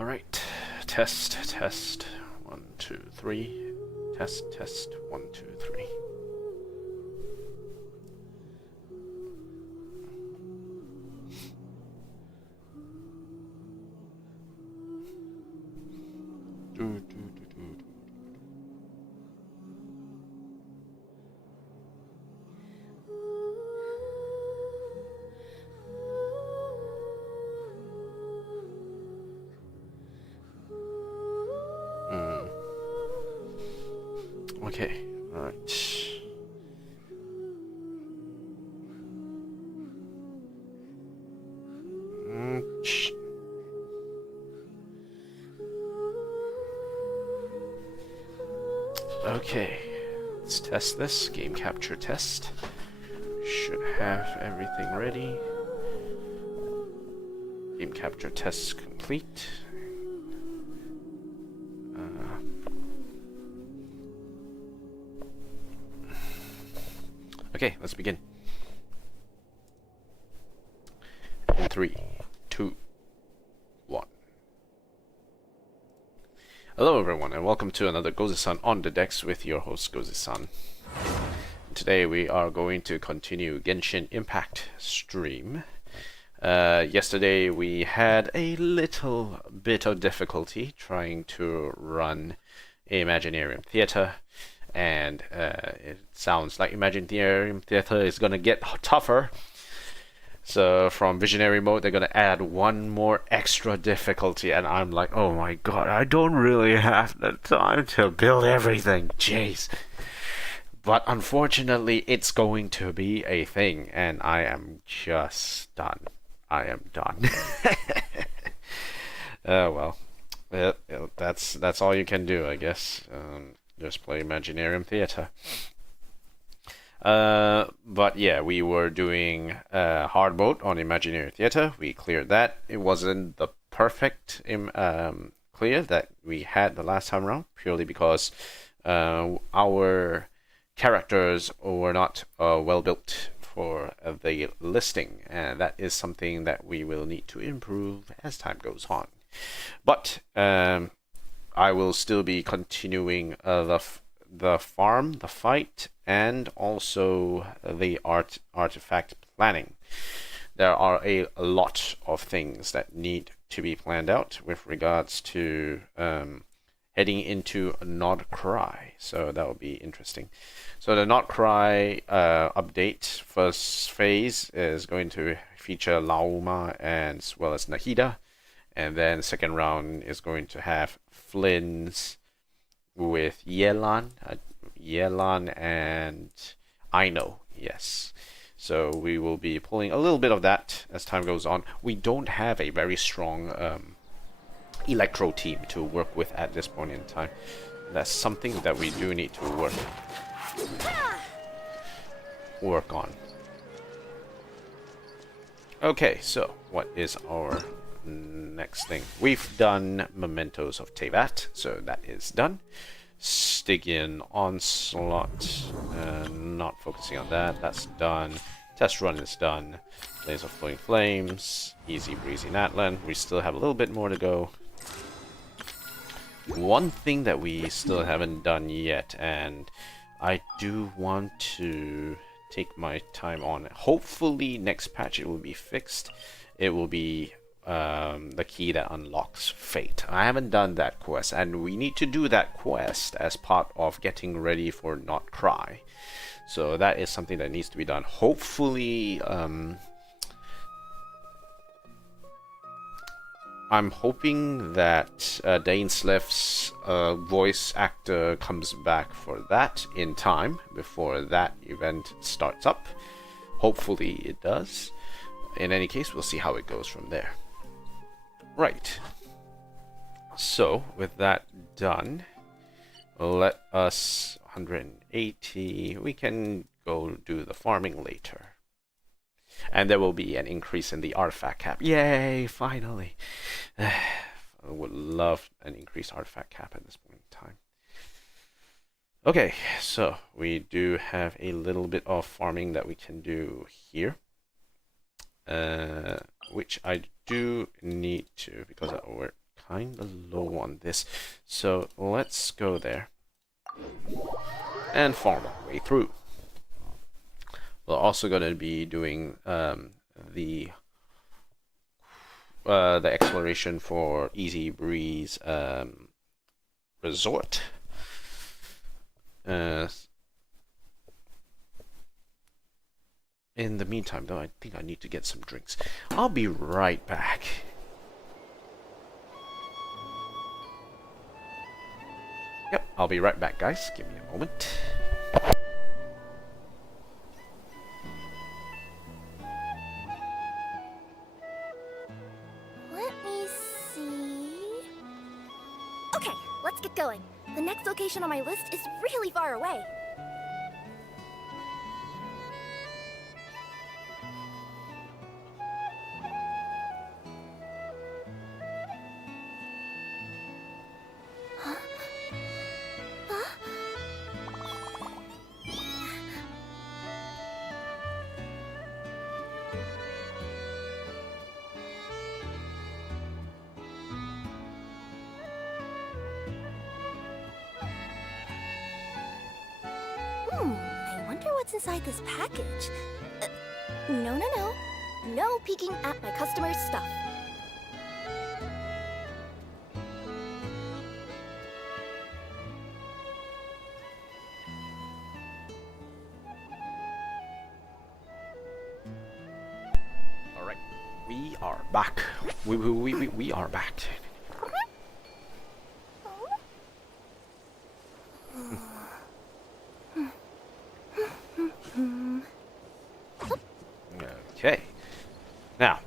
All right, test, test, 1, 2, 3, test, test, 1, 2, 3. Okay, all right. Okay, let's test this. Game capture test. Should have everything ready. Game capture test complete. Okay, let's begin. In 3, 2, 1. Hello everyone, and welcome to another Gozi-san on the decks with your host Gozi-san. Today we are going to continue Genshin Impact stream. Yesterday we had a little bit of difficulty trying to run Imaginarium Theater, and it sounds like Imaginarium Theater is gonna get tougher. So from Visionary mode, they're gonna add one more extra difficulty, and I'm like, oh my god, I don't really have the time to build everything. Jeez. But unfortunately, it's going to be a thing, and I am just done. I am done. Well, that's all you can do, I guess. Just play Imaginarium Theater. But yeah, we were doing hard mode on Imaginary Theater. We cleared that. It wasn't the perfect clear that we had the last time around, purely because our characters were not well built for the listing, and that is something that we will need to improve as time goes on. But I will still be continuing the farm, the fight, and also the artifact planning. There are a lot of things that need to be planned out with regards to heading into Nod-krai, so that will be interesting. So the Nod-krai update first phase is going to feature Lauma as well as Nahida, and then second round is going to have Flynn's with Yelan and Aino, yes. So we will be pulling a little bit of that as time goes on. We don't have a very strong Electro team to work with at this point in time. That's something that we do need to work on. Okay, so what is our next thing? We've done Mementos of Teyvat, so that is done. Stygian Onslaught, not focusing on that, that's done. Test run is done. Blaze of Flowing Flames, Easybreeze Natlan. We still have a little bit more to go. One thing that we still haven't done yet, and I do want to take my time on it. Hopefully next patch it will be fixed. It will be the key that unlocks Fate. I haven't done that quest, and we need to do that quest as part of getting ready for Nod-krai. So that is something that needs to be done. Hopefully, I'm hoping that Dane Sleff's voice actor comes back for that in time before that event starts up. Hopefully it does. In any case, we'll see how it goes from there. Right. So, with that done, let us 180. We can go do the farming later. And there will be an increase in the artifact cap. Yay, finally. I would love an increased artifact cap at this point in time. Okay, so we do have a little bit of farming that we can do here. Which I do need to, because our kind of low on this. So let's go there and farm our way through. We're also going to be doing the exploration for Easybreeze Resort. In the meantime, though, I think I need to get some drinks. I'll be right back. Yep, I'll be right back, guys. Give me a moment. Let me see... Okay, let's get going. The next location on my list is really far away. I wonder what's inside this package. No. No peeking at my customers' stuff. Alright, we are back. We are back. Okay, now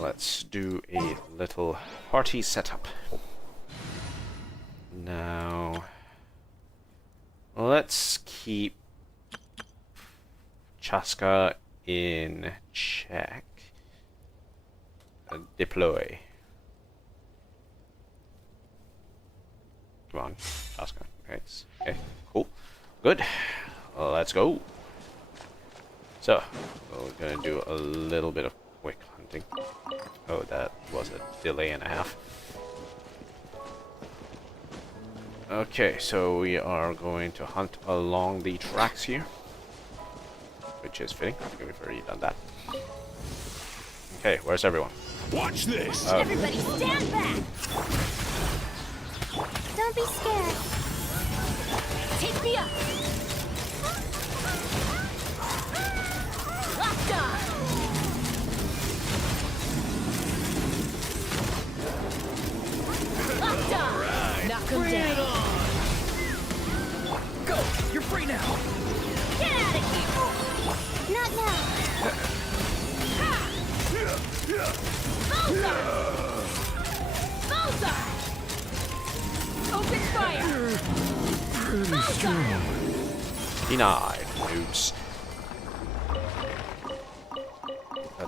let's do a little party setup. Now let's keep Chaska in check. Deploy. Come on, Chaska. Okay, cool, good. Let's go. So, we're gonna do a little bit of quick hunting. Oh, that was a delay and a half. Okay, so we are going to hunt along the tracks here, which is fitting. I think we've already done that. Okay, where's everyone? Watch this! Oh. Everybody stand back! Don't be scared. Take me up! Locked on! Locked on! Right. Knock him Bring down. it on! Go! You're free now! Get out of here! Not now! Bullseye! Bullseye! Open fire! Pretty strong. Denied, noobs.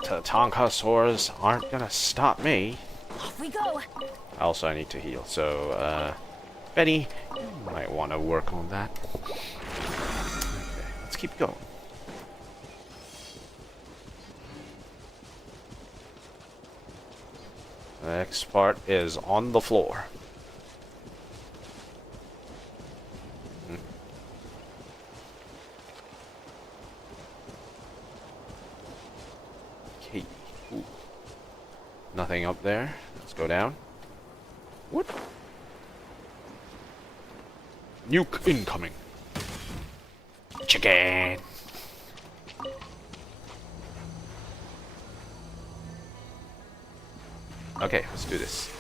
The Tonkasaurs aren't gonna stop me. Off we go! Also, I need to heal, so, Benny, you might want to work on that. Okay, let's keep going. The next part is on the floor. Okay. Ooh. Nothing up there. Let's go down. What? Nuke incoming. Chicken. Okay, let's do this.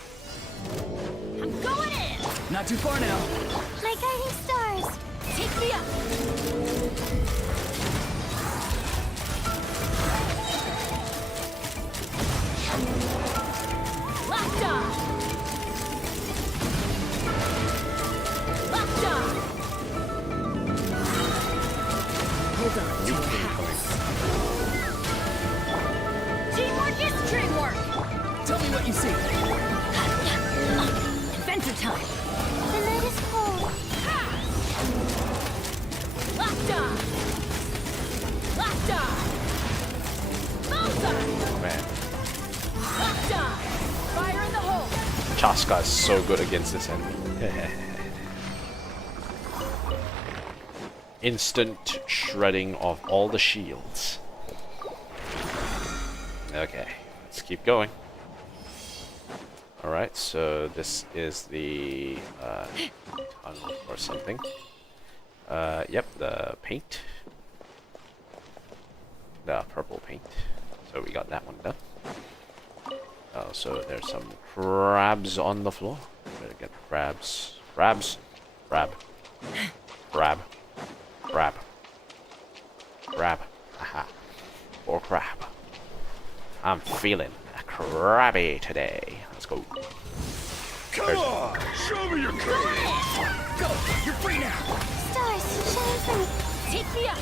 I'm going in! Not too far now. My guiding stars! Take me up! Locked on! Locked on! Hold on to Nuke the incoming. house. Teamwork is dreamwork! Tell me what you see. Adventure time! The night is cold. Locked on! Locked on! Bullseye! Oh man. Locked on! Fire in the hole! Chaska is so good against this enemy. Instant shredding of all the shields. Okay, let's keep going. Alright, so this is the tunnel or something. Yep, the paint. The purple paint. So we got that one done. So there's some crabs on the floor. Better get crabs. Crabs. Crab. Crab. Crab. Crab. Aha. Or crab. I'm feeling crabby today. Let's go. Come on! Show me your courage! Go! You're free now! Stars, shine for me. Take me up.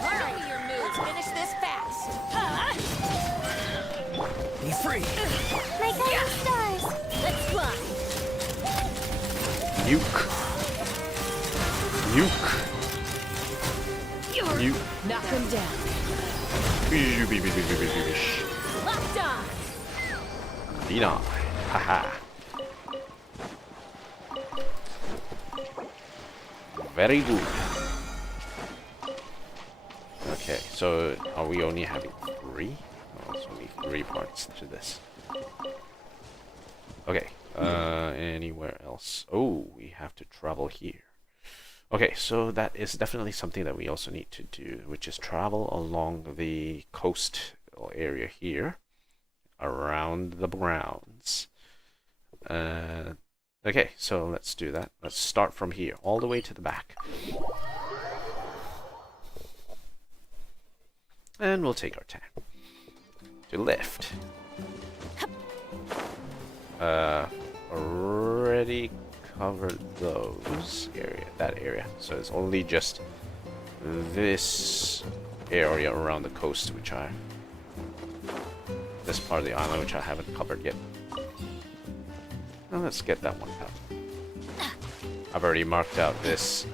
Learn your moves. Finish this fast. He's free! My guiding stars. Let's fly. Nuke. Nuke. Nuke. Knock him down. Locked on. Dina. Haha. Very good. Okay, so are we only having 3? Oh, it's only 3 parts to this. Okay, anywhere else? Oh, we have to travel here. Okay, so that is definitely something that we also need to do, which is travel along the coast area here, around the grounds. Okay, so let's do that. Let's start from here, all the way to the back. And we'll take our time to lift. Already covered that area. So it's only just this area around the coast, this part of the island which I haven't covered yet. Now let's get that one done. I've already marked out this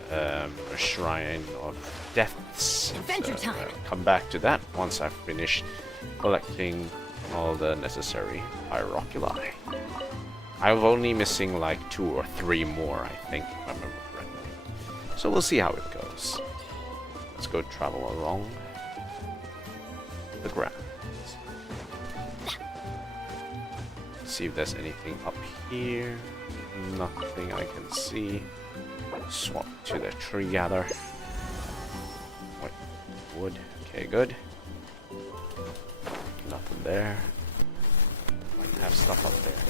Shrine of Deaths. Adventure time. Come back to that once I've finished collecting all the necessary hieroculi. I'm only missing like 2 or 3 more, I think, if I remember correctly. So we'll see how it goes. Let's go travel along the grounds. See if there's anything up here. Nothing I can see. Swap to the tree gather. Wait, wood. Okay, good. Nothing there. Might have stuff up there.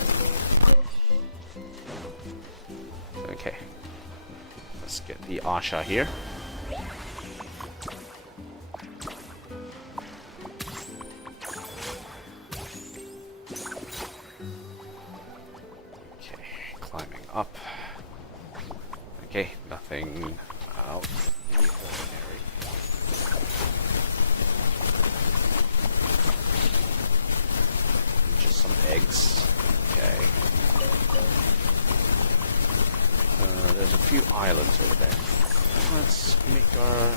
Okay. Let's get the Asha here. Okay, climbing up. Okay, nothing out of the ordinary. Just some eggs. Okay. There's a few islands over there. Let's make our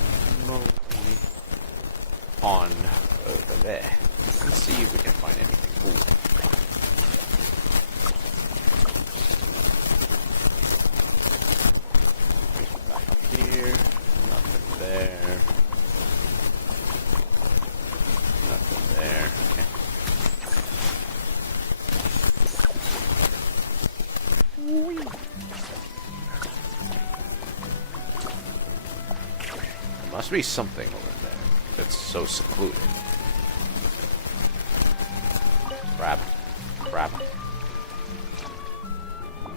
movie on over there. Let's see if we can find anything cool. Back up here. Nothing there. Nothing there. Okay. Must be something over there that's so secluded. Crab. Crab.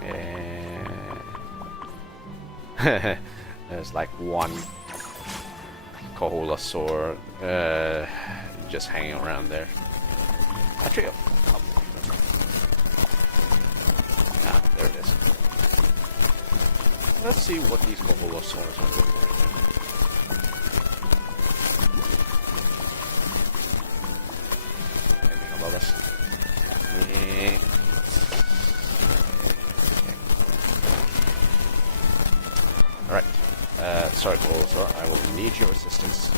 And there's like one Koholasaur just hanging around there. Actually, a couple of them. Ah, there it is. Let's see what these Koholasaurs are doing. Us. Yeah. sorry, Bulbasaur. I will need your assistance.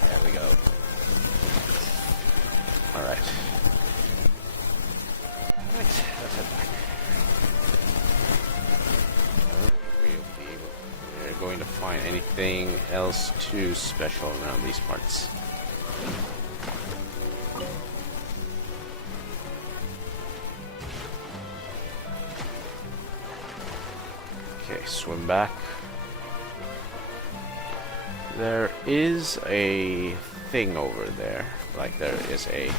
There we go. Alright. Let's head back. We're going to find anything else too special around these parts. Okay, swim back. There is a thing over there. Like there is a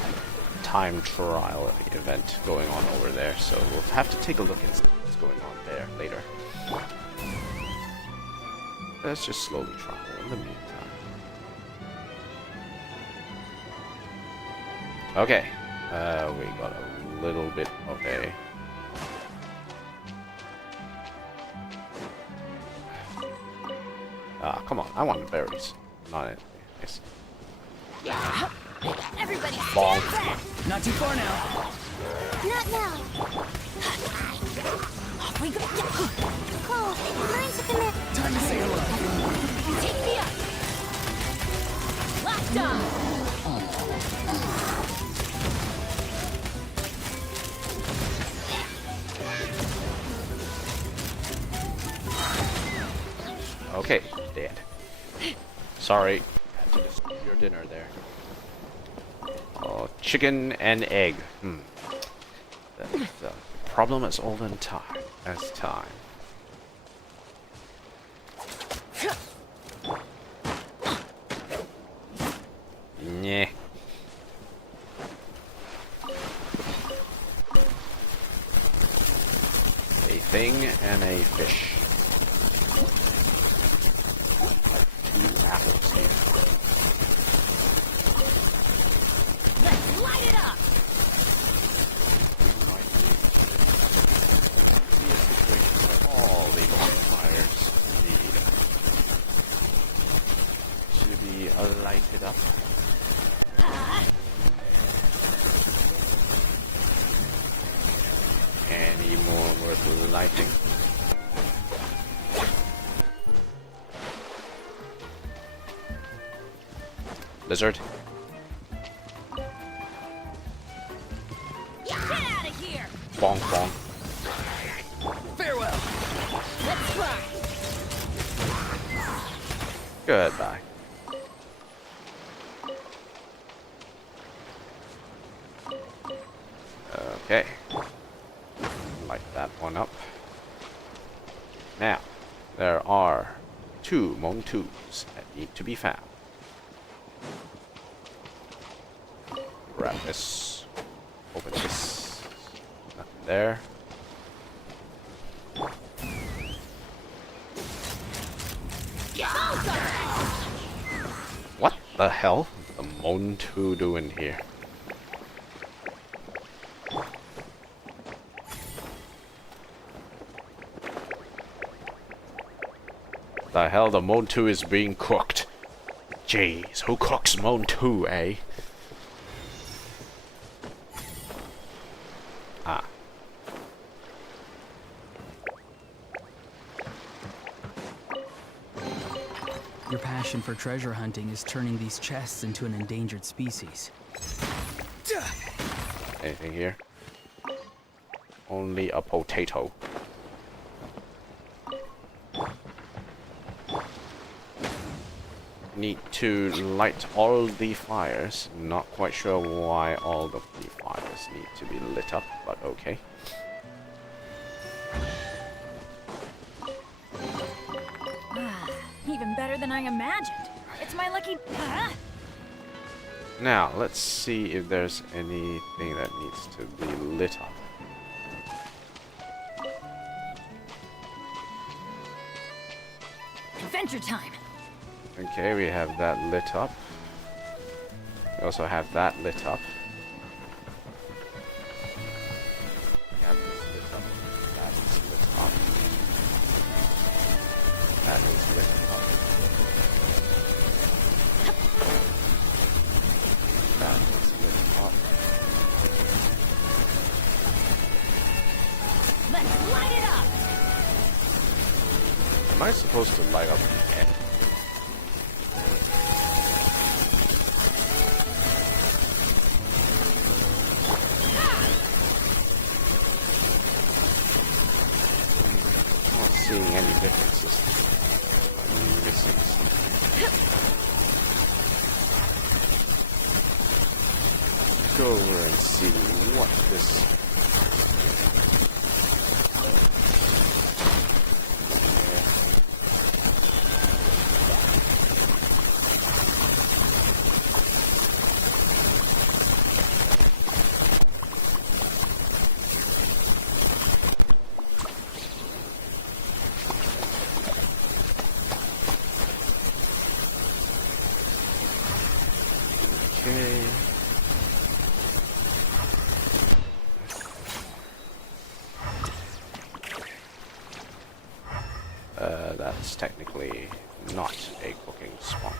time trial event going on over there, so we'll have to take a look and see what's going on there later. Let's just slowly travel in the meantime. Okay, we got a little bit of a... Ah, come on, I want the berries, not it. Yes. Everybody Bonk. stand back! Not too far now. Not now! Off we go! Cole, mind to commit! Time to say hello. Take me up. Locked on. Okay, dead. Sorry, had to destroy your dinner there. Oh, chicken and egg. The problem is old in time. As time. Nyeh. A thing and a fish. Two apples here. Let's light it up. Be a situation where all the bonfires need to be lighted up. Any more worth lighting? Lizard. Get out of here. Bonk bonk. Farewell. Let's fly. Goodbye. Okay. Light that one up. Now, there are 2 Montoos that need to be found. Grab this. Open this. Nothing there. What the hell is the Montoo doing here? The hell, the Montoo is being cooked. Jeez, who cooks Montoo, eh? Ah. Your passion for treasure hunting is turning these chests into an endangered species. Anything here? Only a potato. Need to light all the fires. Not quite sure why all of the fires need to be lit up, but okay. Even better than I imagined. It's my lucky... Now, let's see if there's anything that needs to be lit up. Adventure time. Okay, we have that lit up. We also have that lit up. We have this lit up. That is lit up. That is lit up. That is lit up. I supposed to light up the end? I'm not seeing any differences. I'm missing something. Let's go over and see what this. Okay. That's technically not a cooking spot.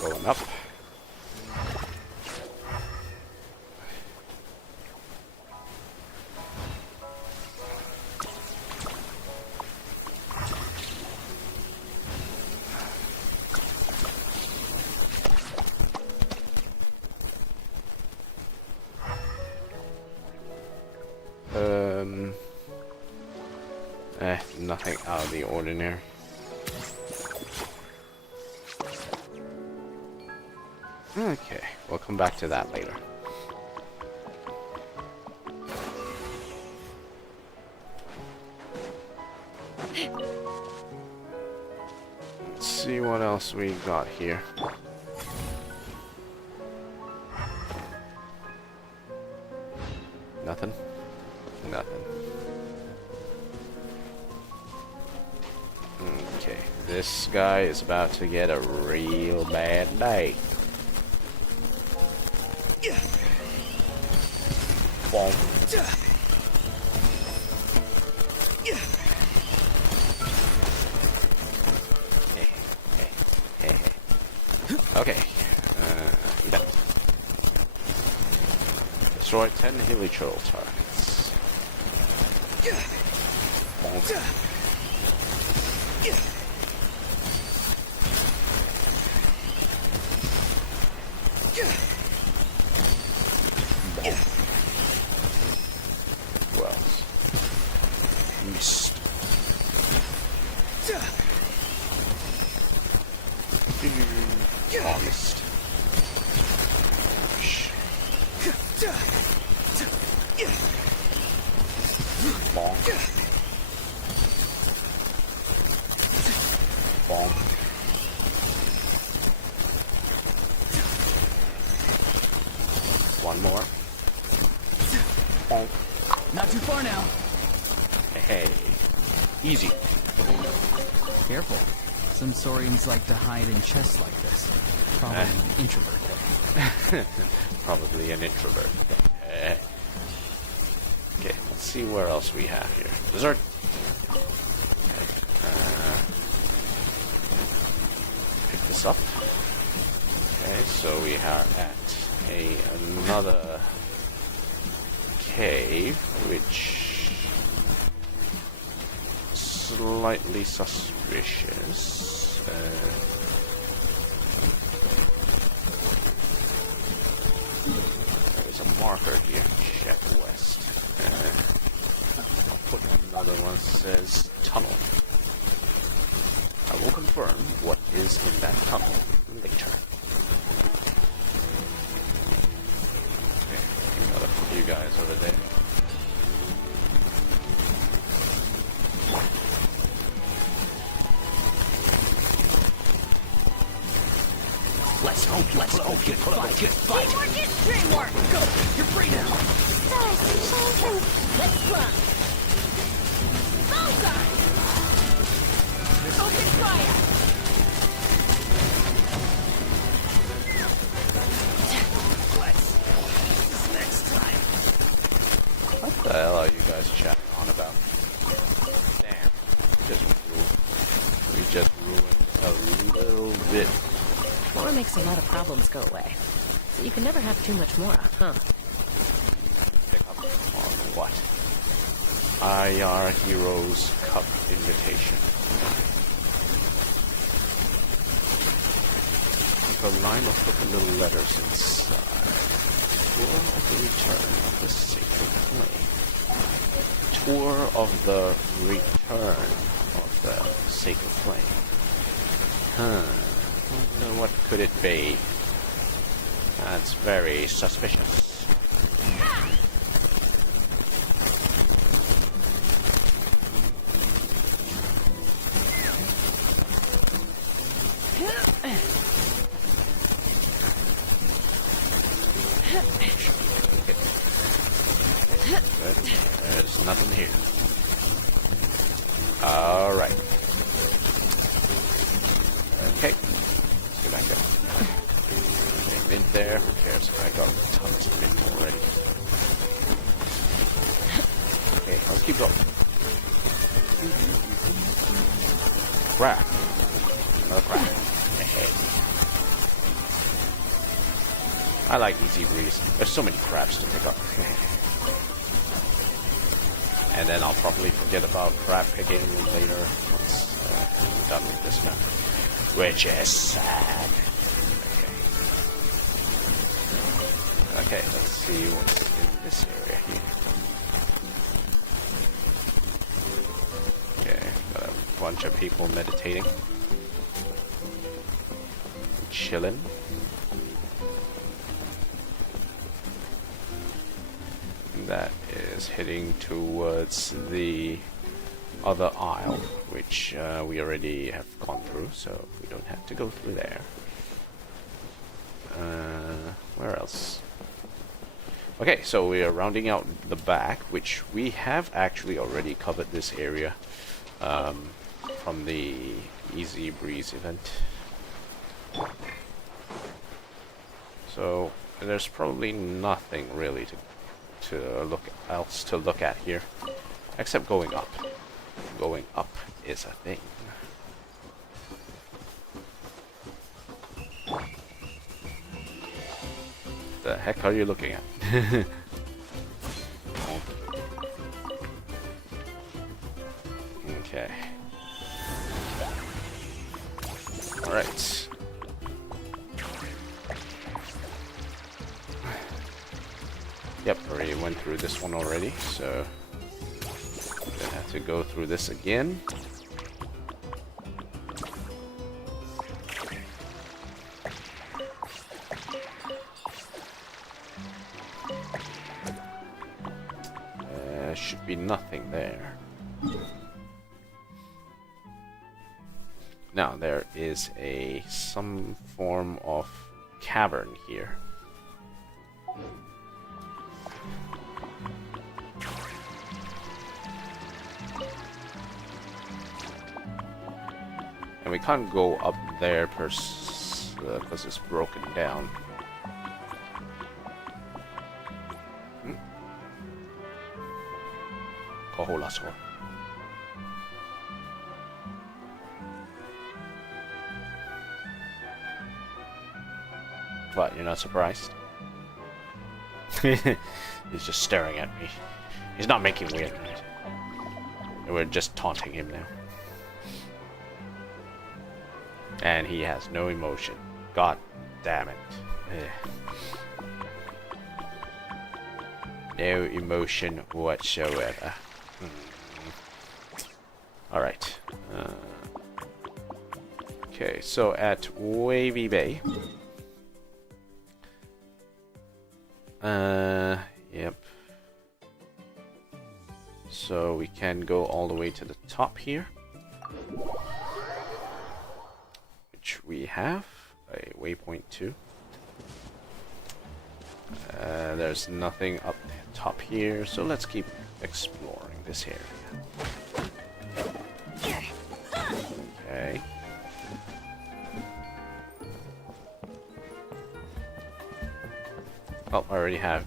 Going up. Nothing out of the ordinary. Okay, we'll come back to that later. Let's see what else we got here. Nothing? Nothing. Okay, this guy is about to get a real bad day. Bonk. Okay, that. Destroy 10 helichurl targets. Bonk. Who else? Mist. Honest. Bonk. Bonk. One more. Bonk. Not too far now. Hey. Easy. Careful. Some saurians like to hide in chests like this. Probably an introvert. Probably an introvert. Okay, let's see where else we have here. Dessert. Okay. Pick this up. Okay, so we are at another cave, which is slightly suspicious. There's a marker here. Check west. I'll put another one that says tunnel. I will confirm what is in that tunnel later. Okay, another few guys over there. Let's hope you fight. Teamwork is dreamwork! Go! You're free now! Stars, shine through. Let's run! Bullseye! Open fire! This next time. What the hell are you guys chatting on about? Damn. We just ruined a little bit. More makes a lot of problems go away. So you can never have too much more, huh? Pick up on what? IR Heroes Cup invitation. A line of put the little letters inside. Tour of the return of the sacred flame. Tour of the return of the sacred flame. Wonder what could it be? That's very suspicious. Good. There's nothing here. Alright. Okay. Let's go back up. Mint there. Who cares? I got tons of mint already. Okay, let's keep going. Crap. Another crap. I like Easybreeze. There's so many crabs to pick up. And then I'll probably forget about crab picking later once I'm done with this map. Which is sad. Okay, let's see what's in this area here. Okay, got a bunch of people meditating. Chilling. That is heading towards the other aisle, which we already have gone through, so we don't have to go through there. Where else? Okay, so we are rounding out the back, which we have actually already covered this area from the Easybreeze event. So there's probably nothing really to look at here, except going up. Going up is a thing. The heck are you looking at? Okay. All right. Yep, already went through this one already, so gonna have to go through this again. Should be nothing there. Now there is some form of cavern here. And we can't go up there because it's broken down. Koholaso. What, you're not surprised? He's just staring at me. He's not making weird noise. We're just taunting him now. And he has no emotion. God damn it. No emotion whatsoever. Alright. Okay, so at Wavy Bay. Yep. So we can go all the way to the top here. Which we have a waypoint 2. There's nothing up top here, so let's keep exploring this area. Okay. Well, I already have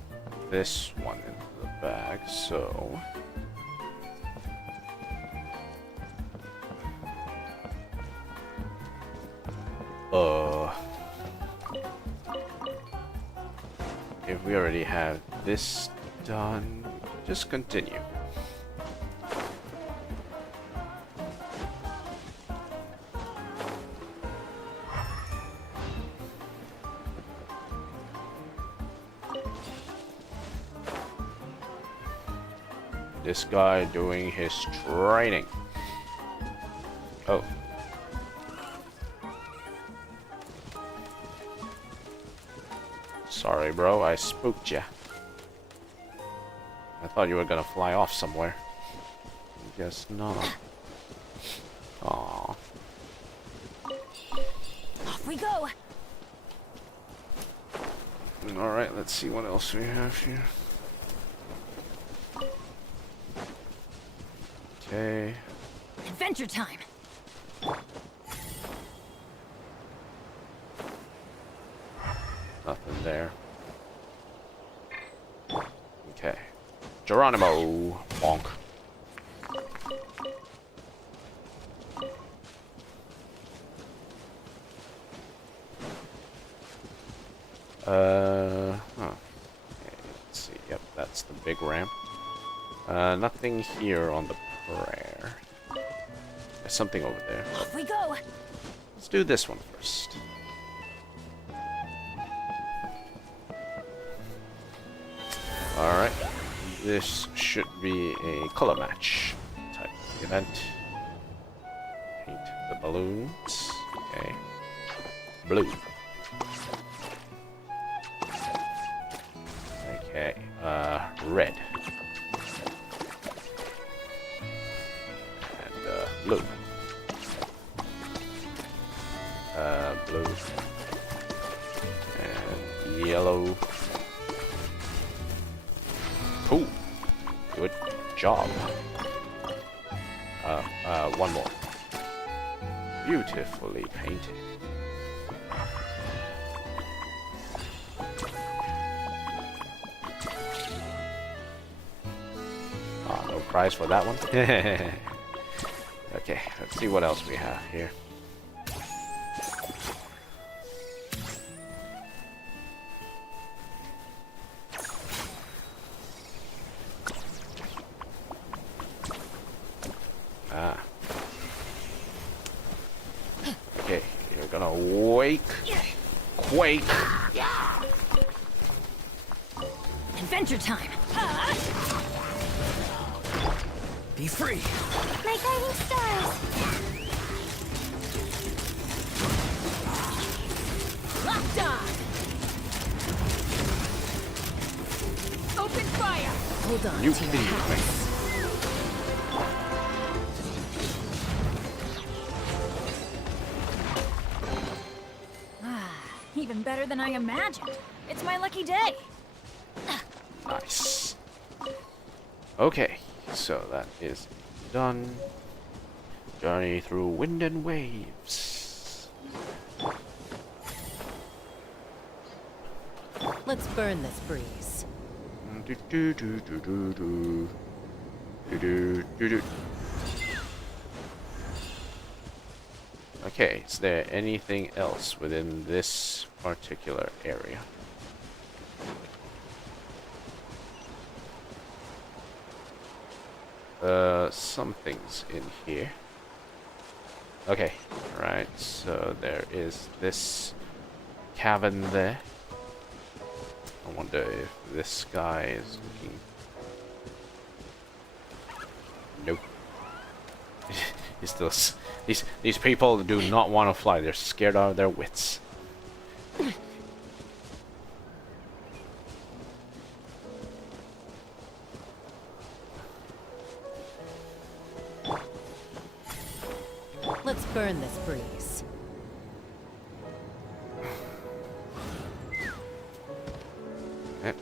this one in the bag, so if we already have this done, just continue. this guy doing his training. Oh. Sorry, bro, I spooked ya. I thought you were gonna fly off somewhere. Guess not. Aww. Off we go. Alright, let's see what else we have here. Okay. Adventure time. Nothing there. Okay. Geronimo. Bonk. Huh. Okay, let's see. Yep, that's the big ramp. Nothing here on the prayer. There's something over there. Off we go. Let's do this one first. Alright. This should be a color match type of event. Paint the balloons. Okay. Blue. Okay. Red. And blue. Blue. And yellow. Cool. Good job. One more. Beautifully painted. No prize for that one. Okay, let's see what else we have here. Okay, you're gonna quake. Adventure time. Be free. My guiding stars. Locked on. Open fire. Hold on You to your please, hats. Even better than I imagined. It's my lucky day. Nice. Okay, so that is done. Journey through wind and waves. Let's burn this breeze. Do do do do do do. Do do do do. Okay, is there anything else within this particular area? Some things in here. Okay, right, so there is this cavern there. I wonder if this guy is looking... Nope. He's still... These people do not want to fly. They're scared out of their wits. Let's burn this breeze.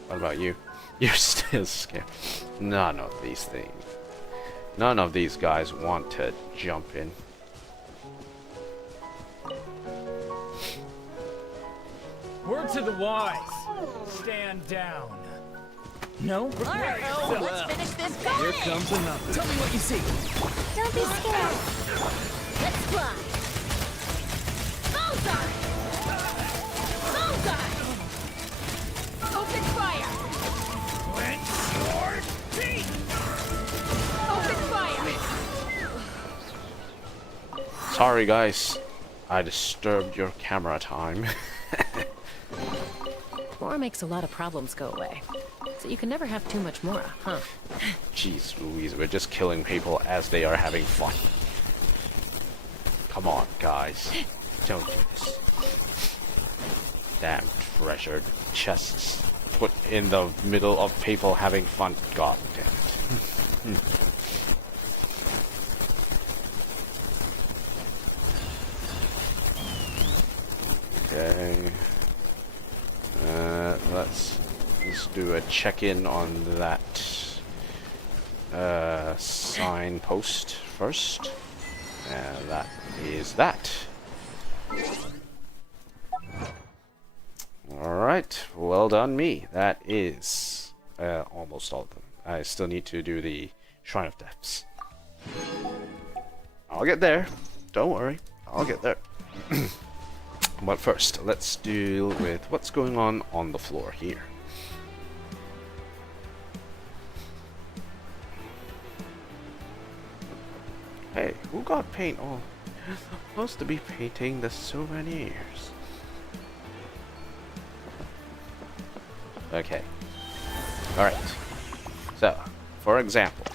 What about you? You're still scared. None of these things. None of these guys want to jump in. Word to the wise. Stand down. No? All right, let's finish this guy. Here comes another. Tell me what you see. Don't be scared. Let's fly. Bullseye. Bullseye. Open fire. Quench your teeth. Open fire. Sorry guys, I disturbed your camera time. Mora makes a lot of problems go away. So you can never have too much Mora, huh? Jeez Louise, we're just killing people as they are having fun. Come on, guys. Don't do this. Damn treasured chests put in the middle of people having fun. God damn it. Okay. Let's do a check-in on that signpost first. And that is that. Alright, well done me. That is almost all of them. I still need to do the Shrine of Depths. I'll get there. Don't worry. I'll get there. But first, let's deal with what's going on the floor here. Hey, who got paint? Oh, you're supposed to be painting the souvenirs. Okay. Alright. So, for example.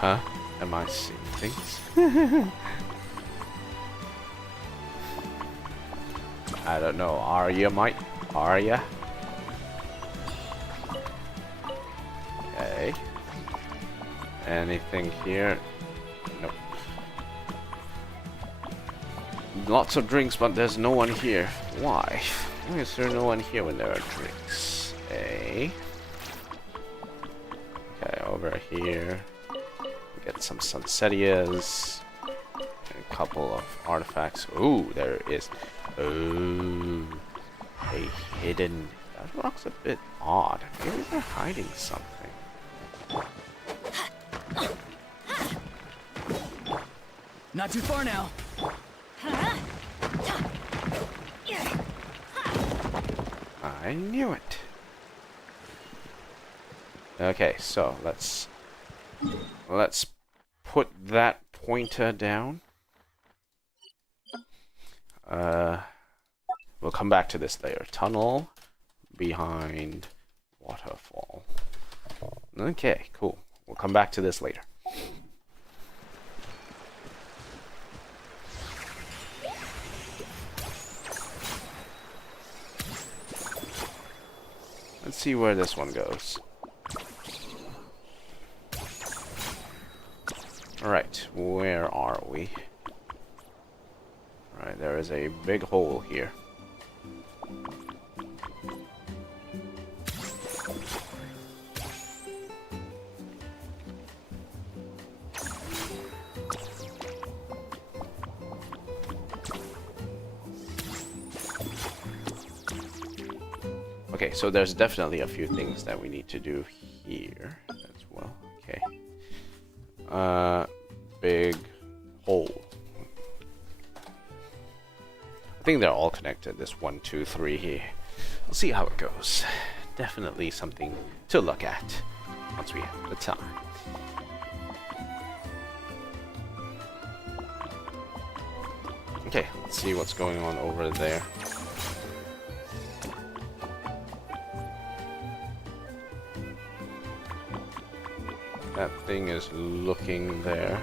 Huh? Am I seeing things? I don't know. Are you, Mike? Are ya? Okay. Anything here? Nope. Lots of drinks, but there's no one here. Why? Why is there no one here when there are drinks? Okay. Okay, over here. Get some Sunsettias. A couple of artifacts. Ooh, there is. Ooh. A hidden. That looks a bit odd. Maybe they're hiding something. Not too far now. I knew it. Okay, so let's put that pointer down. We'll come back to this later. Tunnel behind waterfall. Okay, cool. We'll come back to this later. Let's see where this one goes. Alright, where are we? Alright, there is a big hole here. Okay, so there's definitely a few things that we need to do here as well. Okay. Big hole. I think they're all connected. This 1, 2, 3 here. We'll see how it goes. Definitely something to look at once we have the time. Okay, let's see what's going on over there. That thing is looking there.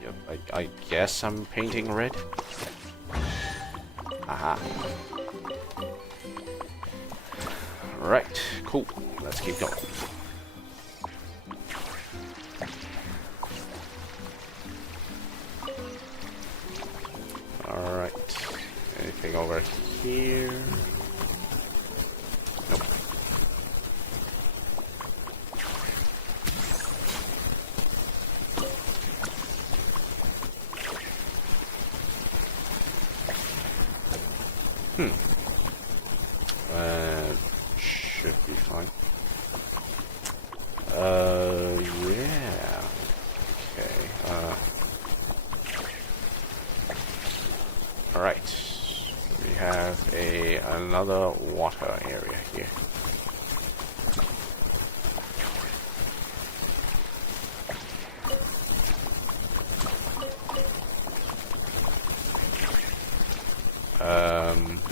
Yep, I guess I'm painting red. Aha. Right, cool. Let's keep going. Alright. Anything over here? Nope. Should be fine. Yeah. Okay. Alright. We have another water area here.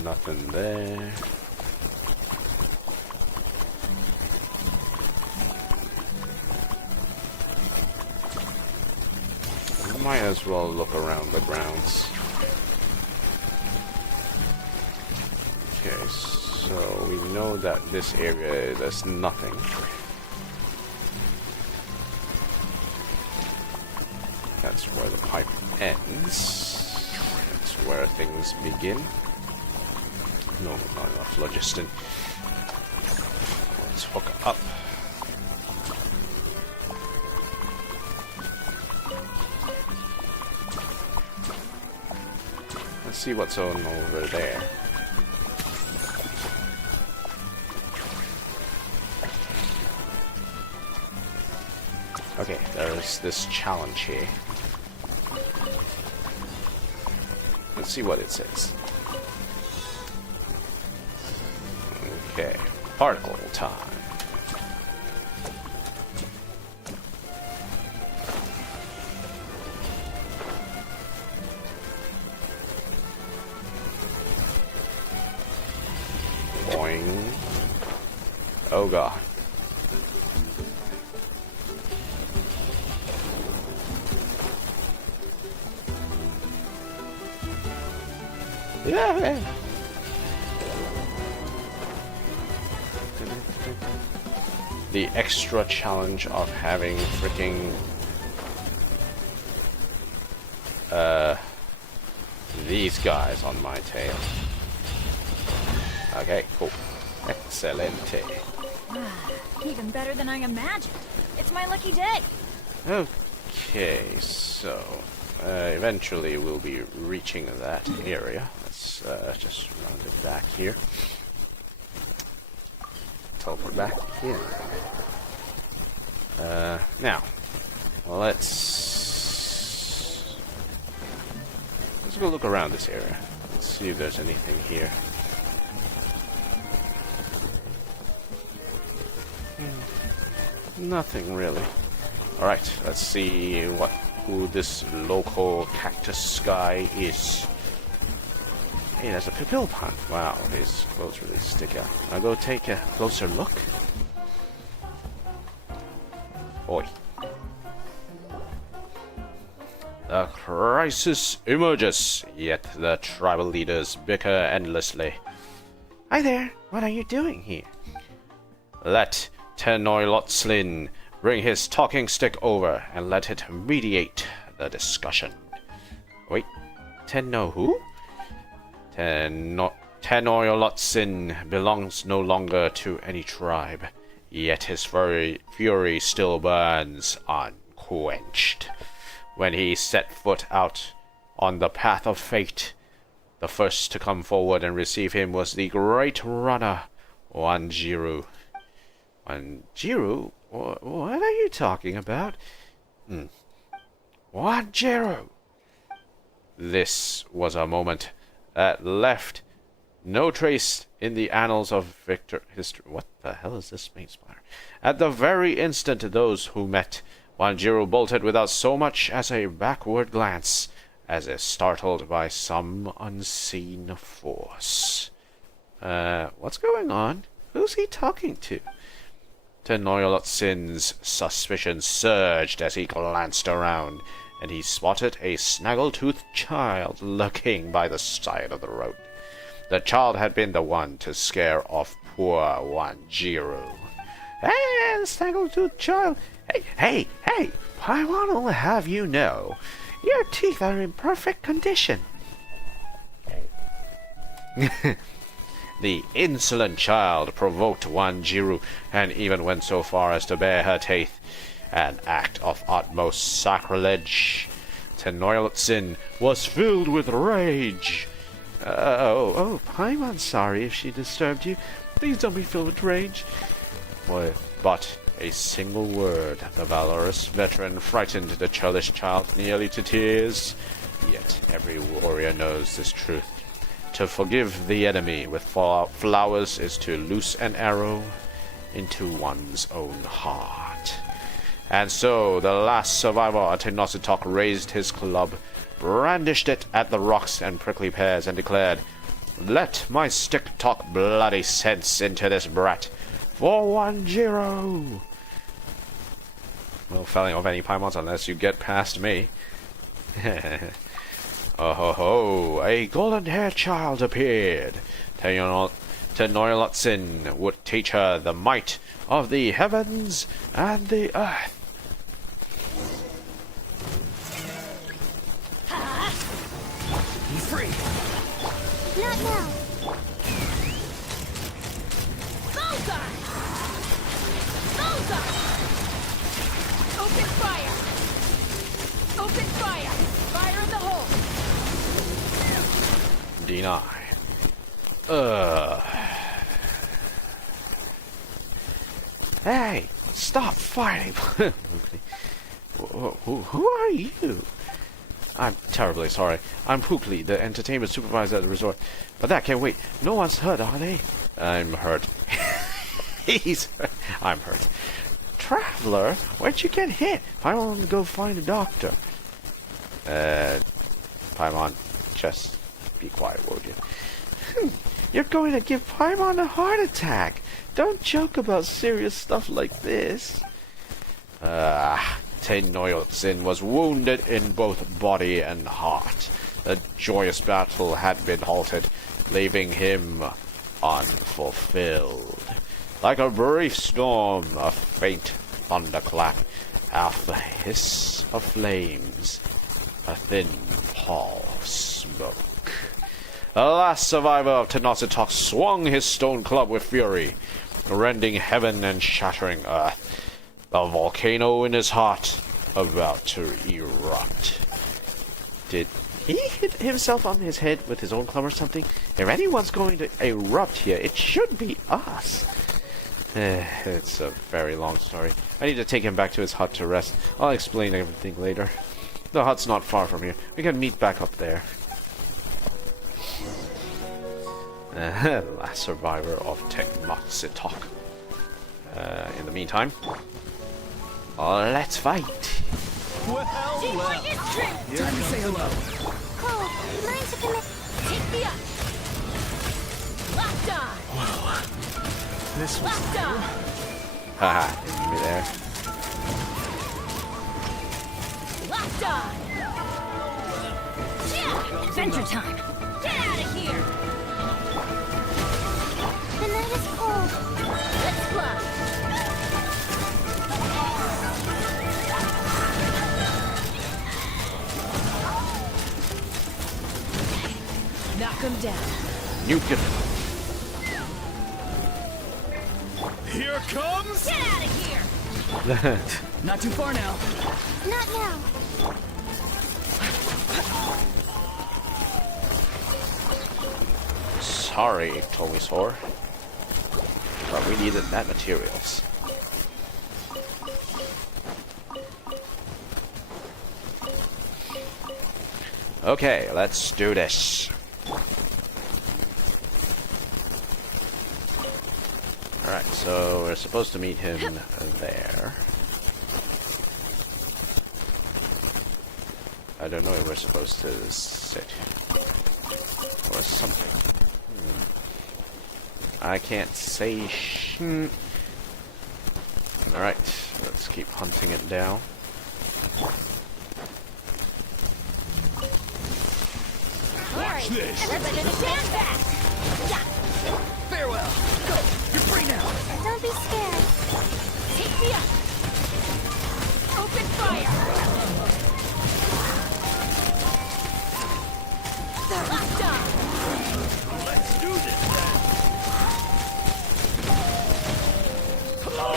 Nothing there. We might as well look around the grounds. Okay, so we know that this area, there's nothing. That's where the pipe ends. That's where things begin. No, not enough phlogiston. Let's hook up. Let's see what's on over there. Okay, there's this challenge here. Let's see what it says. Okay, particle time. Boing. Oh god. Yeah. The extra challenge of having freaking these guys on my tail. Okay, cool. Excelente. Even better than I imagined. It's my lucky day. Okay, so eventually we'll be reaching that area. Let's just round it back here. Teleport back in. Now, let's go look around this area. Let's see if there's anything here. Nothing really. Alright, let's see who this local cactus guy is. Hey, there's a pupil pun. Wow, his clothes really stick out. I'll go take a closer look. Oi. The crisis emerges, yet the tribal leaders bicker endlessly. Hi there, what are you doing here? Let Tenoylotlin bring his talking stick over and let it mediate the discussion. Wait, Tenno who? Tenoylotlin belongs no longer to any tribe, yet his fury still burns unquenched. When he set foot out on the path of fate, the first to come forward and receive him was the great runner, Wanjiru. Wanjiru? What are you talking about? Wanjiru! This was a moment that left no trace in the annals of history. What the hell is this space splatter? At the very instant those who met, Wanjiru bolted without so much as a backward glance, as if startled by some unseen force. What's going on? Who's he talking to? Tenoylotlin's suspicion surged as he glanced around, and he spotted a snaggle-toothed child lurking by the side of the road. The child had been the one to scare off poor Wanjiru. Hey, the snaggle-toothed child! Hey! I want to have you know, your teeth are in perfect condition. The insolent child provoked Wanjiru, and even went so far as to bare her teeth, an act of utmost sacrilege. Tenoylotlin was filled with rage. I'm sorry if she disturbed you. Please don't be filled with rage. But a single word, the valorous veteran frightened the churlish child nearly to tears. Yet every warrior knows this truth. To forgive the enemy with flowers is to loose an arrow into one's own heart. And so the last survivor of Tenosytok raised his club, brandished it at the rocks and prickly pears, and declared, "Let my stick talk bloody sense into this brat, for 1-0. No felling of any Paimons unless you get past me. Oh ho ho, a golden-haired child appeared. Tenoylotsin would teach her the might of the heavens and the earth. Be free. Not now. Bullseye! Bullseye! Open fire! Open fire! Fire in the hole! Deny. Hey, stop fighting. Who are you? I'm terribly sorry. I'm Pukli, the entertainment supervisor at the resort. But that can't wait. No one's hurt, are they? I'm hurt. He's hurt. I'm hurt. Traveler? Where'd you get hit? Paimon to go find a doctor. Paimon, just be quiet, won't you? You're going to give Paimon a heart attack. Don't joke about serious stuff like this. Tenoylotsin was wounded in both body and heart. The joyous battle had been halted, leaving him unfulfilled. Like a brief storm, a faint thunderclap, half the hiss of flames, a thin pall of smoke. The last survivor of Tenosytok swung his stone club with fury, rending heaven and shattering earth. The volcano in his heart about to erupt. Did he hit himself on his head with his own club or something? If anyone's going to erupt here, it should be us. It's a very long story. I need to take him back to his hut to rest. I'll explain everything later. The hut's not far from here. We can meet back up there. Last survivor of Tenosytok. In the meantime, let's fight. Well. Time to say hello. Cole, learn to commit. Take me up! Locked on! This was Locked on! Haha, in midair. Locked on! Yeah! Adventure time! Get out of here! The night is cold. Let's fly! Knock him down. Nuke him. here comes. Get out of here! Not too far now. Not now. Sorry, Tomisor. But we needed that materials. Okay, let's do this. Alright, so we're supposed to meet him there. I don't know if we're supposed to sit. Or something. I can't say Alright, let's keep hunting it down. Watch this. Everybody stand back! Farewell. Go. You're free now. Don't be scared. Take me up! Open fire! Locked on! Let's do this then.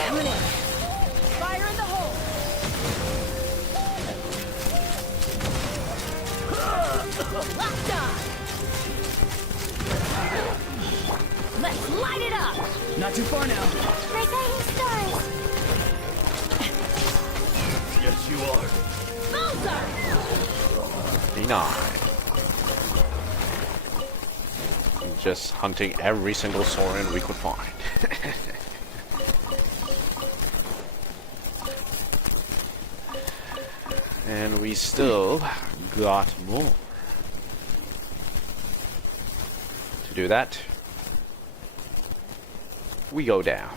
Coming in! Fire in the hole! Locked on! Let's light it up! Not too far now. My guiding star. Yes, you are. Denied. Just hunting every single Saurian we could find. And we still got more. To do that, we go down.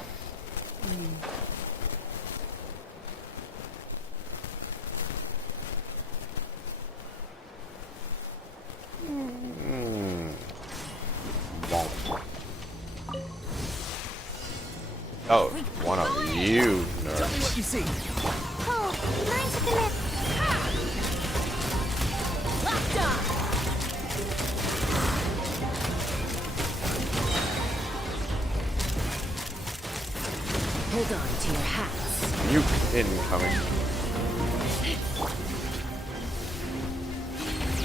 Oh, one of you nerds. Tell me what you see. Oh, mine's a bit. Locked on. Hold on to your hats. Nuke incoming.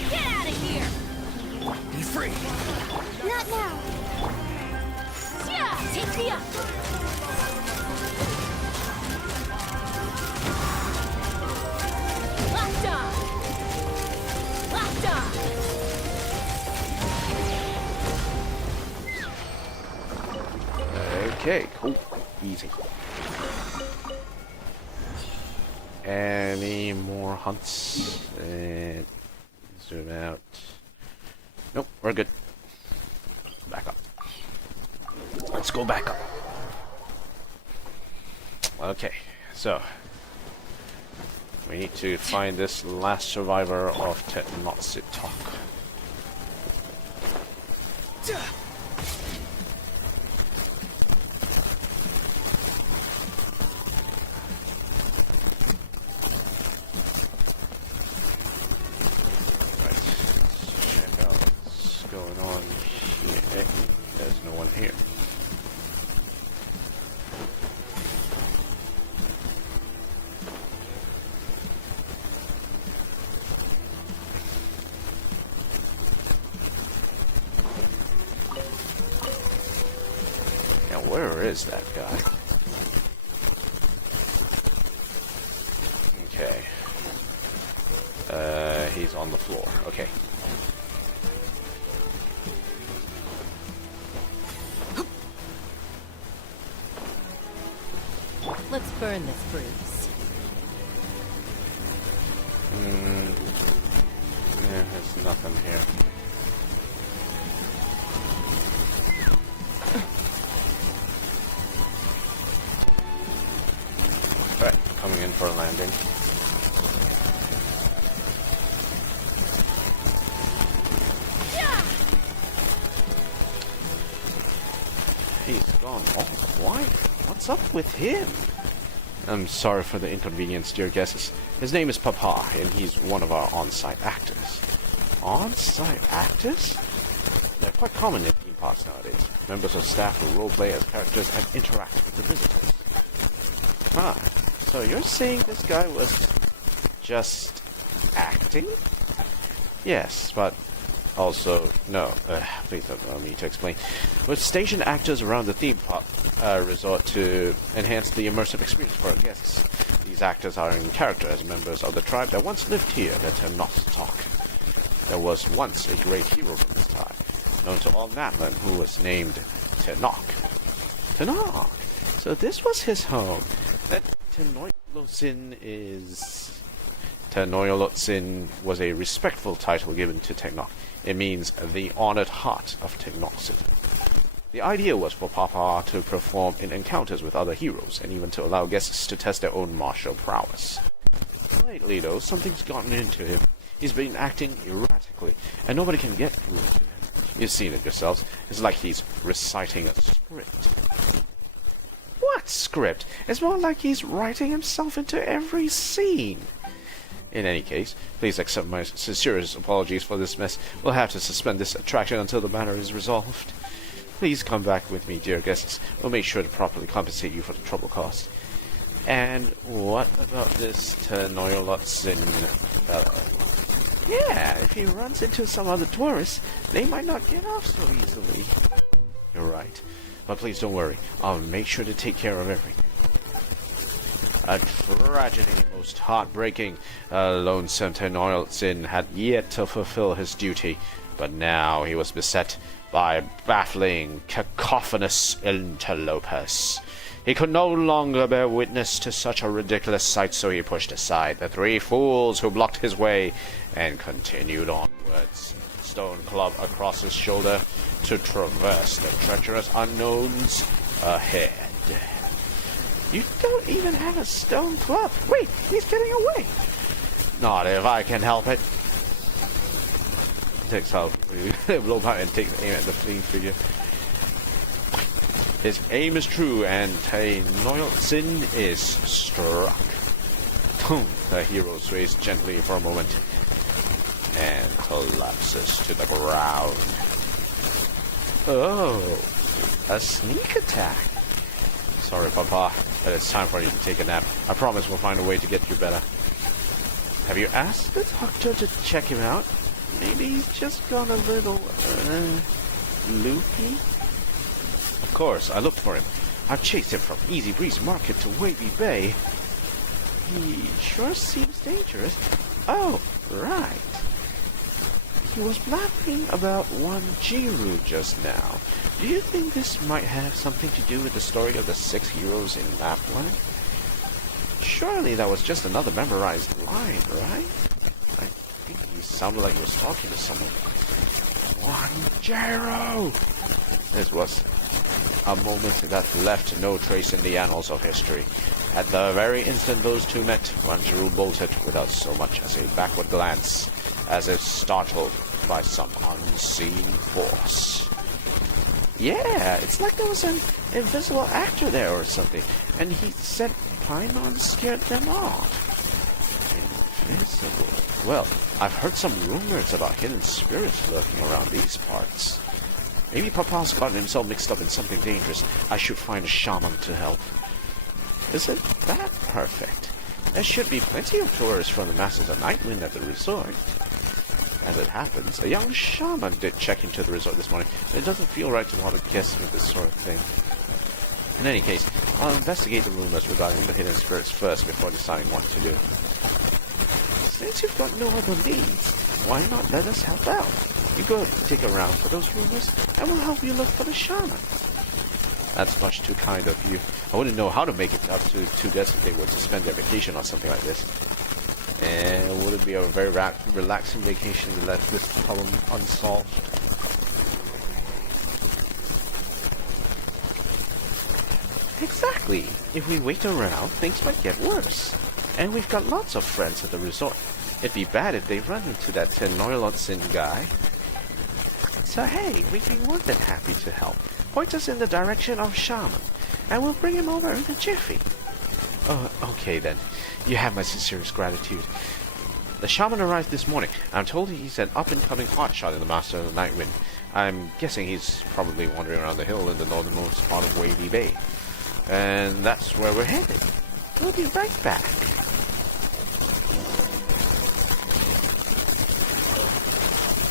Get out of here. Be free. Not now. Yeah, take me up. Locked on. Locked on. Okay, cool. Easy. Any more hunts? Zoom out. Nope, we're good. Back up. Let's go back up. Okay, so we need to find this last survivor of Nod-krai. Check out what's going on here. There's no one here. Now, where is that guy? Okay. He's on the floor. Okay. Let's burn this bruise. Yeah, there's nothing here. Alright, coming in for a landing. He's gone all white. What's up with him? I'm sorry for the inconvenience, dear guests. His name is Papa, and he's one of our on-site actors. On-site actors? They're quite common in theme parks nowadays. Members of staff who roleplay as characters and interact with the visitors. Ah, so you're saying this guy was just acting? Yes, but also, no, please don't allow me to explain. We've stationed actors around the theme park resort to enhance the immersive experience for our guests. These actors are in character as members of the tribe that once lived here, the Nod-krai. There was once a great hero from this time, known to all Natlan, who was named Tenok. Tenok! So this was his home. That Tenoylotzin is... Tenoylotzin was a respectful title given to Tenok. It means the honored heart of Tenoylotzin. The idea was for Papa to perform in encounters with other heroes, and even to allow guests to test their own martial prowess. Lately, though, something's gotten into him. He's been acting erratically, and nobody can get through to him. You've seen it yourselves. It's like he's reciting a script. What script? It's more like he's writing himself into every scene. In any case, please accept my sincerest apologies for this mess. We'll have to suspend this attraction until the matter is resolved. Please come back with me, dear guests. We'll make sure to properly compensate you for the trouble caused. And what about this Tenoylotzin fellow? Yeah, if he runs into some other tourists, they might not get off so easily. You're right. But please don't worry. I'll make sure to take care of everything. A tragedy most heartbreaking. Lone Sentinel Sin had yet to fulfill his duty, but now he was beset by baffling, cacophonous interlopers. He could no longer bear witness to such a ridiculous sight, so he pushed aside the three fools who blocked his way and continued onwards, stone club across his shoulder, to traverse the treacherous unknowns ahead. You don't even have a stone club. Wait, he's getting away. Not if I can help it. Takes out, blow back and takes aim at the fleeing figure. His aim is true, and Sin is struck. The hero sways gently for a moment and collapses to the ground. Oh, a sneak attack. Sorry, Papa, but it's time for you to take a nap. I promise we'll find a way to get you better. Have you asked the doctor to check him out? Maybe he's just gone a little, loopy? Of course, I looked for him. I've chased him from Easybreeze Market to Wavy Bay. He sure seems dangerous. Oh, right. He was blabbering about one Jiru just now. Do you think this might have something to do with the story of the 6 heroes in Lapland? Surely that was just another memorized line, right? I think he sounded like he was talking to someone. One Jiru! This was a moment that left no trace in the annals of history. At the very instant those two met, Wanjiru bolted without so much as a backward glance, as if startled by some unseen force. Yeah, it's like there was an invisible actor there or something, and he said Paimon scared them off. Invisible. Well, I've heard some rumors about hidden spirits lurking around these parts. Maybe Papa's gotten himself mixed up in something dangerous. I should find a shaman to help. Isn't that perfect? There should be plenty of tourists from the Masters of Nightwind at the resort. As it happens, a young shaman did check into the resort this morning, but it doesn't feel right to bother guests with this sort of thing. In any case, I'll investigate the rumors regarding the hidden spirits first before deciding what to do. Since you've got no other leads, why not let us help out? You go dig around for those rumors, and we'll help you look for the shaman. That's much too kind of you. I wouldn't know how to make it up to 2 guests if they were to spend their vacation on something like this. And would it be a very relaxing vacation to let this problem unsolved? Exactly. If we wait around, things might get worse. And we've got lots of friends at the resort. It'd be bad if they run into that Noilotsin guy. So hey, we'd be more than happy to help. Point us in the direction of Shaman, and we'll bring him over in a jiffy. Oh, okay then. You have my sincerest gratitude. The Shaman arrived this morning. I'm told he's an up-and-coming hotshot in the Master of the Nightwind. I'm guessing he's probably wandering around the hill in the northernmost part of Wavy Bay. And that's where we're headed. We'll be right back.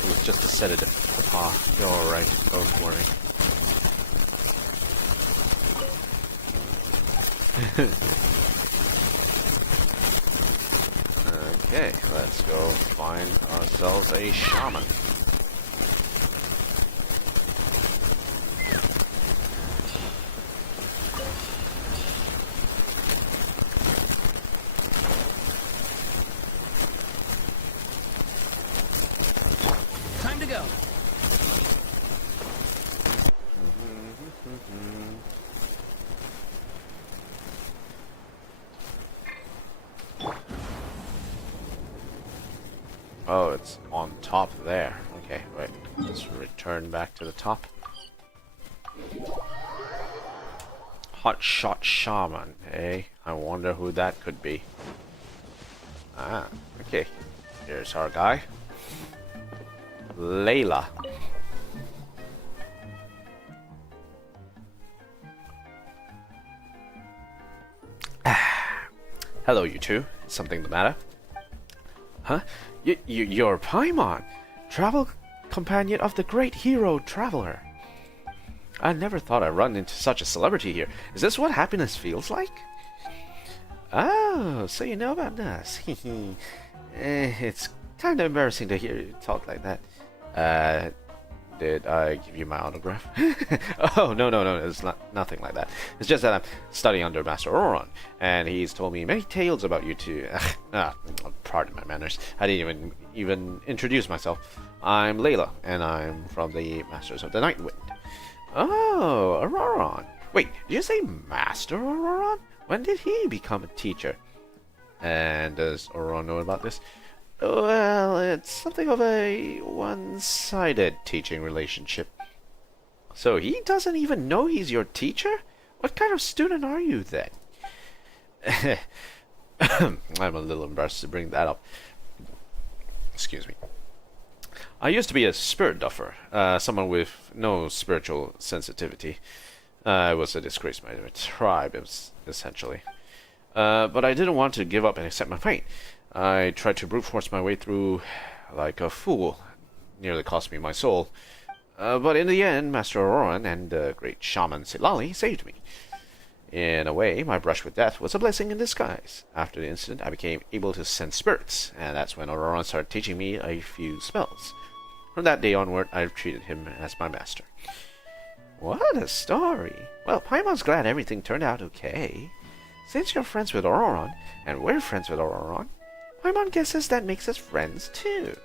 It was just a sedative. You're alright. Don't worry. Okay, let's go find ourselves a shaman. Time to go. Oh, it's on top there. Okay, wait. Let's return back to the top. Hotshot Shaman, eh? I wonder who that could be. Ah, okay. Here's our guy. Layla. Hello, you two. Is something the matter? Huh? You're Paimon, travel companion of the great hero Traveler. I never thought I'd run into such a celebrity here. Is this what happiness feels like? Oh, so you know about us. It's kind of embarrassing to hear you talk like that. Did I give you my autograph? Oh, no, it's nothing like that. It's just that I'm studying under Master Auroron, and he's told me many tales about you two. Pardon my manners. I didn't even introduce myself. I'm Layla, and I'm from the Masters of the Night Wind. Oh, Auroron. Wait, did you say Master Auroron? When did he become a teacher? And does Auroron know about this? Well, it's something of a one-sided teaching relationship. So he doesn't even know he's your teacher? What kind of student are you then? I'm a little embarrassed to bring that up. Excuse me. I used to be a spirit duffer, someone with no spiritual sensitivity. I was a disgrace to my tribe, essentially. But I didn't want to give up and accept my fate. I tried to brute force my way through like a fool. Nearly cost me my soul. But in the end, Master Auroron and the great shaman Silali saved me. In a way, my brush with death was a blessing in disguise. After the incident, I became able to sense spirits, and that's when Auroron started teaching me a few spells. From that day onward, I've treated him as my master. What a story! Well, Paimon's glad everything turned out okay. Since you're friends with Auroron, and we're friends with Auroron, Paimon guesses that makes us friends too.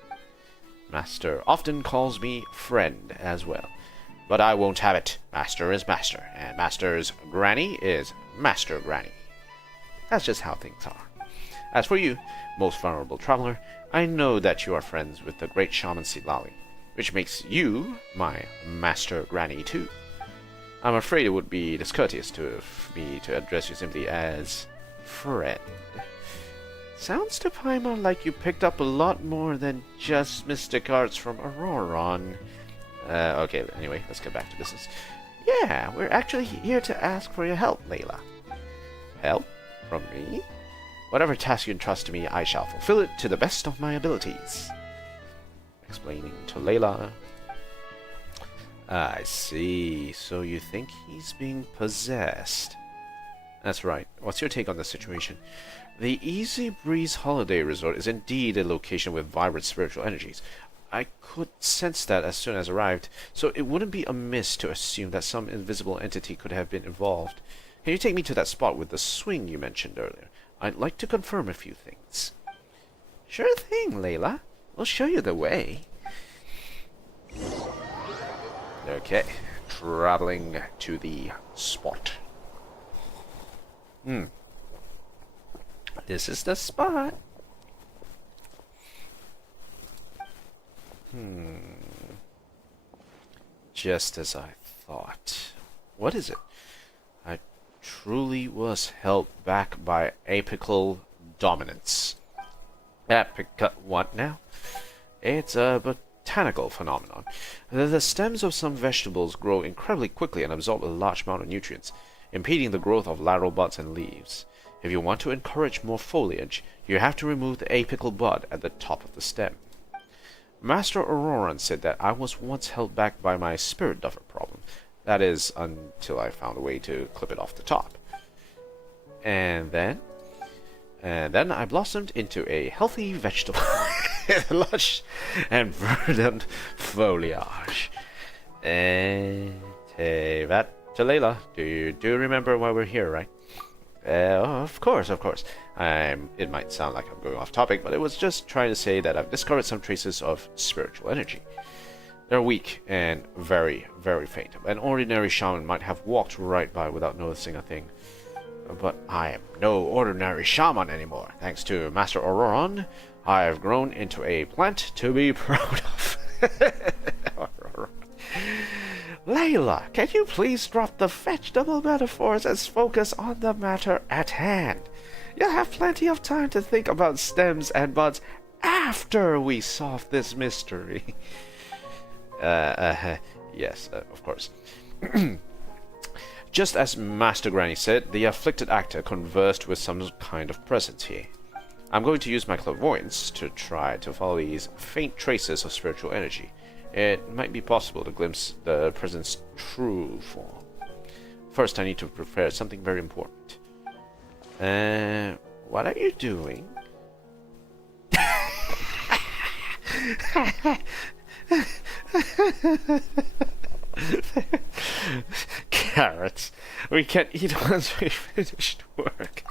Master often calls me friend as well. But I won't have it. Master is master, and Master's granny is Master Granny. That's just how things are. As for you, most vulnerable traveler, I know that you are friends with the great shaman Silali, which makes you my Master Granny too. I'm afraid it would be discourteous of me to address you simply as friend. Sounds to Paimon like you picked up a lot more than just mystic arts from Auroron. Okay, anyway, let's get back to business. Yeah, we're actually here to ask for your help, Layla. Help? From me? Whatever task you entrust to me, I shall fulfill it to the best of my abilities. Explaining to Layla. I see. So you think he's being possessed? That's right. What's your take on the situation? The Easybreeze Holiday Resort is indeed a location with vibrant spiritual energies. I could sense that as soon as arrived, so it wouldn't be amiss to assume that some invisible entity could have been involved. Can you take me to that spot with the swing you mentioned earlier? I'd like to confirm a few things. Sure thing, Layla. We'll show you the way. Okay, traveling to the spot. This is the spot. Just as I thought. What is it? I truly was held back by apical dominance. What now? It's a botanical phenomenon. The stems of some vegetables grow incredibly quickly and absorb a large amount of nutrients, impeding the growth of lateral buds and leaves. If you want to encourage more foliage, you have to remove the apical bud at the top of the stem. Master Auroron said that I was once held back by my spirit duffer problem. That is, until I found a way to clip it off the top. And then I blossomed into a healthy vegetable. Lush and verdant foliage. And hey, that to Layla. Do you remember why we're here, right? Of course. It might sound like I'm going off topic, but it was just trying to say that I've discovered some traces of spiritual energy. They're weak and very, very faint. An ordinary shaman might have walked right by without noticing a thing. But I am no ordinary shaman anymore. Thanks to Master Auroron, I have grown into a plant to be proud of. Layla, can you please drop the vegetable metaphors and focus on the matter at hand? You'll have plenty of time to think about stems and buds after we solve this mystery. Yes, of course. Just as Master Granny said, the afflicted actor conversed with some kind of presence here. I'm going to use my clairvoyance to try to follow these faint traces of spiritual energy. It might be possible to glimpse the present's true form. First, I need to prepare something very important. What are you doing? Carrots. We can eat once we finished work.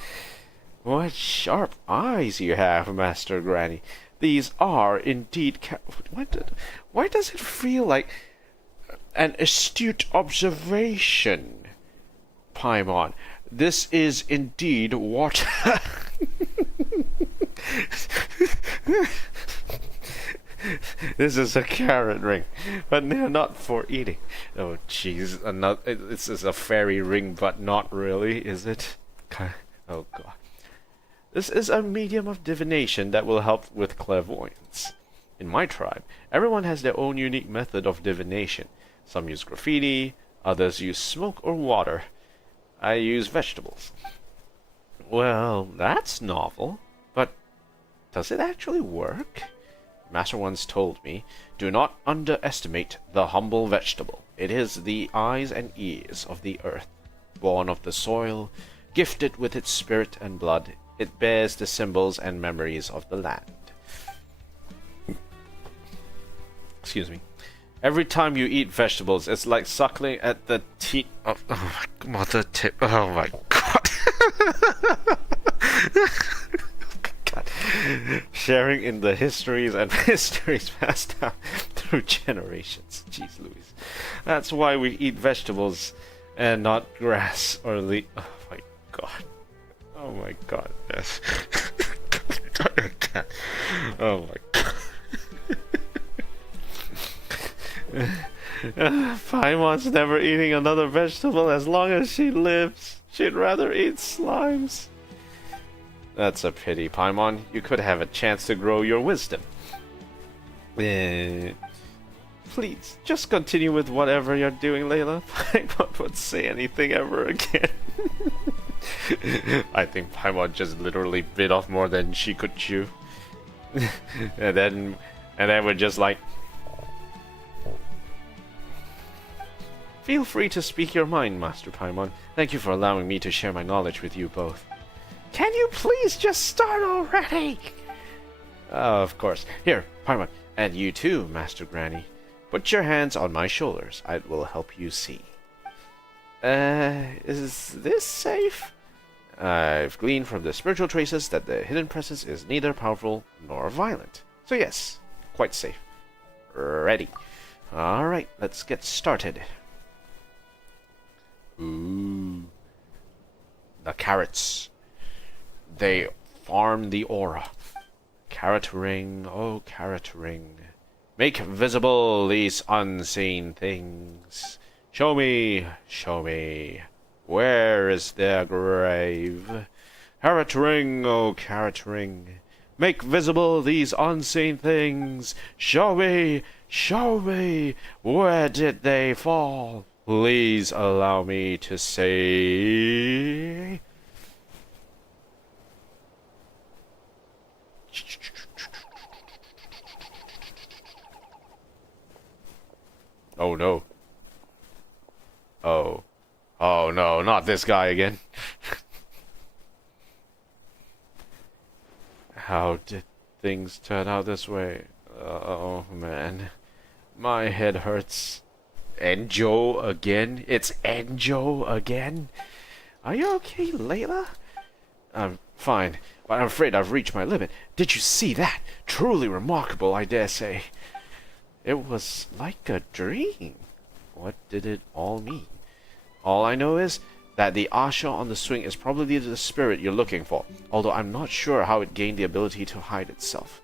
What sharp eyes you have, Master Granny. These are indeed why does it feel like an astute observation? Paimon, this is indeed what... This is a carrot ring, but they're not for eating. Oh, jeez, this is a fairy ring, but not really, is it? Oh, God. This is a medium of divination that will help with clairvoyance. In my tribe, everyone has their own unique method of divination. Some use graffiti, others use smoke or water. I use vegetables. Well, that's novel, but does it actually work? Master once told me, do not underestimate the humble vegetable. It is the eyes and ears of the earth, born of the soil, gifted with its spirit and blood. It bears the symbols and memories of the land. Excuse me. Every time you eat vegetables, it's like suckling at the teat of my mother tip. Oh my god. God. Sharing in the histories and mysteries passed down through generations. Jeez Louise. That's why we eat vegetables and not grass or leaf. Oh my god. Oh my god. Yes. Oh my god. Paimon's never eating another vegetable as long as she lives. She'd rather eat slimes. That's a pity, Paimon. You could have a chance to grow your wisdom. Please, just continue with whatever you're doing, Layla. Paimon won't say anything ever again. I think Paimon just literally bit off more than she could chew. and then we're just like... Feel free to speak your mind, Master Paimon. Thank you for allowing me to share my knowledge with you both. Can you please just start already? Of course. Here, Paimon, and you too, Master Granny. Put your hands on my shoulders. I will help you see. Is this safe? I've gleaned from the spiritual traces that the hidden presence is neither powerful nor violent. So yes, quite safe. Ready. Alright, let's get started. Ooh. The carrots. They farm the aura. Carrot ring, oh carrot ring. Make visible these unseen things. Show me, where is their grave? Carrot ring, oh carrot ring. Make visible these unseen things. Show me, where did they fall? Please allow me to say... Oh no. Oh. Oh no, not this guy again. How did things turn out this way? Oh man. My head hurts. Enjo again? It's Enjo again? Are you okay, Layla? I'm fine, but I'm afraid I've reached my limit. Did you see that? Truly remarkable, I dare say. It was like a dream. What did it all mean? All I know is that the Asha on the swing is probably the spirit you're looking for, although I'm not sure how it gained the ability to hide itself.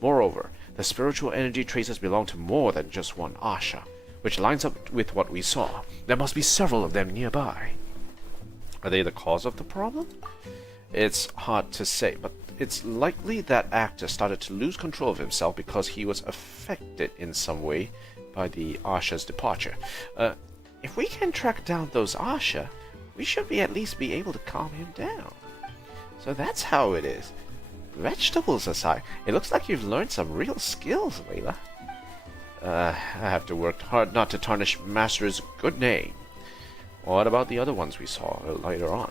Moreover, the spiritual energy traces belong to more than just one Asha, which lines up with what we saw. There must be several of them nearby. Are they the cause of the problem? It's hard to say, but it's likely that actor started to lose control of himself because he was affected in some way by the Asha's departure. If we can track down those Asha, we should at least be able to calm him down. So that's how it is. Vegetables aside, it looks like you've learned some real skills, Layla. I have to work hard not to tarnish Master's good name. What about the other ones we saw later on?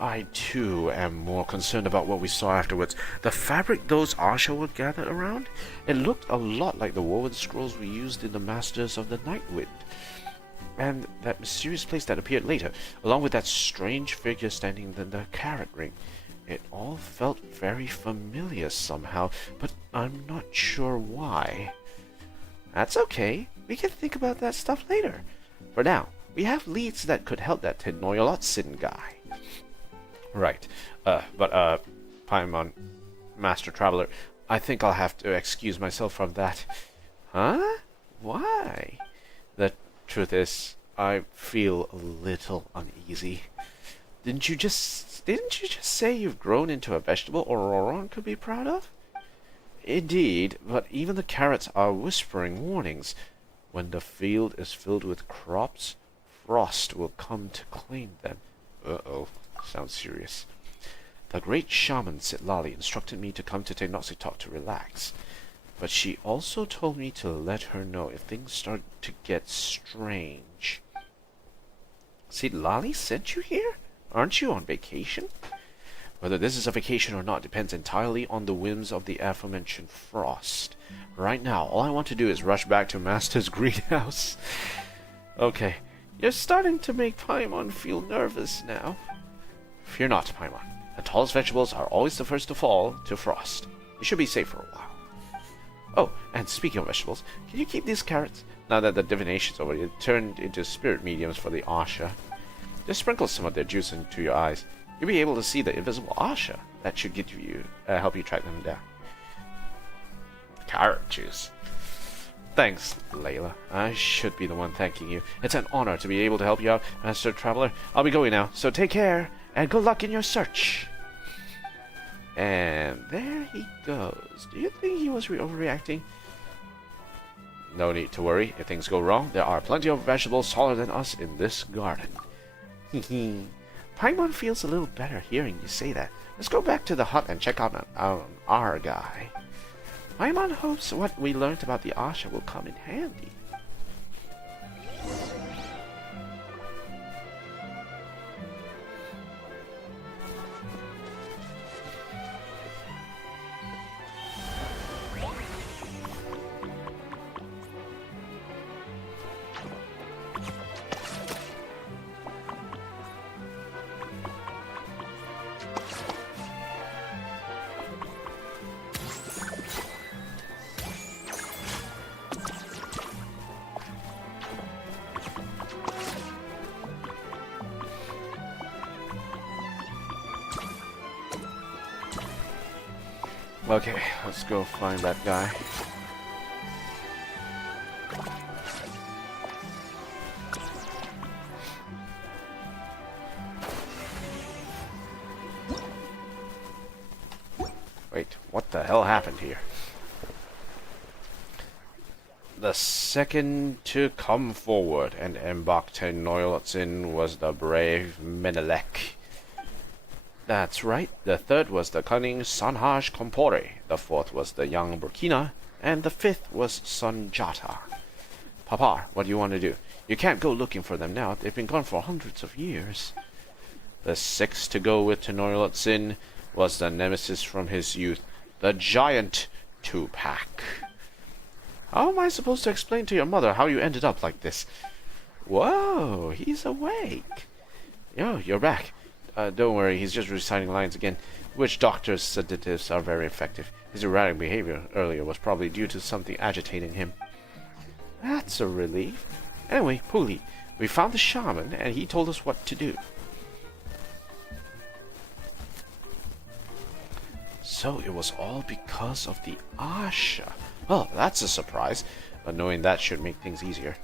I too am more concerned about what we saw afterwards. The fabric those Asha were gathered around, it looked a lot like the woven scrolls we used in the Masters of the Nightwind. And that mysterious place that appeared later, along with that strange figure standing in the carrot ring. It all felt very familiar somehow, but I'm not sure why. That's okay. We can think about that stuff later. For now, we have leads that could help that Tenoyolotsin guy. Right. But Paimon, Master Traveler, I think I'll have to excuse myself from that. Huh? Why? The truth is, I feel a little uneasy. Didn't you just say you've grown into a vegetable Auroron could be proud of? Indeed, but even the carrots are whispering warnings. When the field is filled with crops, frost will come to claim them. Uh-oh. Sounds serious. The great shaman Sitlali instructed me to come to Tenoxytalk to relax, but she also told me to let her know if things start to get strange. Sitlali sent you here? Aren't you on vacation? Whether this is a vacation or not depends entirely on the whims of the aforementioned Frost. Right now, all I want to do is rush back to Master's greenhouse. Okay, you're starting to make Paimon feel nervous now. Fear not, Paimon. The tallest vegetables are always the first to fall to frost. You should be safe for a while. Oh, and speaking of vegetables, can you keep these carrots? Now that the divination's over, you turned into spirit mediums for the Asha. Just sprinkle some of their juice into your eyes. You'll be able to see the invisible Asha. That should get you, help you track them down. Carrot juice. Thanks, Layla. I should be the one thanking you. It's an honor to be able to help you out, Master Traveler. I'll be going now, so take care, and good luck in your search. And there he goes. Do you think he was overreacting? No need to worry. If things go wrong, there are plenty of vegetables taller than us in this garden. Paimon feels a little better hearing you say that. Let's go back to the hut and check out on our guy. Paimon hopes what we learned about the Asha will come in handy. Okay, let's go find that guy. Wait, what the hell happened here? The second to come forward and embark Tenoyolotsin was the brave Menelek. That's right, the third was the cunning Sanhaj Kompore, the fourth was the young Burkina, and the fifth was Sanjata. Papa, what do you want to do? You can't go looking for them now, they've been gone for hundreds of years. The sixth to go with Tenoyolotsin was the nemesis from his youth, the giant Tupac. How am I supposed to explain to your mother how you ended up like this? Whoa, he's awake. Yo, you're back. Don't worry, he's just reciting lines again. Witch doctor's sedatives are very effective. His erratic behavior earlier was probably due to something agitating him. That's a relief. Anyway, Puli, we found the shaman, and he told us what to do. So it was all because of the Asha. Well, that's a surprise, but knowing that should make things easier.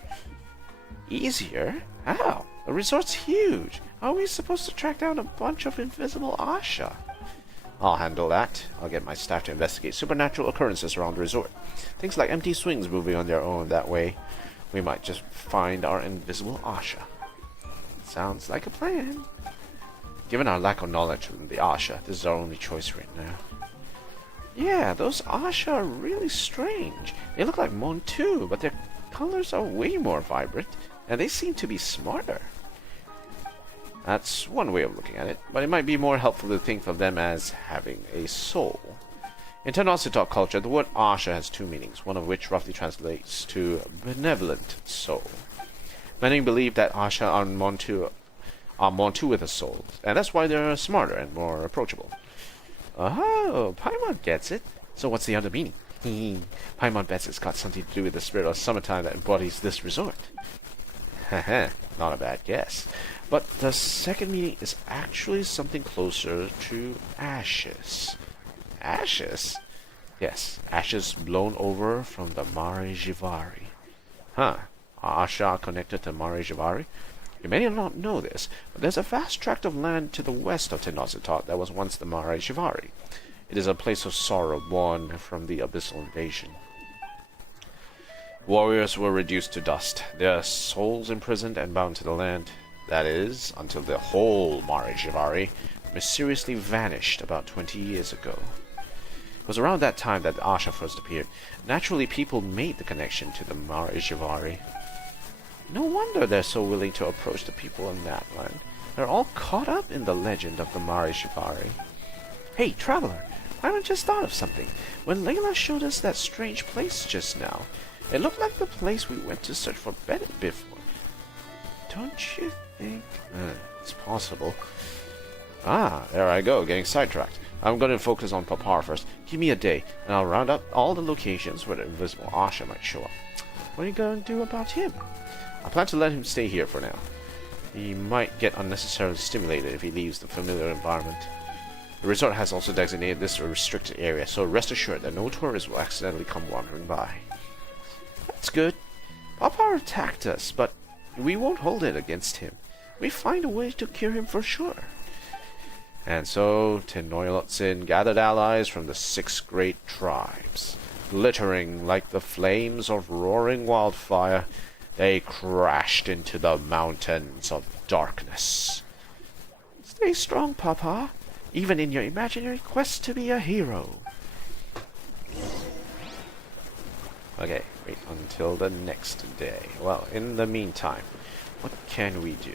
Easier? How? The resort's huge. How are we supposed to track down a bunch of invisible Asha? I'll handle that. I'll get my staff to investigate supernatural occurrences around the resort. Things like empty swings moving on their own. That way, we might just find our invisible Asha. Sounds like a plan. Given our lack of knowledge of the Asha, this is our only choice right now. Yeah, those Asha are really strange. They look like Mon too, but their colors are way more vibrant, and they seem to be smarter. That's one way of looking at it, but it might be more helpful to think of them as having a soul. In Tennosseetalk culture, the word Asha has two meanings, one of which roughly translates to benevolent soul. Many believe that Asha are Montu with a soul, and that's why they're smarter and more approachable. Oh, Paimon gets it. So what's the other meaning? Paimon bets it's got something to do with the spirit of summertime that embodies this resort. Haha, not a bad guess. But the second meaning is actually something closer to ashes. Ashes? Yes, ashes blown over from the Mare Jivari. Huh. Are Asha connected to Mare Jivari? You may not know this, but there's a vast tract of land to the west of Tennosseetalk that was once the Mare Jivari. It is a place of sorrow born from the abyssal invasion. Warriors were reduced to dust, their souls imprisoned and bound to the land. That is, until the whole Mare Jivari mysteriously vanished about 20 years ago. It was around that time that the Asha first appeared. Naturally, people made the connection to the Mare Jivari. No wonder they're so willing to approach the people in that land. They're all caught up in the legend of the Mare Jivari. Hey, traveler, I just thought of something. When Layla showed us that strange place just now, it looked like the place we went to search for Bennett before. Don't you think? It's possible. Ah, there I go, getting sidetracked. I'm going to focus on Papar first. Give me a day, and I'll round up all the locations where the invisible Asha might show up. What are you going to do about him? I plan to let him stay here for now. He might get unnecessarily stimulated if he leaves the familiar environment. The resort has also designated this a restricted area, so rest assured that no tourists will accidentally come wandering by. That's good. Papar attacked us, but we won't hold it against him. We find a way to cure him for sure. And so, Tenoylotzin gathered allies from the 6 great tribes. Glittering like the flames of roaring wildfire, they crashed into the mountains of darkness. Stay strong, Papa, even in your imaginary quest to be a hero. Okay, wait until the next day. Well, in the meantime, what can we do?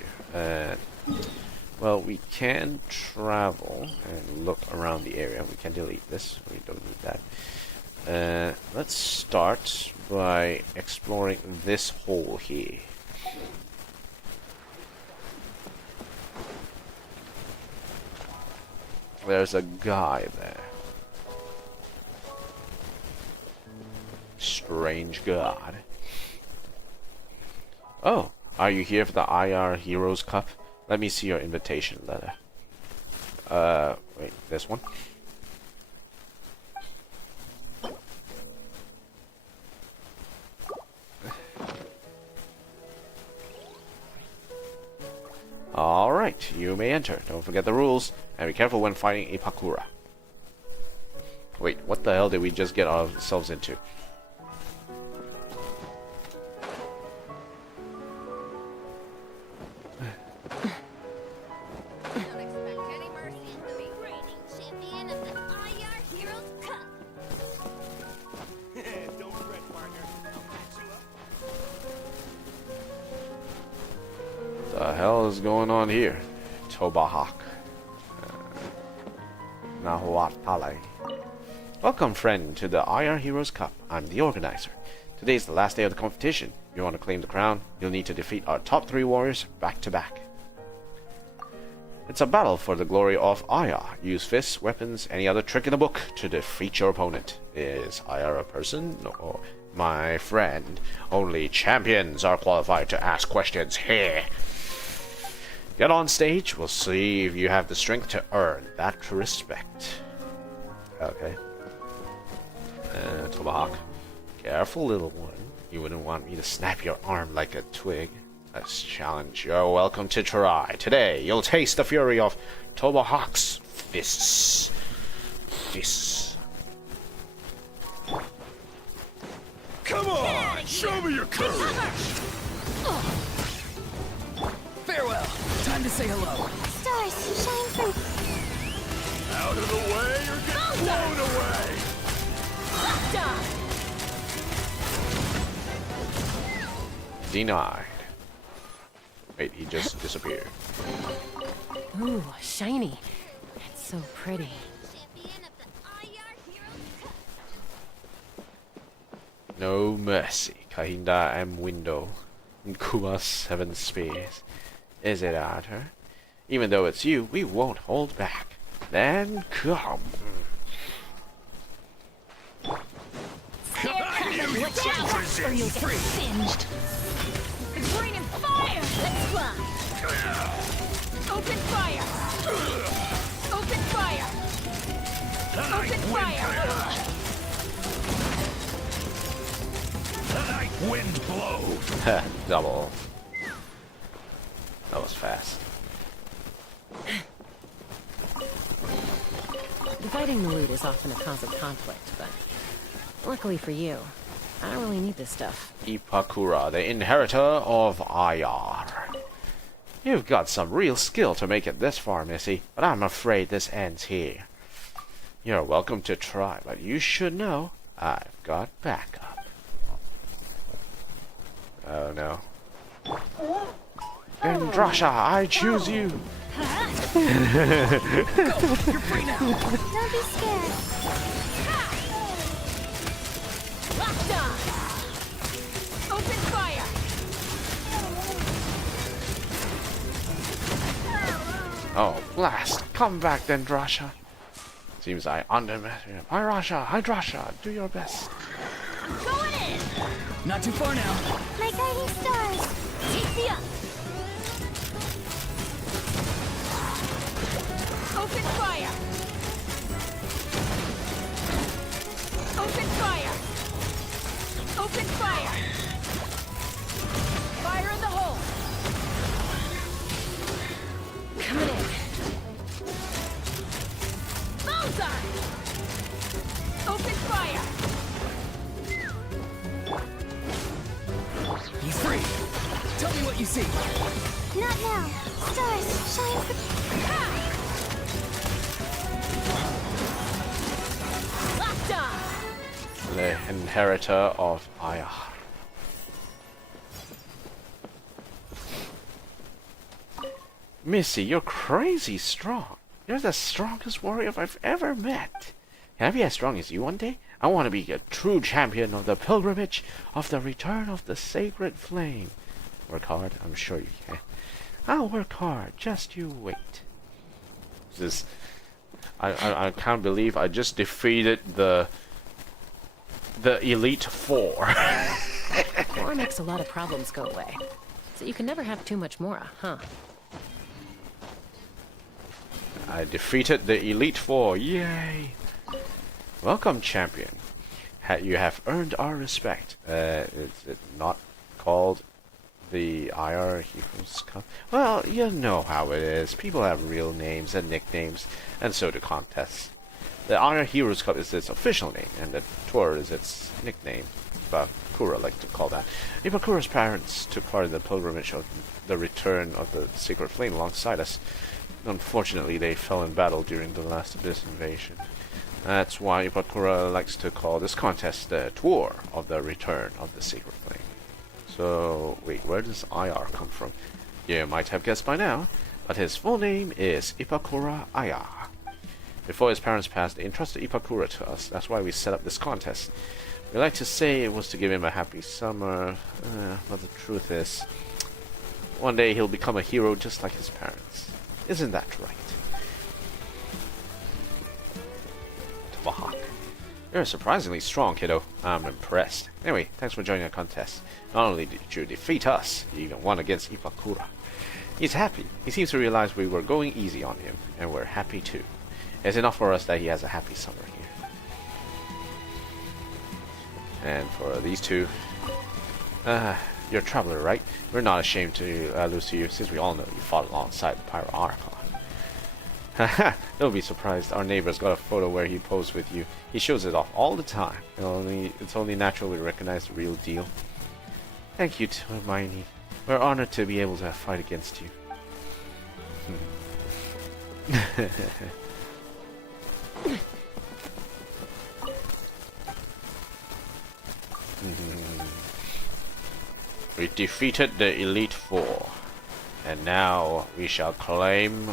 Well, we can travel and look around the area. We can delete this. We don't need that. Let's start by exploring this hole here. There's a guy there. Strange god. Oh, are you here for the IR Heroes Cup? Let me see your invitation letter. Wait, this one? Alright, you may enter. Don't forget the rules, and be careful when fighting a Pakura. Wait, what the hell did we just get ourselves into? The hell is going on here? Tobahak. Nahuatale. Welcome, friend, to the IR Heroes Cup. I'm the organizer. Today is the last day of the competition. If you want to claim the crown, you'll need to defeat our top 3 warriors back to back. It's a battle for the glory of IR. Use fists, weapons, any other trick in the book to defeat your opponent. Is IR a person? No, my friend. Only champions are qualified to ask questions here. Get on stage, we'll see if you have the strength to earn that respect. Okay. Tomahawk. Careful, little one. You wouldn't want me to snap your arm like a twig. Let's challenge. You're welcome to try. Today, you'll taste the fury of Tomahawk's fists. Fists. Come on! Show me your courage! Farewell. Time to say hello. Stars, shine through. Out of the way or get blown away! Denied. Wait, he just disappeared. Ooh, shiny. It's so pretty. No mercy, Kahinda M window. Kuma's 7 spears. Is it, Arthur? Even though it's you, we won't hold back. Then come. Watch out, or you'll get singed. It's raining fire! Let's fly! Open fire! Open fire! Open fire! Tonight wind blow. Double. That was fast. Dividing the loot is often a cause of conflict, but luckily for you, I don't really need this stuff. Ipakura, the inheritor of Ayar. You've got some real skill to make it this far, Missy, but I'm afraid this ends here. You're welcome to try, but you should know I've got backup. Oh no. Andrasha, I choose you! You're free now. Don't be scared. Locked on! Open fire! Oh, blast! Come back, Andrasha! Seems I underestimated. Hydrasha, do your best. Going in! Not too far now. My guiding stars. Take me up! Open fire! Open fire! Open fire! Fire in the hole! Coming in. Bullseye! Open fire! He's free. Tell me what you see. Not now. Stars, shine for... Locked on! The inheritor of Ayar. Missy, you're crazy strong. You're the strongest warrior I've ever met. Can I be as strong as you one day? I want to be a true champion of the pilgrimage of the return of the sacred flame. Work hard, I'm sure you can. I'll work hard, just you wait. This, I can't believe I just defeated the Elite Four. More makes a lot of problems go away. So you can never have too much Mora, huh? I defeated the Elite Four, yay! Welcome, champion. You have earned our respect. Is it not called the IR Heroes Cup? Well, you know how it is. People have real names and nicknames, and so do contests. The IR Heroes Cup is its official name, and the tour is its nickname. Ipakura like to call that. Ipakura's parents took part in the pilgrimage of the return of the Sacred Flame alongside us. Unfortunately, they fell in battle during the last Abyss invasion. That's why Ipakura likes to call this contest the tour of the return of the Sacred Flame. So, wait, where does IR come from? You might have guessed by now, but his full name is Ipakura Ayar. Before his parents passed, they entrusted Ipakura to us. That's why we set up this contest. We like to say it was to give him a happy summer, but the truth is, one day he'll become a hero just like his parents. Isn't that right? Tomahawk. You're surprisingly strong, kiddo. I'm impressed. Anyway, thanks for joining the contest. Not only did you defeat us, you even won against Ipakura. He's happy. He seems to realize we were going easy on him, and we're happy too. It's enough for us that he has a happy summer here. And for these two, you're a traveler, right? We're not ashamed to lose to you, since we all know you fought alongside the Pyro Archon. Haha, don't be surprised. Our neighbor's got a photo where he posed with you. He shows it off all the time. It's only natural we recognize the real deal. Thank you, Hermione. We're honored to be able to fight against you. We defeated the Elite Four. And now we shall claim.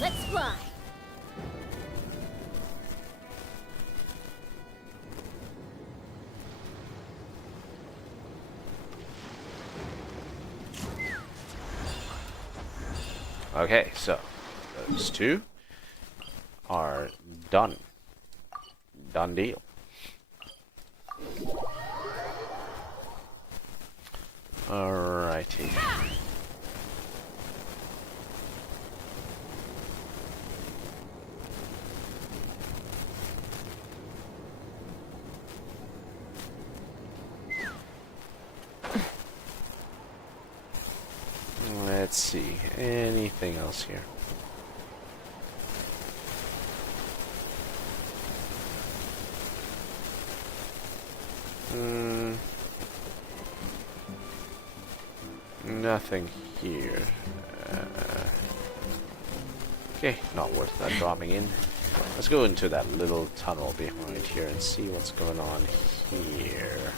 Let's fly. Okay, so those two are done. Done deal. Alrighty. Let's see. Anything else here? Nothing here. Okay, not worth that dropping in. Let's go into that little tunnel behind here and see what's going on here.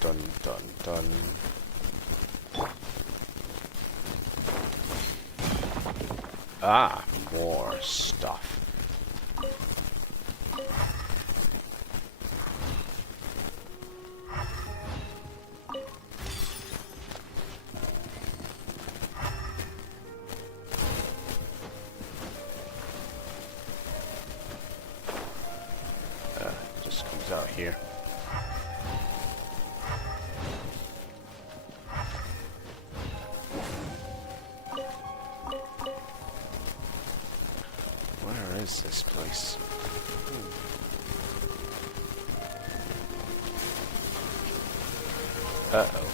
Dun dun dun. Ah, more stuff. Just comes out here. Where is this place? Uh-oh.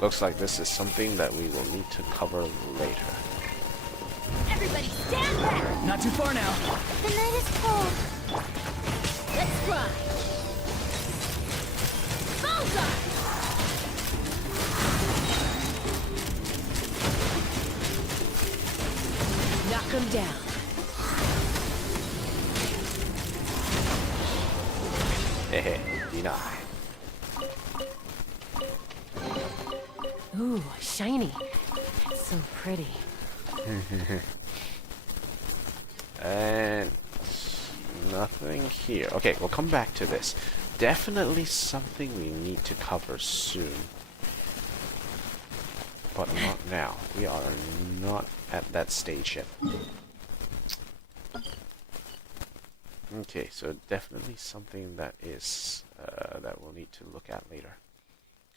Looks like this is something that we will need to cover later. Everybody stand back. Not too far now. The night is cold. Let's fly. Bullseye. Knock him down. Hehe, deny. Ooh, shiny. It's so pretty. And nothing here. Okay, we'll come back to this. Definitely something we need to cover soon. But not now. We are not at that stage yet. Okay, so definitely something that is that we'll need to look at later.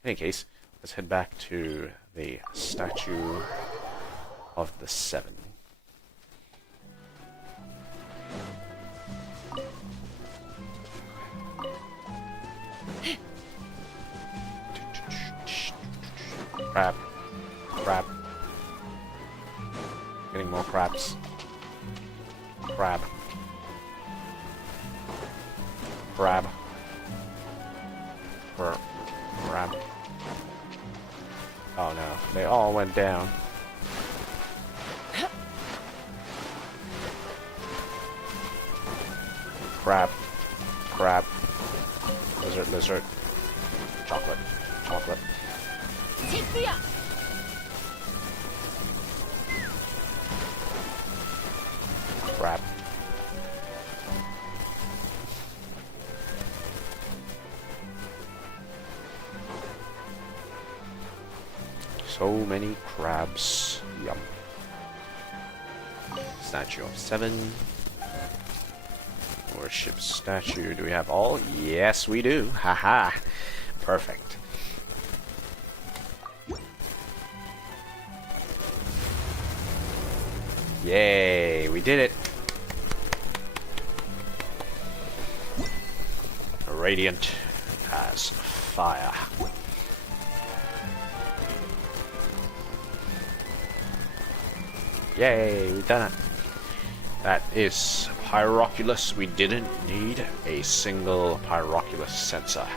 In any case, let's head back to the statue of the Seven. Crab. Crab. Getting more crabs. Crab. Crab. Crab. Oh no, they all went down. Crab. Crab. Lizard, lizard. Chocolate. Chocolate. Take me up. Crab. So many crabs. Yum. Statue of Seven. Worship statue. Do we have all? Yes, we do. Haha. Perfect. Yay, we did it. Radiant as fire. Yay, we done it. That is Pyroculus. We didn't need a single Pyroculus sensor.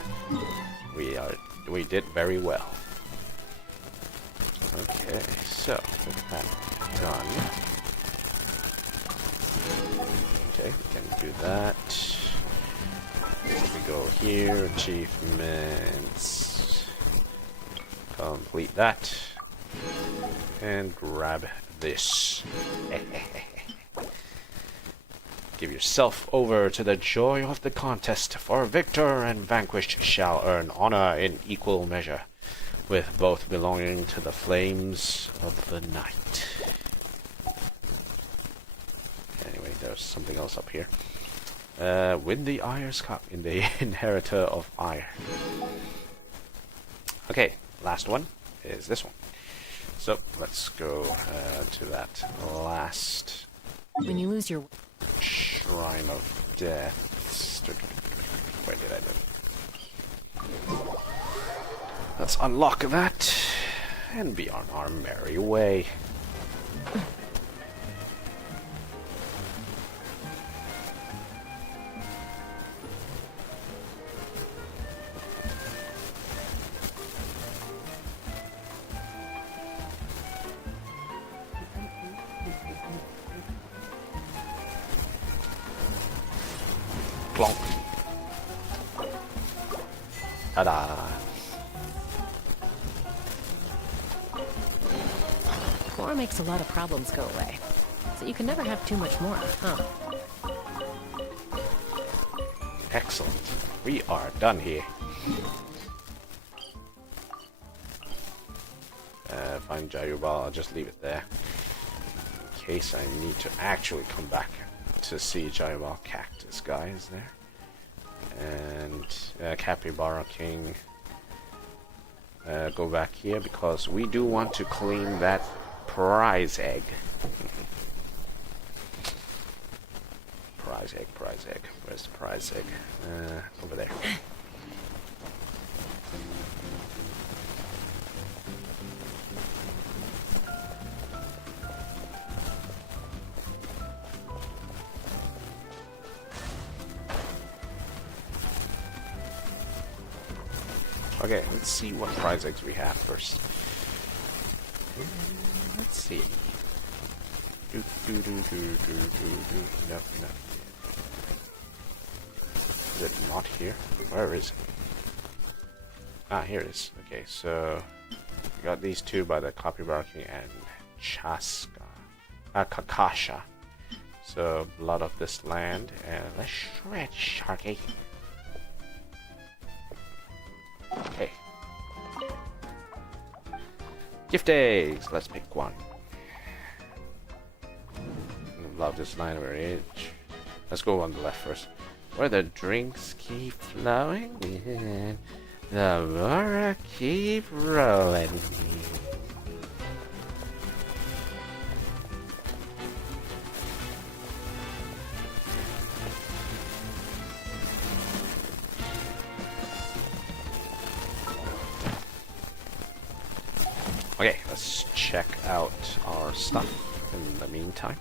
We did very well. Okay, so with that done. Okay, we can do that. We go here, achievements. Complete that. And grab this. Give yourself over to the joy of the contest, for victor and vanquished shall earn honor in equal measure, with both belonging to the flames of the night. Anyway, there's something else up here. Win the Ire's Cup in the Inheritor of Ire. Okay, last one is this one. So let's go to that last When you lose your... Shrine of Death. Where did I do? Let's unlock that and be on our merry way. Plonk. Ta-da. More makes a lot of problems go away. So you can never have too much more, huh? Excellent. We are done here. Find Jayubal, I'll just leave it there. In case I need to actually come back to see Jayubal Cactus guy is there. And Capybara King. Go back here because we do want to claim that prize egg. Prize egg, prize egg. Where's the prize egg? Over there. Okay, let's see what prize eggs we have first. Let's see. Nope, no. Is it not here? Where is it? Ah, here it is. Okay, so we got these two by the Capybara King and Kakasha. So blood of this land, and let's shred Sharky. Okay. Gift eggs. Let's pick one. Love this line very rich. Let's go on the left first. Where the drinks keep flowing, the water keep rolling. Okay, let's check out our stuff in the meantime.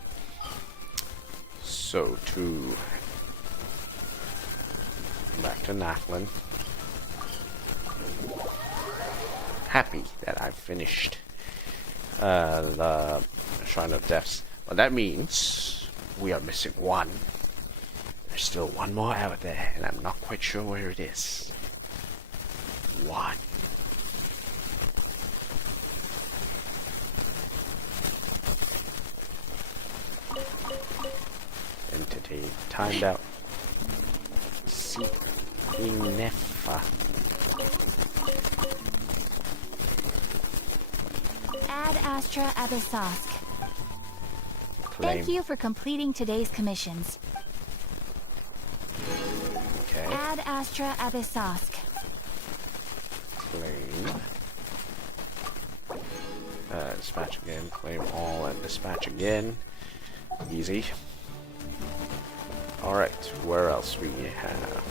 So, back to Nathlin. Happy that I've finished the Shrine of Deaths. Well, that means we are missing one. There's still one more out there, and I'm not quite sure where it is. One. Entity timed out. Nefa. Ad Astra Abyssosk. Claim. Thank you for completing today's commissions. Okay. Ad Astra Abyssosk. Claim. Dispatch again. Claim all and dispatch again. Easy. Alright, where else we have?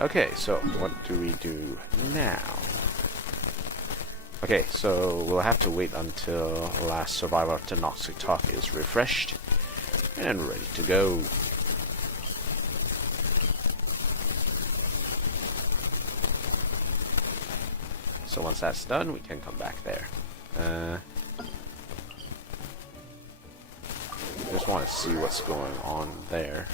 Okay, so what do we do now? Okay, so we'll have to wait until last survivor of the Noxic Talk is refreshed and ready to go. So once that's done, we can come back there. Just want to see what's going on there.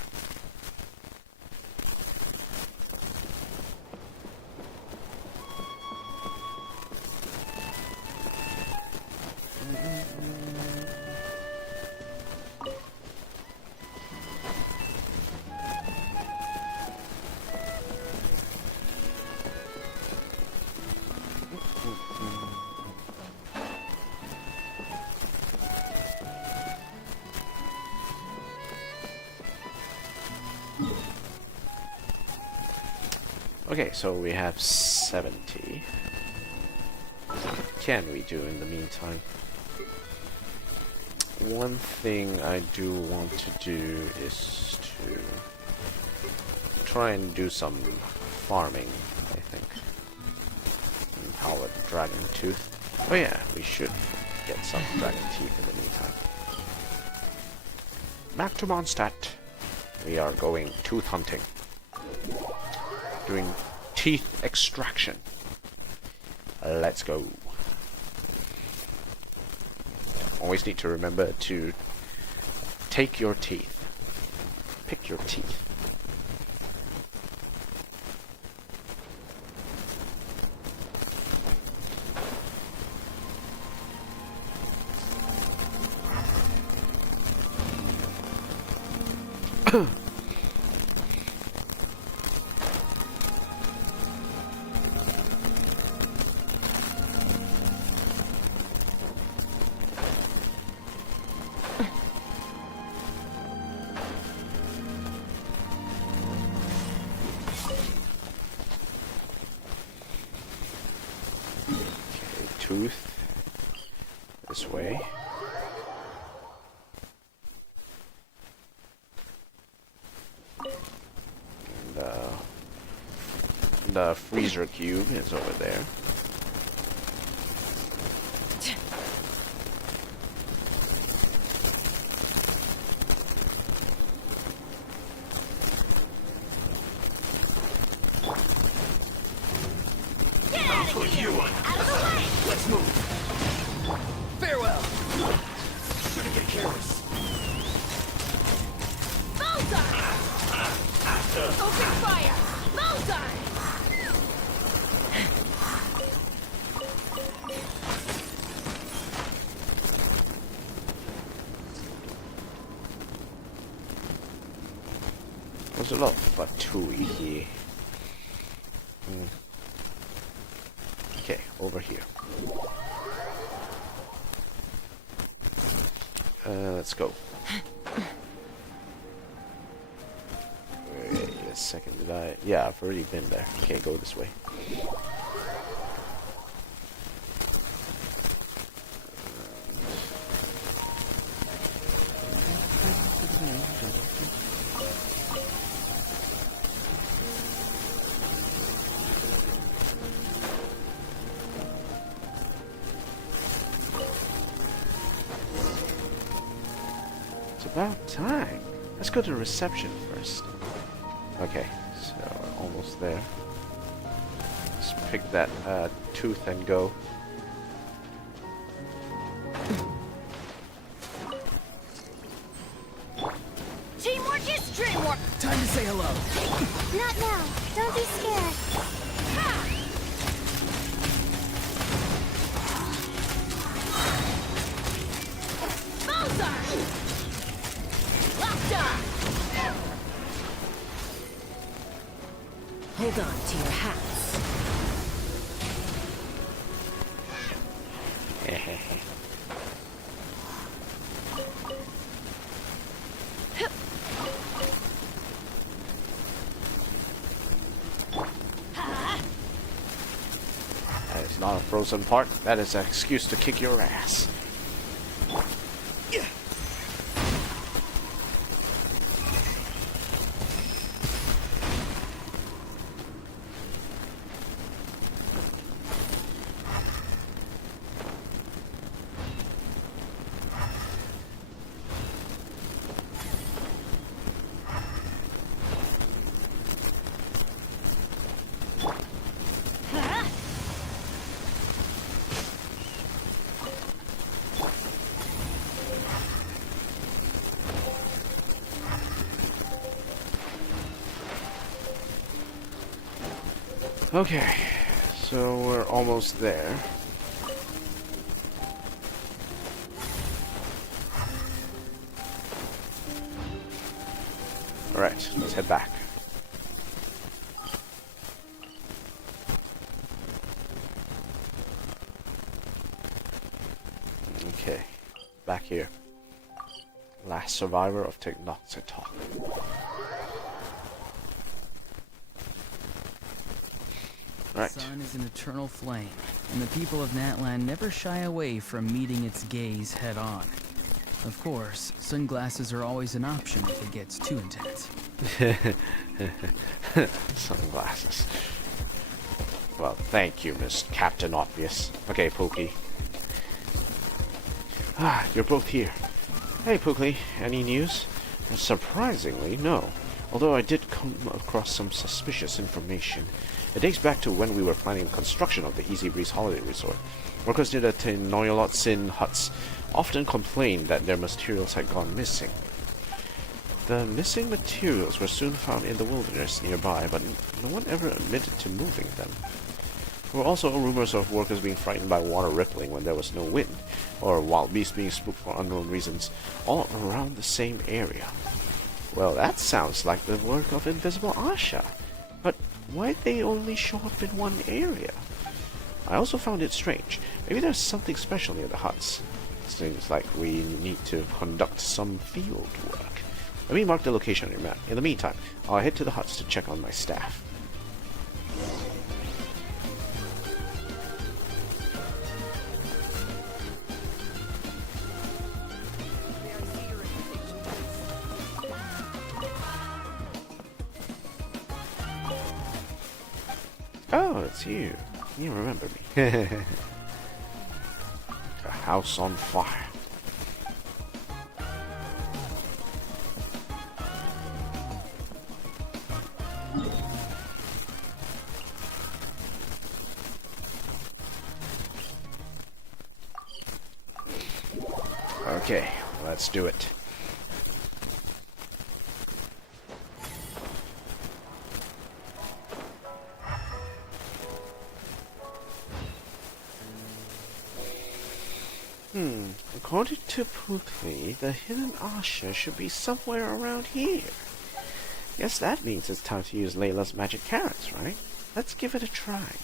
Okay, so we have 70. What can we do in the meantime? One thing I do want to do is to try and do some farming, I think. Empowered dragon tooth. Oh yeah, we should get some dragon teeth in the meantime. Back to Mondstadt. We are going tooth hunting. Doing teeth extraction. Let's go. Always need to remember to take your teeth. Pick your teeth. Tooth this way. And the freezer cube is over there. Let's move. Farewell. Shouldn't get careless. Bullseye! Open fire! Bullseye! There's a lot of Batui here. Okay, over here. Let's go. Wait a second, did I? Yeah, I've already been there. Okay, go this way. About time. Let's go to reception first. Okay, so we're almost there. Let's pick that tooth and go. Teamwork is dreamwork! Time to say hello. Not now. Don't be scared. Bullseye! Locked on! Hold on to your hats. That is not a frozen part. That is an excuse to kick your ass. Okay, so we're almost there. Alright, let's head back. Okay, back here. Last survivor of Nod-krai. Right. The sun is an eternal flame, and the people of Natlan never shy away from meeting its gaze head-on. Of course, sunglasses are always an option if it gets too intense. Sunglasses. Well, thank you, Miss Captain Obvious. Okay, Pookie. Ah, you're both here. Hey, Pookie, any news? Surprisingly, no. Although I did come across some suspicious information. It dates back to when we were planning the construction of the Easybreeze Holiday Resort. Workers near the Noyolotsin huts often complained that their materials had gone missing. The missing materials were soon found in the wilderness nearby, but no one ever admitted to moving them. There were also rumors of workers being frightened by water rippling when there was no wind, or wild beasts being spooked for unknown reasons, all around the same area. Well, that sounds like the work of Invisible Asha. But why'd they only show up in one area? I also found it strange. Maybe there's something special near the huts. Seems like we need to conduct some field work. Let me mark the location on your map. In the meantime, I'll head to the huts to check on my staff. Oh, it's you. You remember me. The house on fire. Okay, let's do it. According to Pookie, the hidden Asha should be somewhere around here. Guess that means it's time to use Layla's magic carrots, right? Let's give it a try.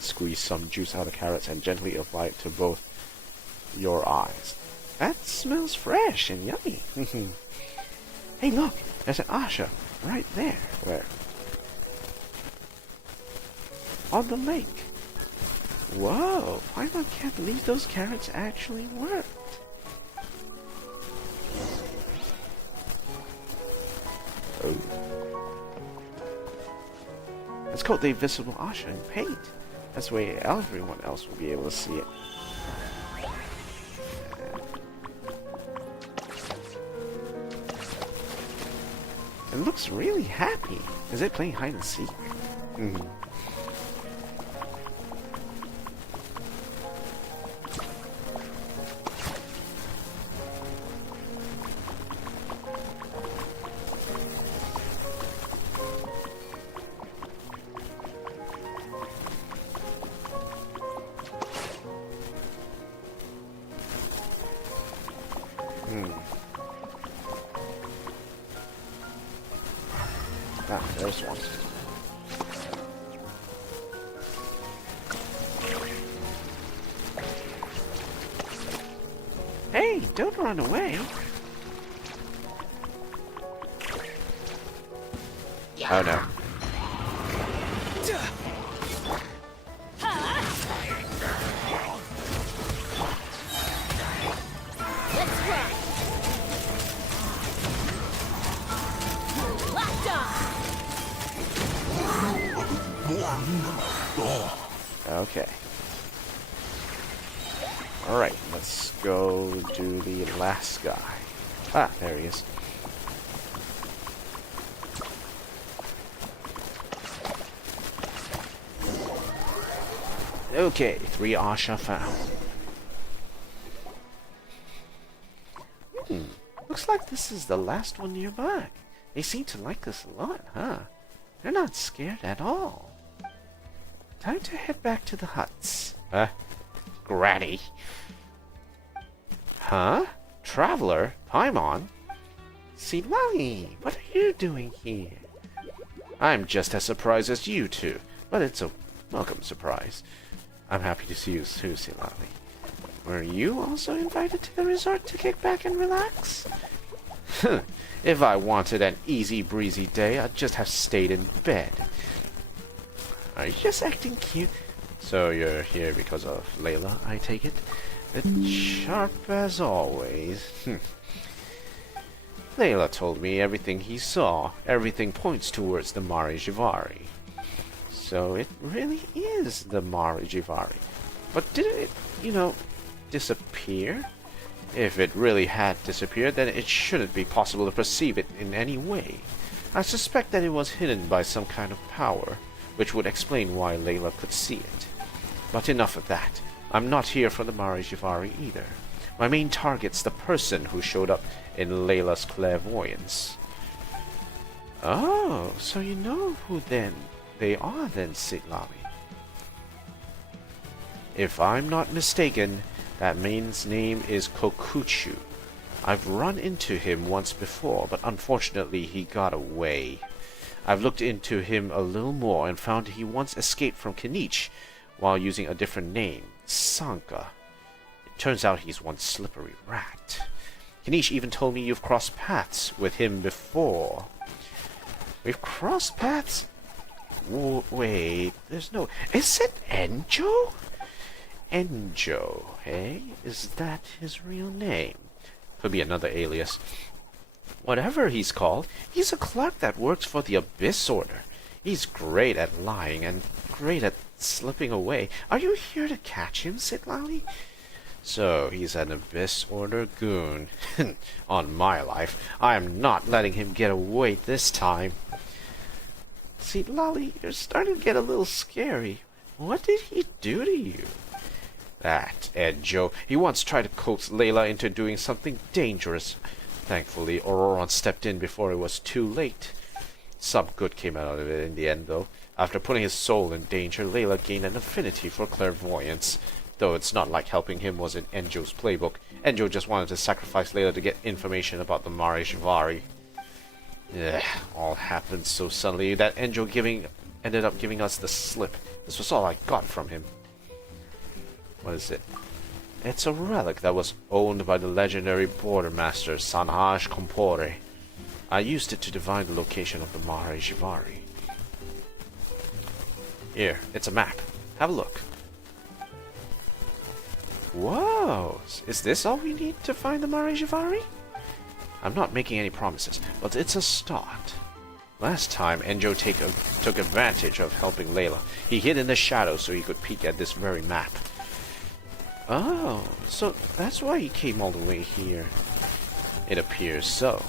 Squeeze some juice out of the carrots and gently apply it to both your eyes. That smells fresh and yummy. Hey, look! There's an Asha right there. Where? On the lake. Whoa! I can't believe those carrots actually worked. Oh. Let's coat the invisible Asha in paint. That's the way everyone else will be able to see it. It looks really happy. Is it playing hide and seek? Ah, there's one. Hey, don't run away. Oh no. Okay. Alright, let's go do the last guy. Ah, there he is. Okay, 3 Asha found. Looks like this is the last one nearby. They seem to like this a lot, huh? They're not scared at all. Time to head back to the huts. Granny. Huh? Traveler? Paimon? Silali, what are you doing here? I'm just as surprised as you two, but it's a welcome surprise. I'm happy to see you too, Silali. Were you also invited to the resort to kick back and relax? If I wanted an easy breezy day, I'd just have stayed in bed. Are you just acting cute? So you're here because of Layla, I take it? It's sharp as always. Layla told me everything he saw, everything points towards the Marijivari. So it really is the Marijivari. But didn't it, disappear? If it really had disappeared, then it shouldn't be possible to perceive it in any way. I suspect that it was hidden by some kind of power, which would explain why Layla could see it. But enough of that. I'm not here for the Marijivari either. My main target's the person who showed up in Layla's clairvoyance. Oh, so you know who they are then, Silali. If I'm not mistaken, that man's name is Kokuchu. I've run into him once before, but unfortunately he got away. I've looked into him a little more and found he once escaped from Kinich while using a different name, Sanka. It turns out he's one slippery rat. Kinich even told me you've crossed paths with him before. We've crossed paths? Wait, there's no... Is it Enjo? Enjo, eh? Is that his real name? Could be another alias. Whatever he's called, he's a clerk that works for the Abyss Order. He's great at lying and great at slipping away. Are you here to catch him, Silali? So, he's an Abyss Order goon. On my life, I am not letting him get away this time. Silali, you're starting to get a little scary. What did he do to you? That Enjo. He once tried to coax Layla into doing something dangerous. Thankfully, Auroron stepped in before it was too late. Some good came out of it in the end, though. After putting his soul in danger, Layla gained an affinity for clairvoyance. Though it's not like helping him was in Enjo's playbook. Enjo just wanted to sacrifice Layla to get information about the Marijivari. All happened so suddenly that Enjo ended up giving us the slip. This was all I got from him. What is it? It's a relic that was owned by the legendary border master Sanhaj Kompore. I used it to divine the location of the Marijivari. Here, it's a map. Have a look. Whoa! Is this all we need to find the Marijivari? I'm not making any promises, but it's a start. Last time, Enjo took advantage of helping Layla. He hid in the shadows so he could peek at this very map. Oh, so that's why he came all the way here. It appears so.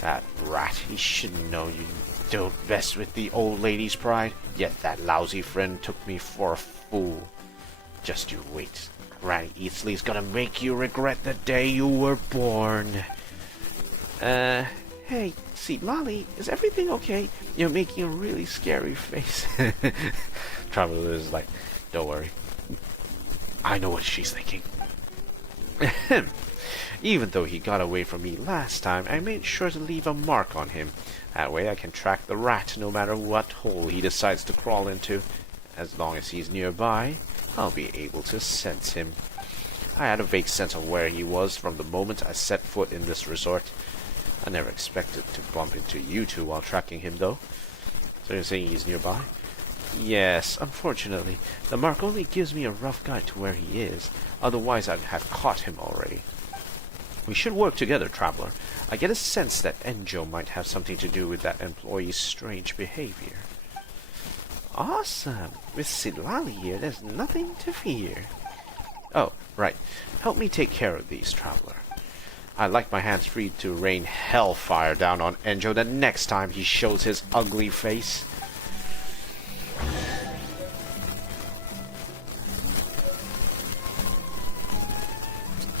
That rat, he should know you don't mess with the old lady's pride. Yet that lousy friend took me for a fool. Just you wait. Granny Easley's gonna make you regret the day you were born. Hey, see, Lolly, is everything okay? You're making a really scary face. Traveler is like, don't worry. I know what she's thinking. Even though he got away from me last time, I made sure to leave a mark on him. That way I can track the rat no matter what hole he decides to crawl into. As long as he's nearby, I'll be able to sense him. I had a vague sense of where he was from the moment I set foot in this resort. I never expected to bump into you two while tracking him, though. So you're saying he's nearby? Yes, unfortunately. The mark only gives me a rough guide to where he is. Otherwise, I'd have caught him already. We should work together, Traveler. I get a sense that Enjo might have something to do with that employee's strange behavior. Awesome! With Silali here, there's nothing to fear. Oh, right. Help me take care of these, Traveler. I'd like my hands free to rain hellfire down on Enjo the next time he shows his ugly face.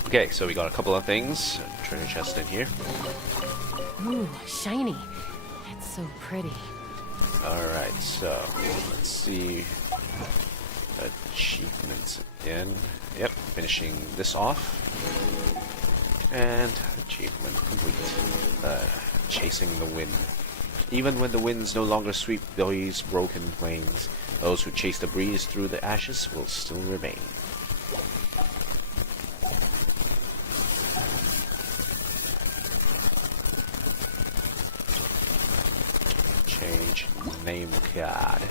Okay, so we got a couple of things. Treasure chest in here. Ooh, shiny. It's so pretty. Alright, so let's see Achievements again. Yep, finishing this off. And achievement complete. Chasing the wind. Even when the winds no longer sweep these broken plains, those who chase the breeze through the ashes will still remain. Change name card.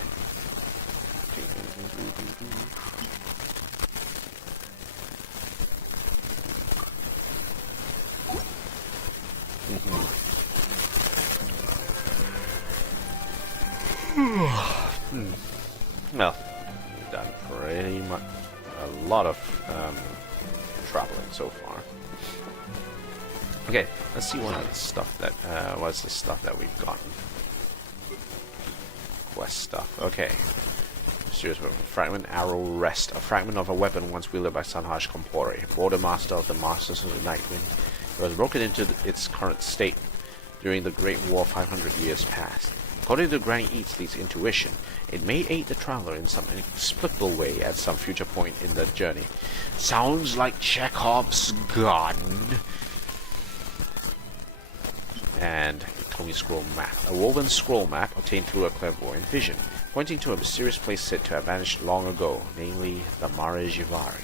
Well, we've done pretty much a lot of traveling so far. Okay, let's see what other stuff that what's the stuff that we've gotten. Quest stuff. Okay. Serious weapon. Fragment arrow rest. A fragment of a weapon once wielded by Sanhaj Kompori, border master of the Masters of the Night Wind. It was broken into its current state during the Great War 500 years past. According to Granny Eatsley's intuition, it may aid the traveler in some inexplicable way at some future point in the journey. Sounds like Chekhov's gun. And a Tony scroll map. A woven scroll map obtained through a clairvoyant vision, pointing to a mysterious place said to have vanished long ago, namely the Mare Jivari.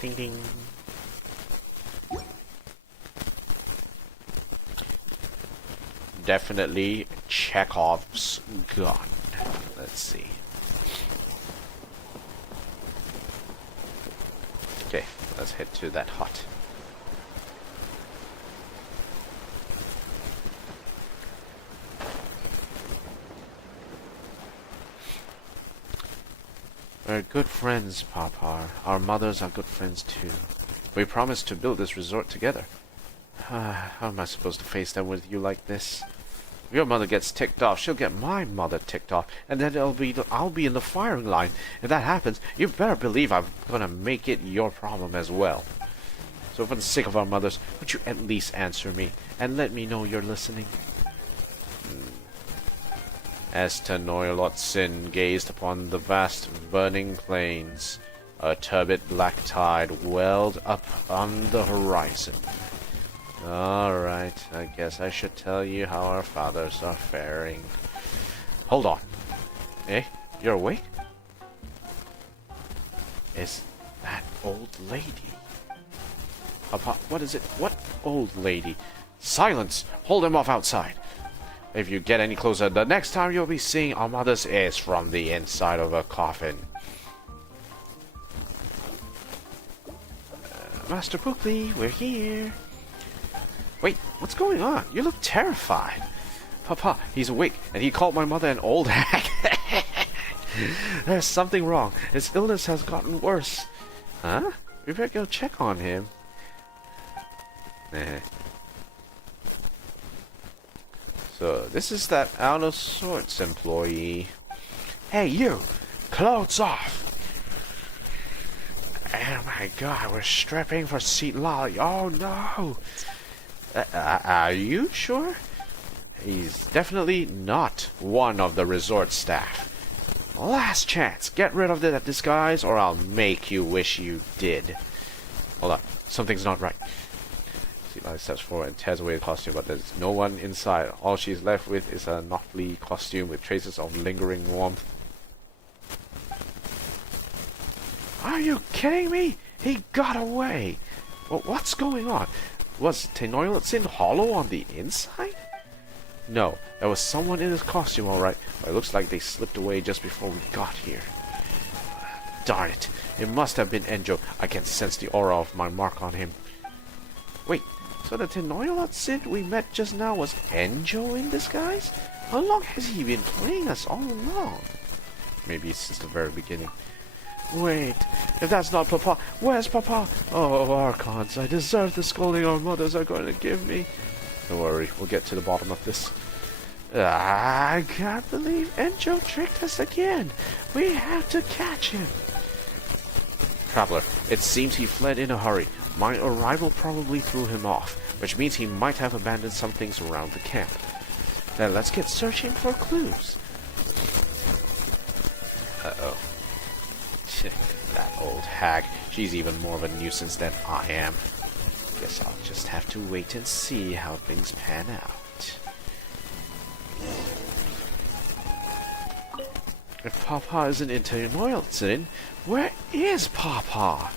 Ding ding. Definitely Chekhov's gun. Let's see. Okay, let's head to that hut. We're good friends, Papa. Our mothers are good friends too. We promised to build this resort together. How am I supposed to face them with you like this? If your mother gets ticked off, she'll get my mother ticked off, and then I'll be in the firing line. If that happens, you better believe I'm gonna make it your problem as well. So for the sake of our mothers, would you at least answer me, and let me know you're listening? As Tenoylotsin gazed upon the vast burning plains, a turbid black tide welled up on the horizon. Alright, I guess I should tell you how our fathers are faring. Hold on. Eh? You're awake? Is that old lady? Papa, what is it? What old lady? Silence! Hold him off outside. If you get any closer, the next time you'll be seeing our mother's is from the inside of a coffin. Master Pookley, we're here. Wait, what's going on? You look terrified. Papa, he's awake, and he called my mother an old hag. There's something wrong. His illness has gotten worse. Huh? We better go check on him. So, this is that out of sorts employee. Hey, you! Clothes off! Oh my god, we're strapping for seat lolly. Oh no! Are you sure? He's definitely not one of the resort staff. Last chance. Get rid of that disguise or I'll make you wish you did. Hold on. Something's not right. Seat steps forward and tears away the costume, but there's no one inside. All she's left with is a Nod-krai costume with traces of lingering warmth. Are you kidding me? He got away. Well, what's going on? Was Tenoylotsin hollow on the inside? No, there was someone in his costume alright, but it looks like they slipped away just before we got here. Darn it, it must have been Enjo. I can sense the aura of my mark on him. Wait, so the Tenoylotsin we met just now was Enjo in disguise? How long has he been playing us all along? Maybe since the very beginning. Wait, if that's not Papa, where's Papa? Oh, Archons, I deserve the scolding our mothers are going to give me. Don't worry, we'll get to the bottom of this. I can't believe Enjo tricked us again. We have to catch him. Traveler, it seems he fled in a hurry. My arrival probably threw him off, which means he might have abandoned some things around the camp. Then let's get searching for clues. Uh-oh. That old hag. She's even more of a nuisance than I am. Guess I'll just have to wait and see how things pan out. If Papa isn't into Noilton, where is Papa?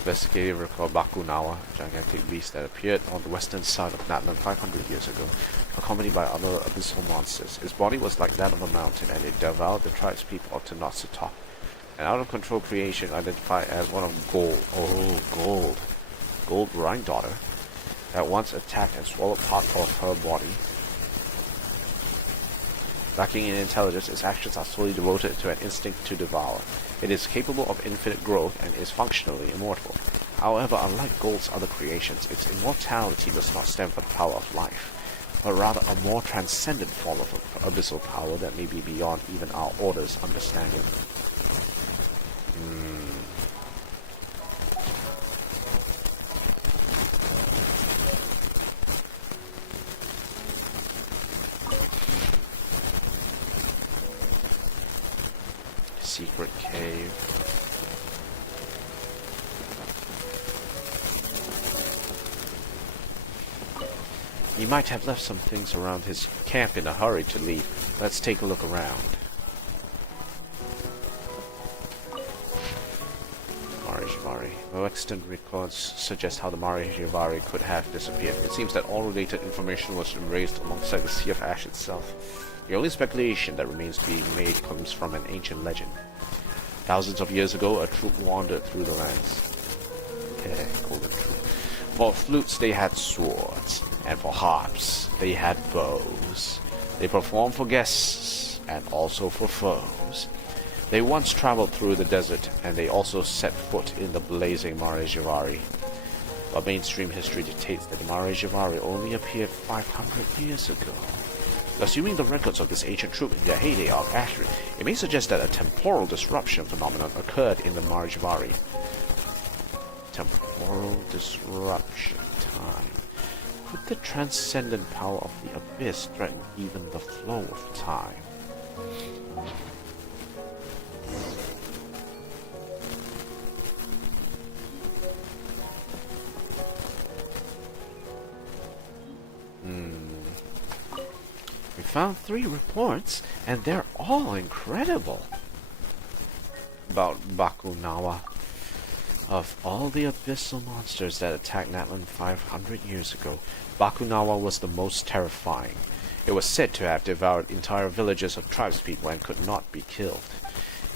Investigators recall Bakunawa, a gigantic beast that appeared on the western side of Natlan 500 years ago, accompanied by other abyssal monsters. His body was like that of a mountain, and it devoured the tribespeople of Tenotsutok. An out-of-control creation identified as one of Gold. Oh, Gold. Gold Rhine-daughter, that once attacked and swallowed part of her body. Lacking in intelligence, its actions are solely devoted to an instinct to devour. It is capable of infinite growth and is functionally immortal. However, unlike Gold's other creations, its immortality does not stem from the power of life, but rather a more transcendent form of abyssal power that may be beyond even our Order's understanding. Secret cave. He might have left some things around his camp in a hurry to leave. Let's take a look around. Marijivari. No extant records suggest how the Marijivari could have disappeared. It seems that all related information was erased alongside the Sea of Ash itself. The only speculation that remains to be made comes from an ancient legend. Thousands of years ago, a troop wandered through the lands. Golden troop. For flutes, they had swords, and for harps, they had bows. They performed for guests, and also for foes. They once traveled through the desert, and they also set foot in the blazing Marijivari. But mainstream history dictates that the Marijivari only appeared 500 years ago. Assuming the records of this ancient troop in their heyday are accurate, it may suggest that a temporal disruption phenomenon occurred in the Marijivari. Temporal disruption time. Could the transcendent power of the abyss threaten even the flow of time? We found 3 reports, and they're all incredible. About Bakunawa. Of all the abyssal monsters that attacked Natlan 500 years ago, Bakunawa was the most terrifying. It was said to have devoured entire villages of tribespeople and could not be killed.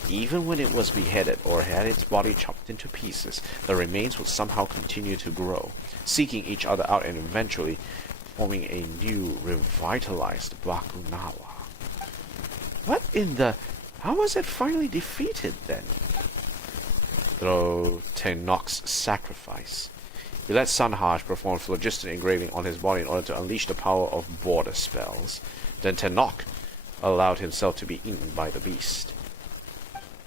Even when it was beheaded or had its body chopped into pieces, the remains would somehow continue to grow, seeking each other out and eventually forming a new, revitalized Bakunawa. What in the... How was it finally defeated, then? Through Tenok's sacrifice. He let Sanhaj perform phlogiston engraving on his body in order to unleash the power of border spells. Then Tenok allowed himself to be eaten by the beast.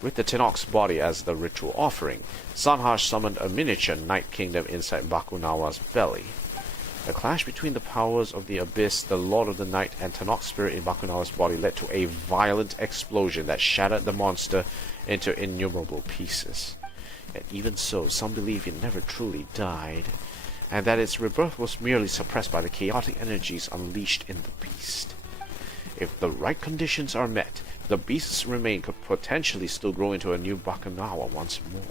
With the Tenok's body as the ritual offering, Sanhaj summoned a miniature Night Kingdom inside Bakunawa's belly. The clash between the powers of the Abyss, the Lord of the Night, and Tenok's spirit in Bakunawa's body led to a violent explosion that shattered the monster into innumerable pieces. Yet even so, some believe it never truly died, and that its rebirth was merely suppressed by the chaotic energies unleashed in the beast. If the right conditions are met, the beast's remain could potentially still grow into a new Bakunawa once more.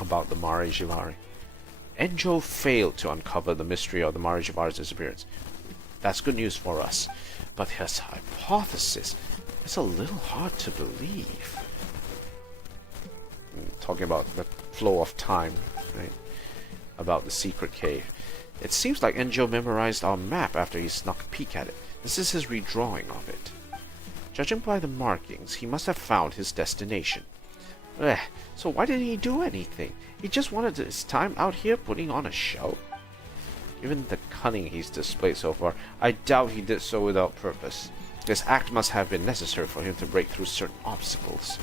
About the Marijivari. Enjo failed to uncover the mystery of the Marijivari's disappearance. That's good news for us, but his hypothesis is a little hard to believe. Talking about the flow of time, right? About the secret cave. It seems like Enjo memorized our map after he snuck a peek at it. This is his redrawing of it. Judging by the markings, he must have found his destination. So why didn't he do anything? He just wanted his time out here putting on a show. Given the cunning he's displayed so far, I doubt he did so without purpose. This act must have been necessary for him to break through certain obstacles.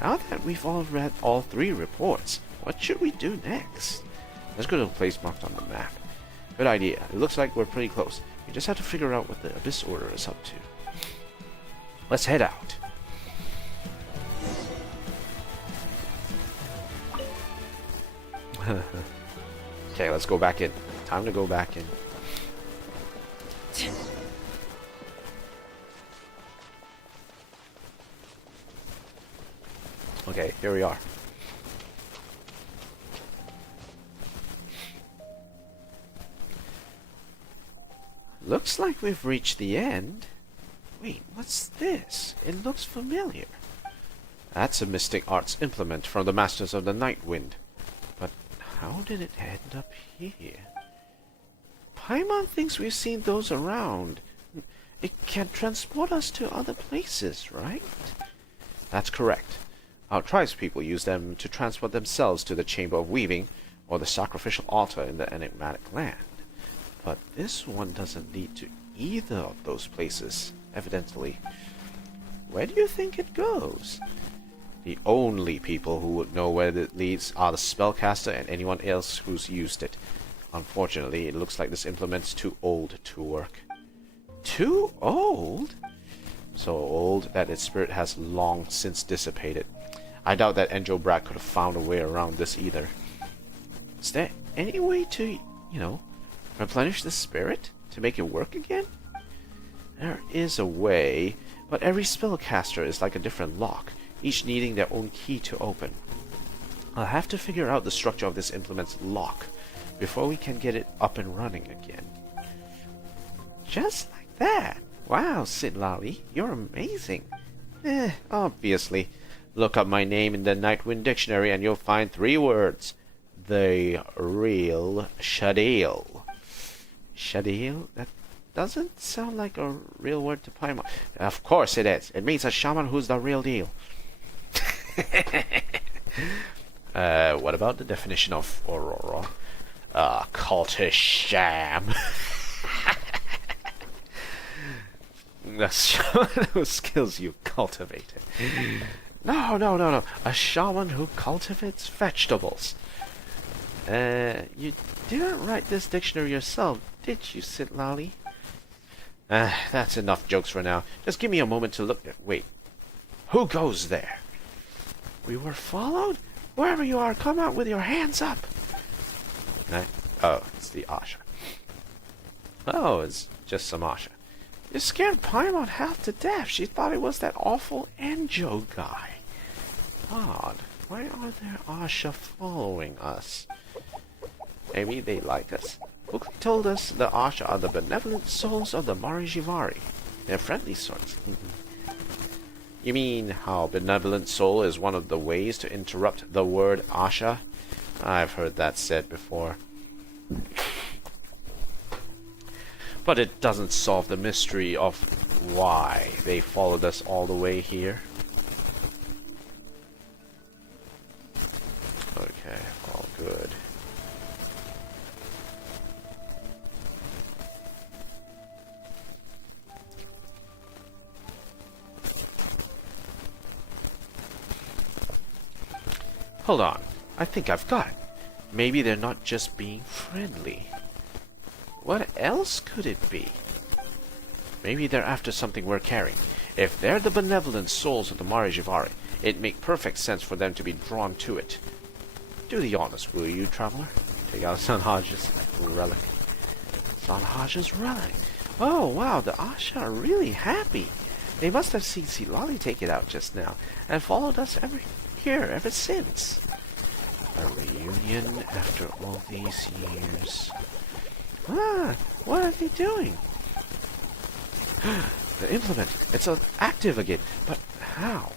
Now that we've all read all 3 reports, what should we do next? Let's go to the place marked on the map. Good idea. It looks like we're pretty close. We just have to figure out what the Abyss Order is up to. Let's head out. Okay, let's go back in. Time to go back in. Okay, here we are. Looks like we've reached the end. Wait, what's this? It looks familiar. That's a Mystic Arts implement from the Masters of the Night Wind. But how did it end up here? Paimon thinks we've seen those around. It can transport us to other places, right? That's correct. Our tribespeople use them to transport themselves to the Chamber of Weaving or the sacrificial altar in the enigmatic land. But this one doesn't lead to either of those places, evidently. Where do you think it goes? The only people who would know where it leads are the spellcaster and anyone else who's used it. Unfortunately, it looks like this implement's too old to work. Too old? So old that its spirit has long since dissipated. I doubt that Enjo Brat could have found a way around this either. Is there any way to, replenish the spirit? To make it work again? There is a way, but every spellcaster is like a different lock, each needing their own key to open. I'll have to figure out the structure of this implement's lock before we can get it up and running again. Just like that! Wow, Citlali, you're amazing. Obviously. Look up my name in the Nightwind Dictionary and you'll find 3 words. The real Shadil. Shadil? That doesn't sound like a real word to Paimon. Of course it is. It means a shaman who's the real deal. What about the definition of Aurora? Cultish sham. The shaman whose skills you cultivated. No. A shaman who cultivates vegetables. You didn't write this dictionary yourself, did you, Citlali? That's enough jokes for now. Just give me a moment to look at... Wait. Who goes there? We were followed? Wherever you are, come out with your hands up. Oh, it's the Asha. Oh, it's just some Asha. You scared Paimon half to death. She thought it was that awful Enjo guy. Odd. Why are there Asha following us? Maybe they like us. Book told us the Asha are the benevolent souls of the Marijivari. They're friendly sorts. You mean how benevolent soul is one of the ways to interrupt the word Asha? I've heard that said before. But it doesn't solve the mystery of why they followed us all the way here. Okay, all good. Hold on. I think I've got it. Maybe they're not just being friendly. What else could it be? Maybe they're after something we're carrying. If they're the benevolent souls of the Marijivari, it'd make perfect sense for them to be drawn to it. Do the honors, will you, traveler? Take out Sanhaja's relic. Sanhaja's relic? Oh, wow, the Asha are really happy. They must have seen Citlali take it out just now, and followed us ever since. A reunion after all these years. What are they doing? The implement. It's active again. But how?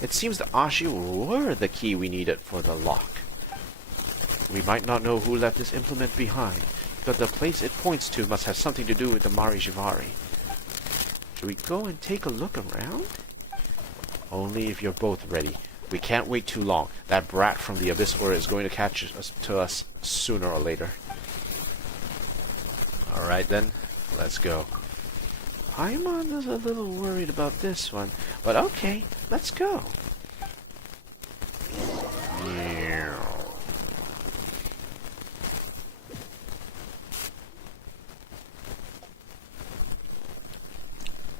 It seems the Ashi were the key we needed for the lock. We might not know who left this implement behind, but the place it points to must have something to do with the Marijivari. Should we go and take a look around? Only if you're both ready. We can't wait too long. That brat from the Abyss Order is going to catch us sooner or later. Alright then, Let's go. Paimon is a little worried about this one, but okay, let's go.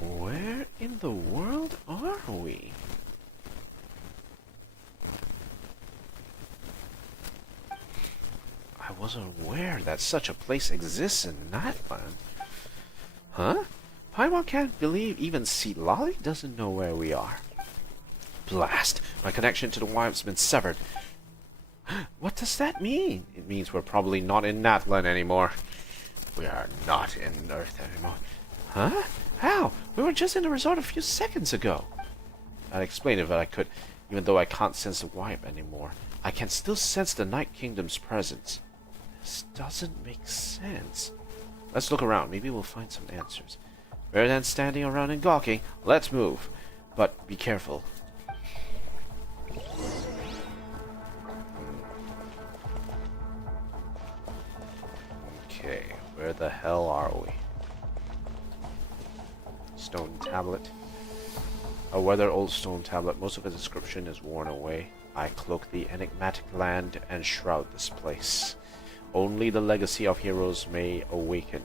Where in the world are we? I wasn't aware that such a place exists in Nightland. Huh? Paimon can't believe even Sea Lolly doesn't know where we are. Blast! My connection to the wipe's been severed. What does that mean? It means we're probably not in Natlan anymore. We are not in Earth anymore. Huh? How? We were just in the resort a few seconds ago. I'd explain if I could. Even though I can't sense the wipe anymore, I can still sense the Night Kingdom's presence. This doesn't make sense. Let's look around. Maybe we'll find some answers. Rather than standing around and gawking, let's move. But be careful. Okay, where the hell are we? Stone tablet. A weathered old stone tablet. Most of its inscription is worn away. I cloak the enigmatic land and shroud this place. Only the legacy of heroes may awaken.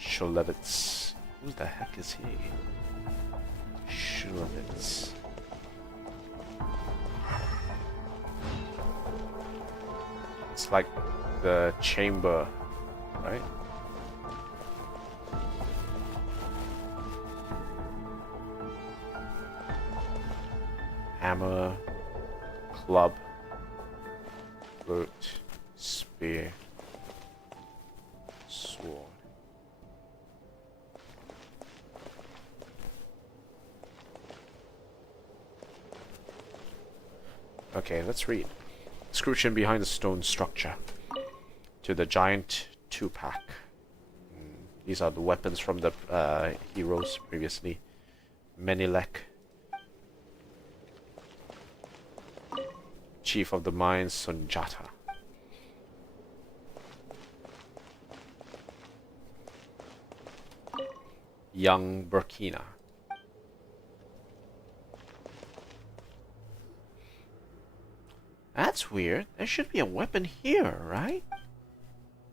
Shulevitz. Who the heck is he? Shulevitz. It's like the chamber, right? Hammer, club, flute, spear, sword. Okay, let's read. Inscription behind the stone structure. To the giant two-pack. These are the weapons from the heroes previously. Menelek. Chief of the mines, Sunjata. Young Burkina. That's weird. There should be a weapon here, right?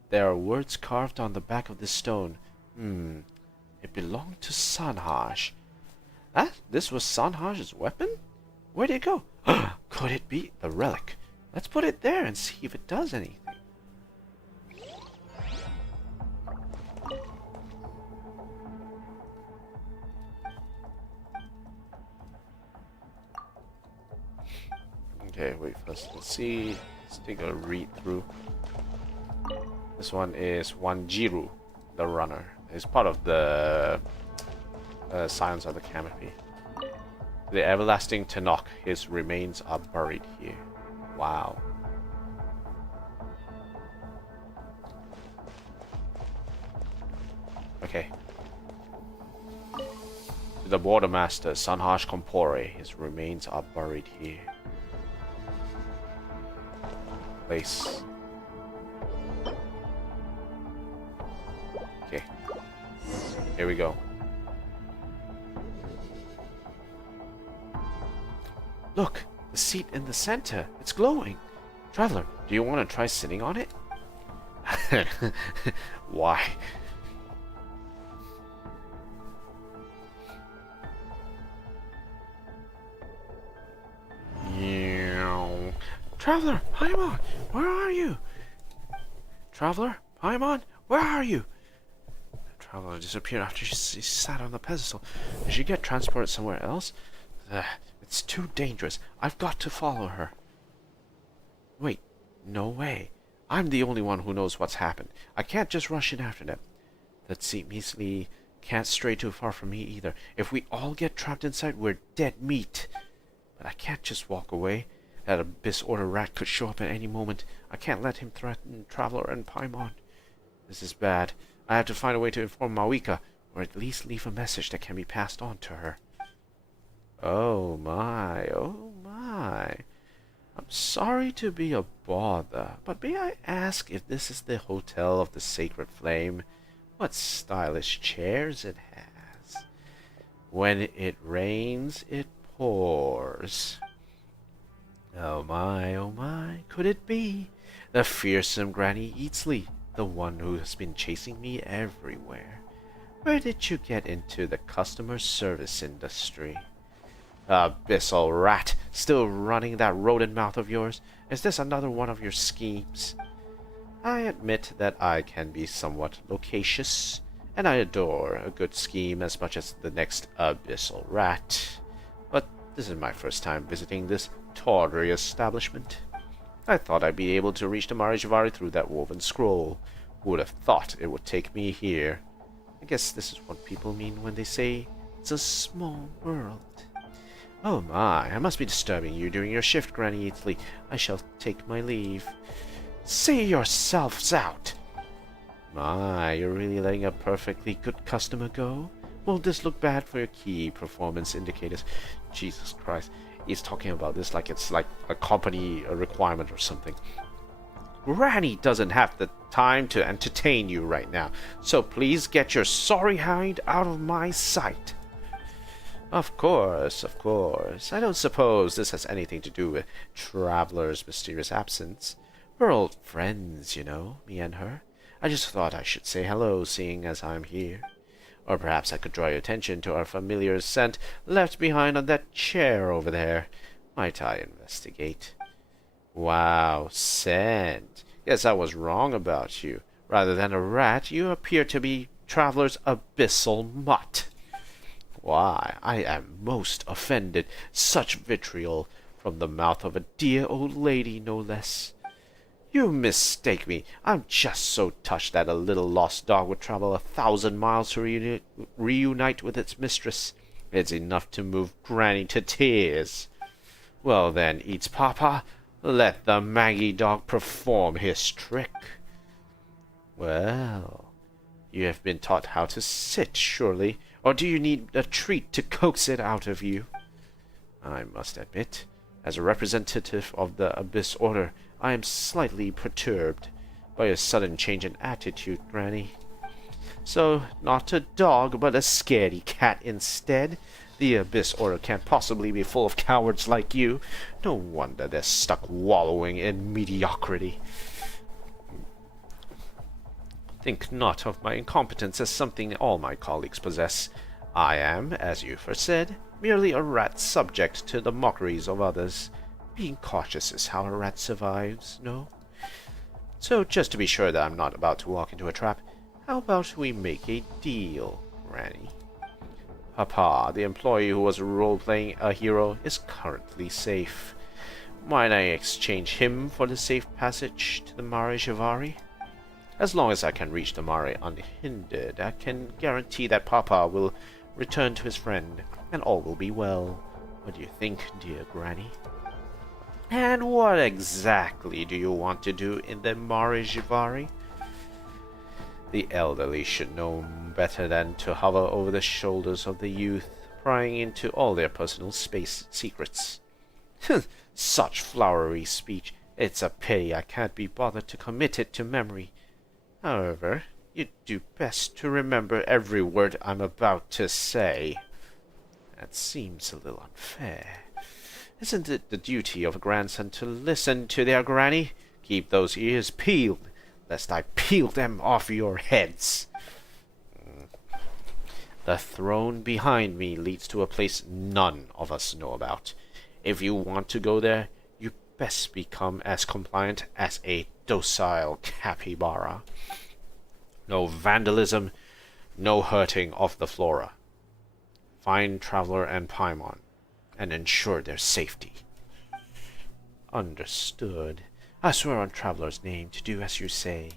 There are words carved on the back of this stone. It belonged to Sanhaj. This was Sanhaj's weapon? Where'd it go? Could it be the relic? Let's put it there and see if it does anything. Okay, wait first. Let's see. Let's take a read through. This one is Wanjiru, the runner. It's part of the Scions of the Canopy. The everlasting Tenok, his remains are buried here. Wow. Okay. To the Border Master, Sanhaj Kompore, his remains are buried here. Place. Okay. Here we go. Look, the seat in the center. It's glowing. Traveler, do you want to try sitting on it? Why? Traveler, Paimon, where are you? Traveler, Paimon, where are you? The traveler disappeared after she sat on the pedestal. Did she get transported somewhere else? It's too dangerous. I've got to follow her. Wait, no way. I'm the only one who knows what's happened. I can't just rush in after them. That seat measly can't stray too far from me either. If we all get trapped inside, we're dead meat. But I can't just walk away. That Abyss Order rat could show up at any moment. I can't let him threaten Traveler and Paimon. This is bad. I have to find a way to inform Mawika, or at least leave a message that can be passed on to her. Oh my, oh my. I'm sorry to be a bother, but may I ask if this is the Hotel of the Sacred Flame? What stylish chairs it has. When it rains, it pours. Oh my, could it be the fearsome Granny Eatsley, the one who has been chasing me everywhere? Where did you get into the customer service industry? Abyssal rat, still running that rodent mouth of yours? Is this another one of your schemes? I admit that I can be somewhat loquacious, and I adore a good scheme as much as the next abyssal rat. But this is my first time visiting this tawdry establishment. I thought I'd be able to reach the Marijavari through that woven scroll. Who would have thought it would take me here? I guess this is what people mean when they say it's a small world. Oh my, I must be disturbing you during your shift, Granny Eatsley. I shall take my leave. See yourselves out! My, you're really letting a perfectly good customer go? Will this look bad for your key performance indicators? Jesus Christ, he's talking about this like it's like a company requirement or something. Granny doesn't have the time to entertain you right now, so please get your sorry hind out of my sight. Of course. I don't suppose this has anything to do with Traveler's mysterious absence. We're old friends, you know, me and her. I just thought I should say hello, seeing as I'm here. Or perhaps I could draw your attention to our familiar scent left behind on that chair over there. Might I investigate? Wow, scent. Guess I was wrong about you. Rather than a rat, you appear to be Traveler's abyssal mutt. Why, I am most offended. Such vitriol from the mouth of a dear old lady, no less. You mistake me. I'm just so touched that a little lost dog would travel 1,000 miles to reunite with its mistress. It's enough to move Granny to tears. Well then, Eats Papa, let the Maggie dog perform his trick. Well, you have been taught how to sit, surely. Or do you need a treat to coax it out of you? I must admit, as a representative of the Abyss Order, I am slightly perturbed by a sudden change in attitude, Granny. So, not a dog, but a scaredy cat instead? The Abyss Order can't possibly be full of cowards like you. No wonder they're stuck wallowing in mediocrity. Think not of my incompetence as something all my colleagues possess. I am, as you first said, merely a rat subject to the mockeries of others. Being cautious is how a rat survives, no? So, just to be sure that I'm not about to walk into a trap, how about we make a deal, Granny? Papa, the employee who was role-playing a hero, is currently safe. Might I exchange him for the safe passage to the Marijavari? As long as I can reach the Mare unhindered, I can guarantee that Papa will return to his friend, and all will be well. What do you think, dear Granny? And what exactly do you want to do in the Marijavari? The elderly should know better than to hover over the shoulders of the youth, prying into all their personal space secrets. Such flowery speech. It's a pity I can't be bothered to commit it to memory. However, you'd do best to remember every word I'm about to say. That seems a little unfair. Isn't it the duty of a grandson to listen to their granny? Keep those ears peeled, lest I peel them off your heads. The throne behind me leads to a place none of us know about. If you want to go there, you best become as compliant as a docile capybara. No vandalism, no hurting of the flora. Find Traveler and Paimon, and ensure their safety. Understood. I swear on Traveler's name to do as you say.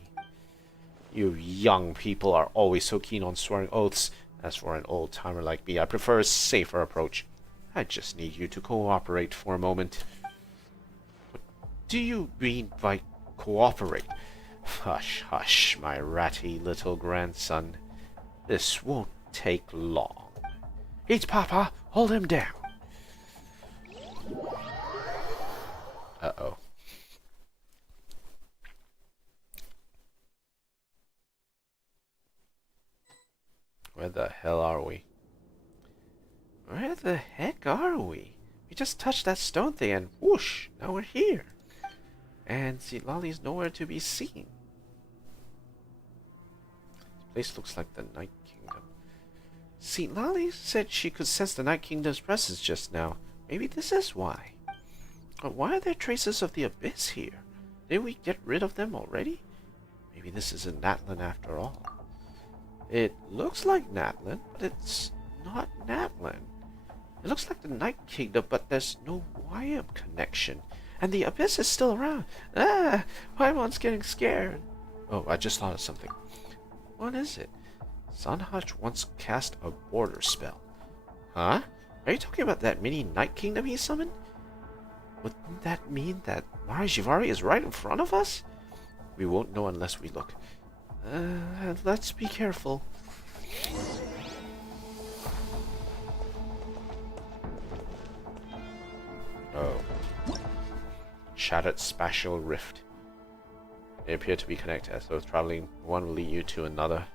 You young people are always so keen on swearing oaths. As for an old-timer like me, I prefer a safer approach. I just need you to cooperate for a moment. What do you mean by cooperate? Hush, hush, my ratty little grandson. This won't take long. Eat Papa, hold him down. Uh-oh. Where the hell are we? Where the heck are we? We just touched that stone thing and whoosh, now we're here. And St. Lolly's nowhere to be seen. This place looks like the Night Kingdom. St. Lolly said she could sense the Night Kingdom's presence just now. Maybe this is why. But why are there traces of the Abyss here? Did we get rid of them already? Maybe this isn't Natlan after all. It looks like Natlan, but it's not Natlan. It looks like the Night Kingdom, but there's no wire connection. And the Abyss is still around. Ah! Paimon's getting scared. Oh, I just thought of something. What is it? Sanhach once cast a border spell. Huh? Are you talking about that mini Night Kingdom he summoned? Wouldn't that mean that Marijivari is right in front of us? We won't know unless we look. Let's be careful. Oh. Shattered spatial rift. They appear to be connected, as though traveling one will lead you to another.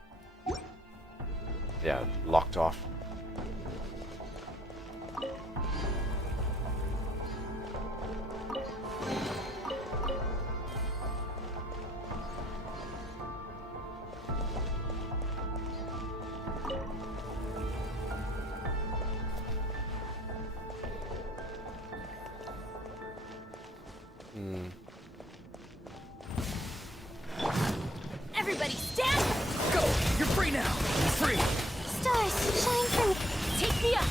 Yeah, locked off. Everybody stand! Go! You're free now! You're free! Stars, shine for me. Take me up!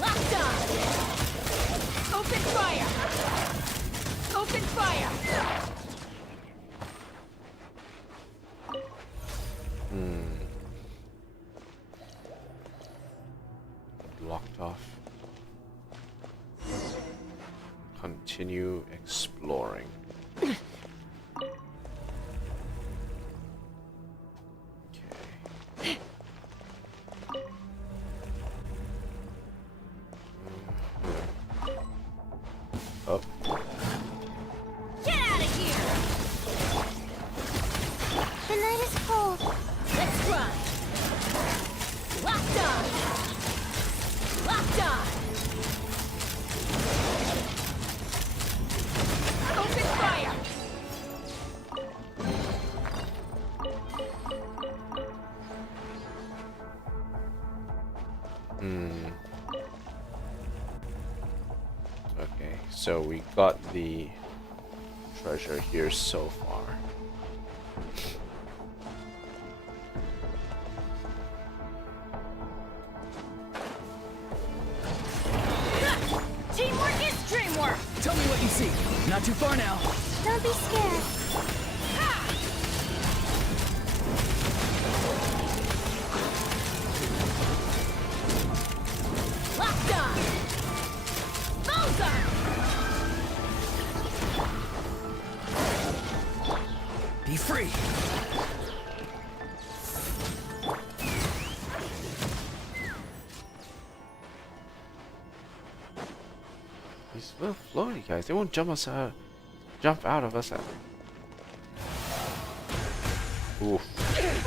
Locked on! Open fire! Open fire! Locked off. Continue exploring. Oh. Get out of here! The night is cold. Let's run! Locked on! Locked on! Open fire! Okay, so we got the treasure here so far. Teamwork is dreamwork! Tell me what you see. Not too far now. Don't be scared. Locked on! Bullseye! Be free. These little floaty guys, they won't jump out of us. Oof.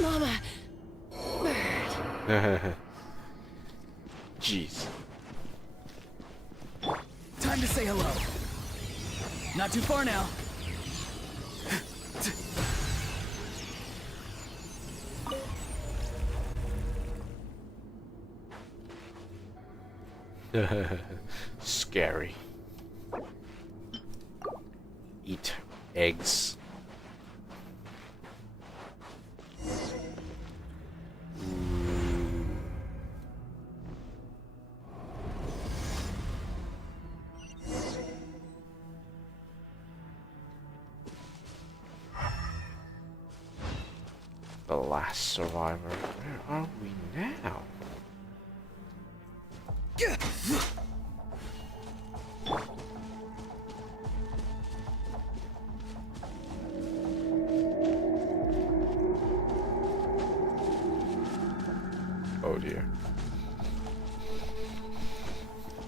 Mama. Jeez. Time to say hello. Not too far now. Scary. Eat eggs. The last survivor. Where are we now? Oh dear.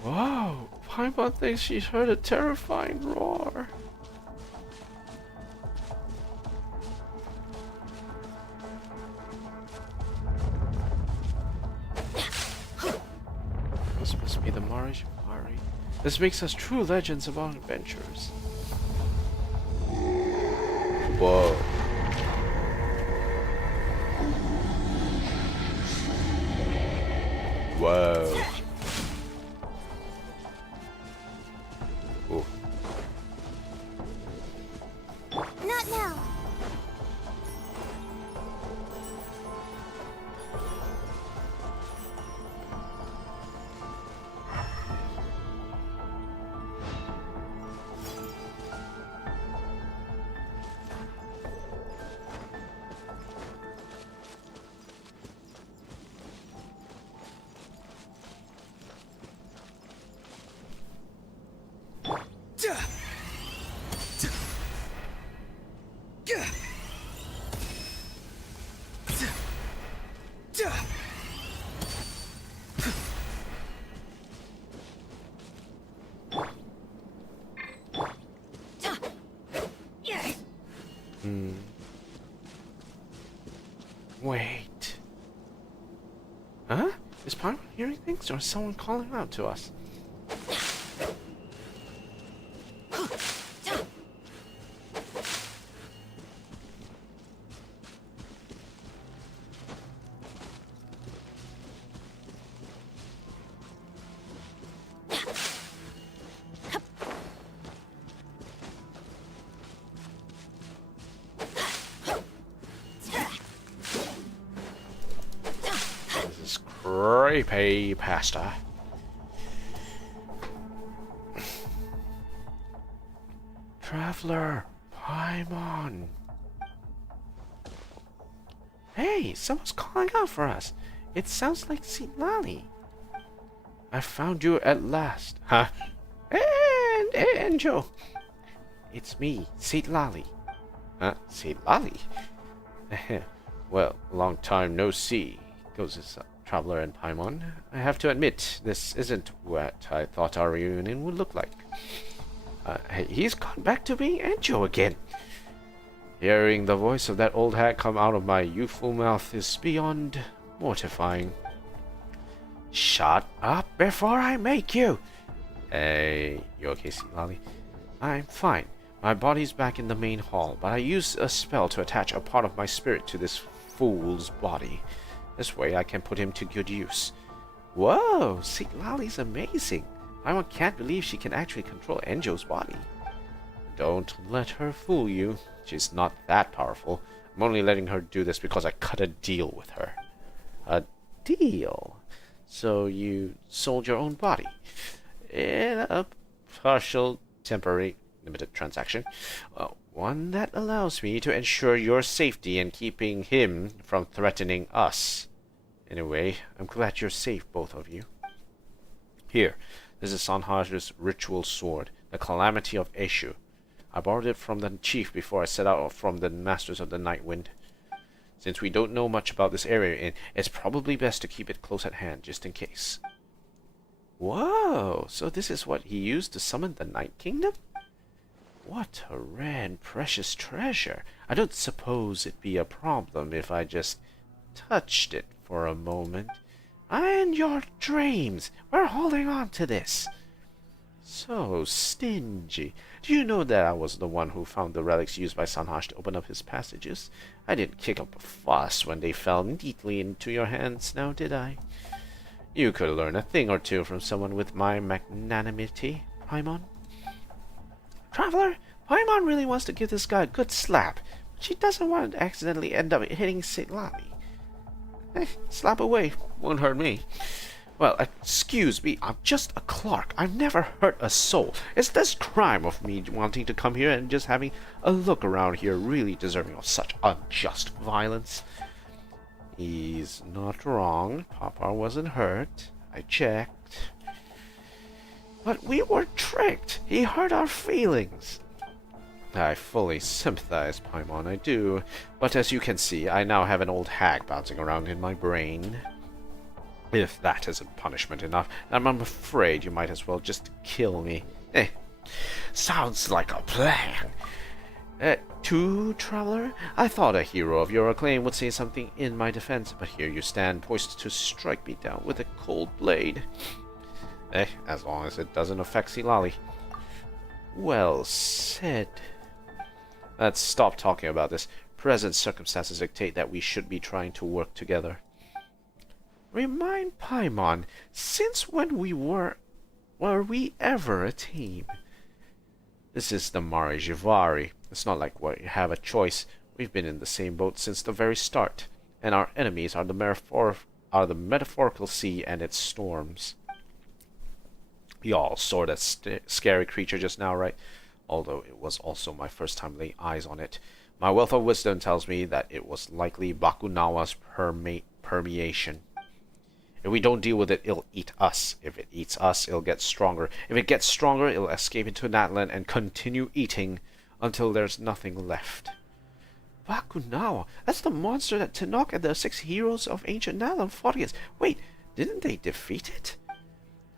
Wow! Paimon thinks she's heard a terrifying roar. This makes us true legends of our adventures. Whoa. Whoa. Ooh. Not now. Wait. Huh? Is Paimon hearing things, or is someone calling out to us? Creepy pasta. Traveler, Paimon. Hey, someone's calling out for us. It sounds like Seat Lally. I found you at last. Huh? And Enjo. It's me, Seat Lally. Huh? Seat Lally? Well, long time no see, goes this Traveler and Paimon. I have to admit, this isn't what I thought our reunion would look like. Hey, he's gone back to being Enjo again. Hearing the voice of that old hag come out of my youthful mouth is beyond mortifying. Shut up before I make you! Hey, you okay, Seat Lally? I'm fine. My body's back in the main hall, but I used a spell to attach a part of my spirit to this fool's body. This way I can put him to good use. Whoa, Seat Lally's amazing. I can't believe she can actually control Enjo's body. Don't let her fool you. She's not that powerful. I'm only letting her do this because I cut a deal with her. A deal? So you sold your own body? In a partial, temporary, limited transaction. One that allows me to ensure your safety and keeping him from threatening us. Anyway, I'm glad you're safe, both of you. Here, this is Sanhage's ritual sword, the Calamity of Eshu. I borrowed it from the chief before I set out from the Masters of the Night Wind. Since we don't know much about this area, it's probably best to keep it close at hand, just in case. Whoa, so this is what he used to summon the Night Kingdom? What a rare and precious treasure. I don't suppose it'd be a problem if I just touched it for a moment. And your dreams. We're holding on to this. So stingy. Do you know that I was the one who found the relics used by Sanhage to open up his passages? I didn't kick up a fuss when they fell neatly into your hands, now did I? You could learn a thing or two from someone with my magnanimity, Paimon. Traveler, Paimon really wants to give this guy a good slap, but she doesn't want to accidentally end up hitting Seat Lally. Slap away, won't hurt me. Well, excuse me, I'm just a clerk. I've never hurt a soul. Is this crime of me wanting to come here and just having a look around here really deserving of such unjust violence? He's not wrong. Papa wasn't hurt. I checked. But we were tricked. He hurt our feelings. I fully sympathize, Paimon, I do. But as you can see, I now have an old hag bouncing around in my brain. If that isn't punishment enough, I'm afraid you might as well just kill me. Sounds like a plan. Too, Traveler? I thought a hero of your acclaim would say something in my defense, but here you stand, poised to strike me down with a cold blade. As long as it doesn't affect Silali. Well said. Let's stop talking about this. Present circumstances dictate that we should be trying to work together. Remind Paimon, since when were we ever a team? This is the Mare Jivari. It's not like we have a choice. We've been in the same boat since the very start, and our enemies are the metaphorical sea and its storms. Y'all saw that scary creature just now, right? Although it was also my first time laying eyes on it. My wealth of wisdom tells me that it was likely Bakunawa's permeation. If we don't deal with it, it'll eat us. If it eats us, it'll get stronger. If it gets stronger, it'll escape into Natlan and continue eating until there's nothing left. Bakunawa? That's the monster that Tenok and the 6 heroes of ancient Natlan fought against. Wait, didn't they defeat it?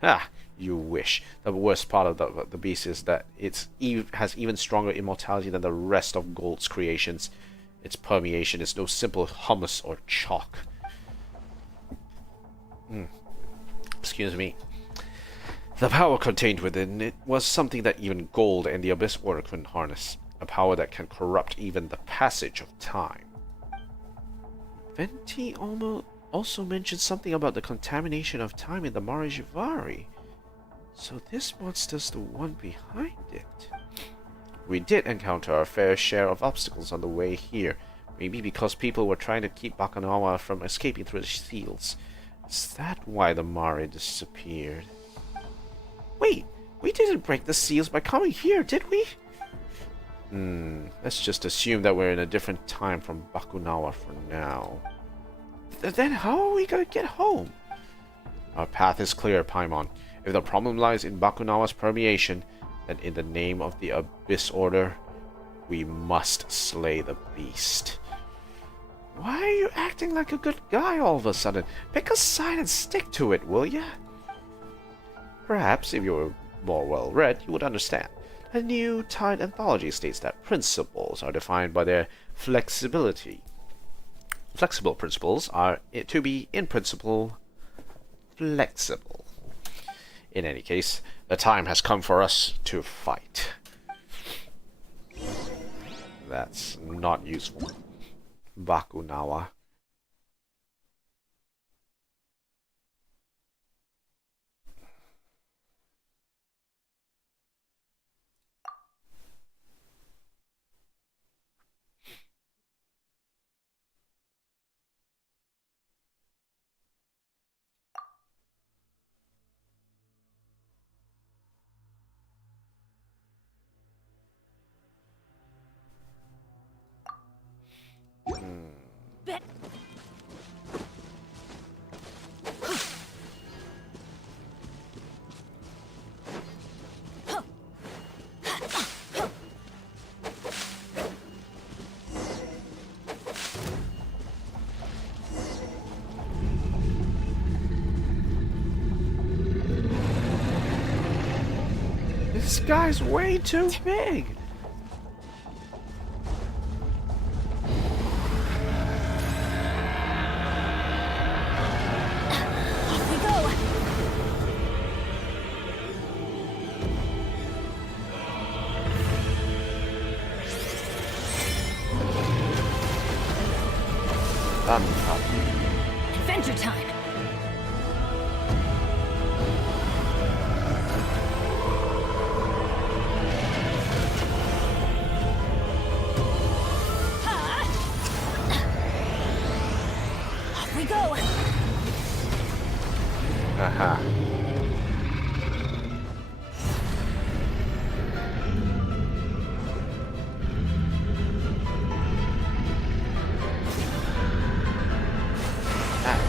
Ah, you wish. The worst part of the beast is that it has even stronger immortality than the rest of Gold's creations. Its permeation is no simple hummus or chalk. Excuse me. The power contained within it was something that even Gold and the Abyss Order couldn't harness. A power that can corrupt even the passage of time. Venti also mentioned something about the contamination of time in the Mare Jivari. So this monster's the one behind it. We did encounter our fair share of obstacles on the way here. Maybe because people were trying to keep Bakunawa from escaping through the seals. Is that why the Mare disappeared? Wait, we didn't break the seals by coming here, did we? Let's just assume that we're in a different time from Bakunawa for now. Then how are we gonna get home? Our path is clear, Paimon. If the problem lies in Bakunawa's permeation, then in the name of the Abyss Order, we must slay the beast. Why are you acting like a good guy all of a sudden? Pick a side and stick to it, will ya? Perhaps if you were more well-read, you would understand. A new Tide anthology states that principles are defined by their flexibility. Flexible principles are to be, in principle, flexible. In any case, the time has come for us to fight. That's not useful. Bakunawa. This guy's way too big. Off we go. Adventure time. We go. Aha.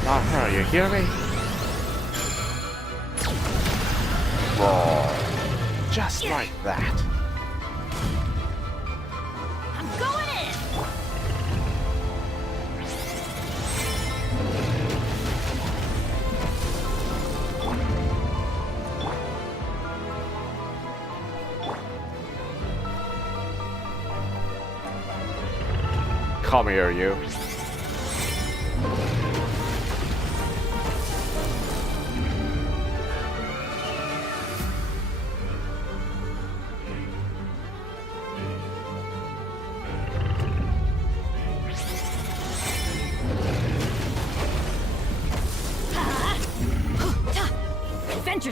Not her, you hear me? Roar. Just like that. I'm going in. Come here, you.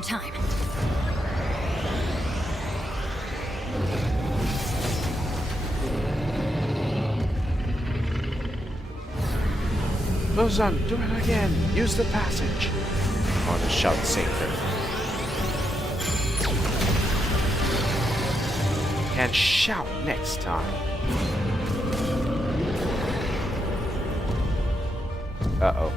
time. Luzon, do it again. Use the passage. On a shout sinker. And shout next time. Uh-oh.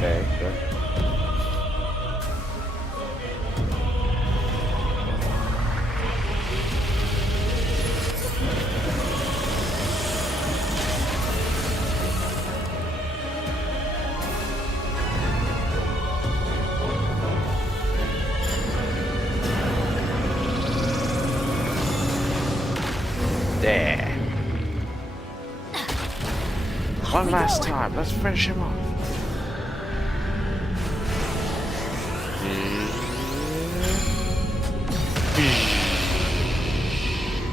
Okay, good. There. One last time. Let's finish him off.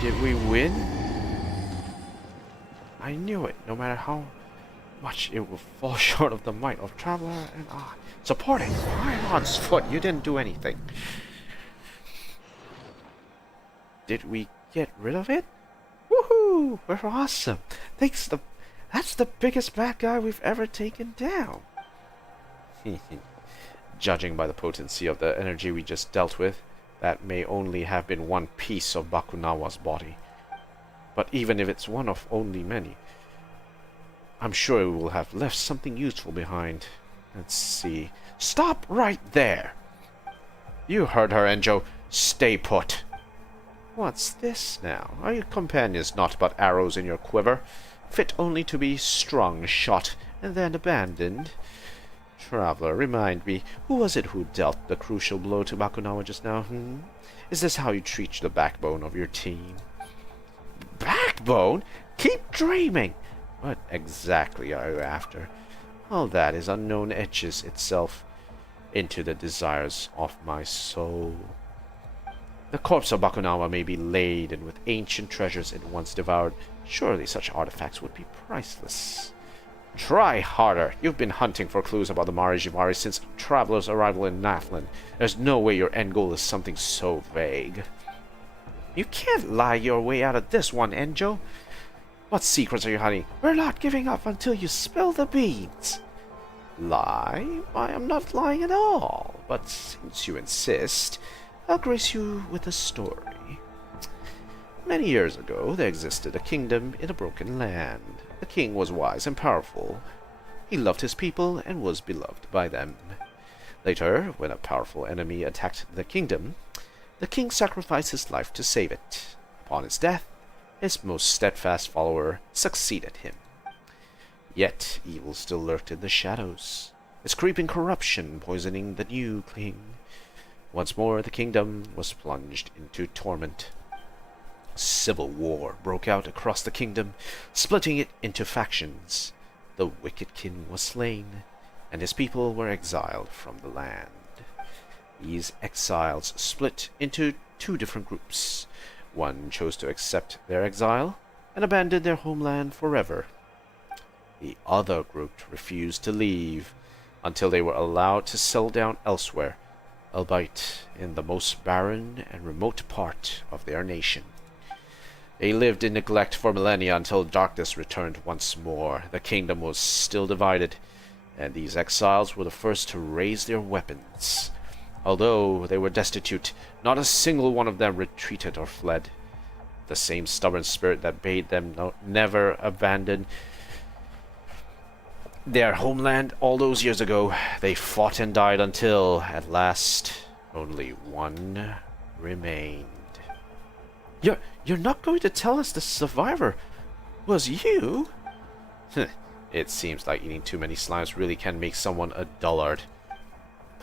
Did we win? I knew it, no matter how much it would fall short of the might of Traveler and I. Supporting Pylon's foot, you didn't do anything. Did we get rid of it? Woohoo! We're awesome. That's the biggest bad guy we've ever taken down. Judging by the potency of the energy we just dealt with, that may only have been one piece of Bakunawa's body. But even if it's one of only many, I'm sure it will have left something useful behind. Let's see. Stop right there! You heard her, Enjo. Stay put. What's this now? Are your companions not but arrows in your quiver, fit only to be strung, shot, and then abandoned? Traveler, remind me, who was it who dealt the crucial blow to Bakunawa just now? Is this how you treat the backbone of your team? Backbone? Keep dreaming! What exactly are you after? All that is unknown etches itself into the desires of my soul. The corpse of Bakunawa may be laden with ancient treasures it once devoured. Surely such artifacts would be priceless. Try harder. You've been hunting for clues about the Marijivari since Traveler's arrival in Natlan. There's no way your end goal is something so vague. You can't lie your way out of this one, Enjo. What secrets are you hiding? We're not giving up until you spill the beans. Lie? I am not lying at all. But since you insist, I'll grace you with a story. Many years ago, there existed a kingdom in a broken land. The king was wise and powerful. He loved his people and was beloved by them. Later, when a powerful enemy attacked the kingdom, the king sacrificed his life to save it. Upon his death, his most steadfast follower succeeded him. Yet, evil still lurked in the shadows, its creeping corruption poisoning the new king. Once more, the kingdom was plunged into torment. Civil war broke out across the kingdom, splitting it into factions. The wicked king was slain, and his people were exiled from the land. These exiles split into two different groups. One chose to accept their exile and abandon their homeland forever. The other group refused to leave until they were allowed to settle down elsewhere, albeit in the most barren and remote part of their nation. They lived in neglect for millennia until darkness returned once more. The kingdom was still divided, and these exiles were the first to raise their weapons. Although they were destitute, not a single one of them retreated or fled. The same stubborn spirit that bade them never abandon their homeland all those years ago, they fought and died until, at last, only one remained. You're not going to tell us the survivor was you? It seems like eating too many slimes really can make someone a dullard.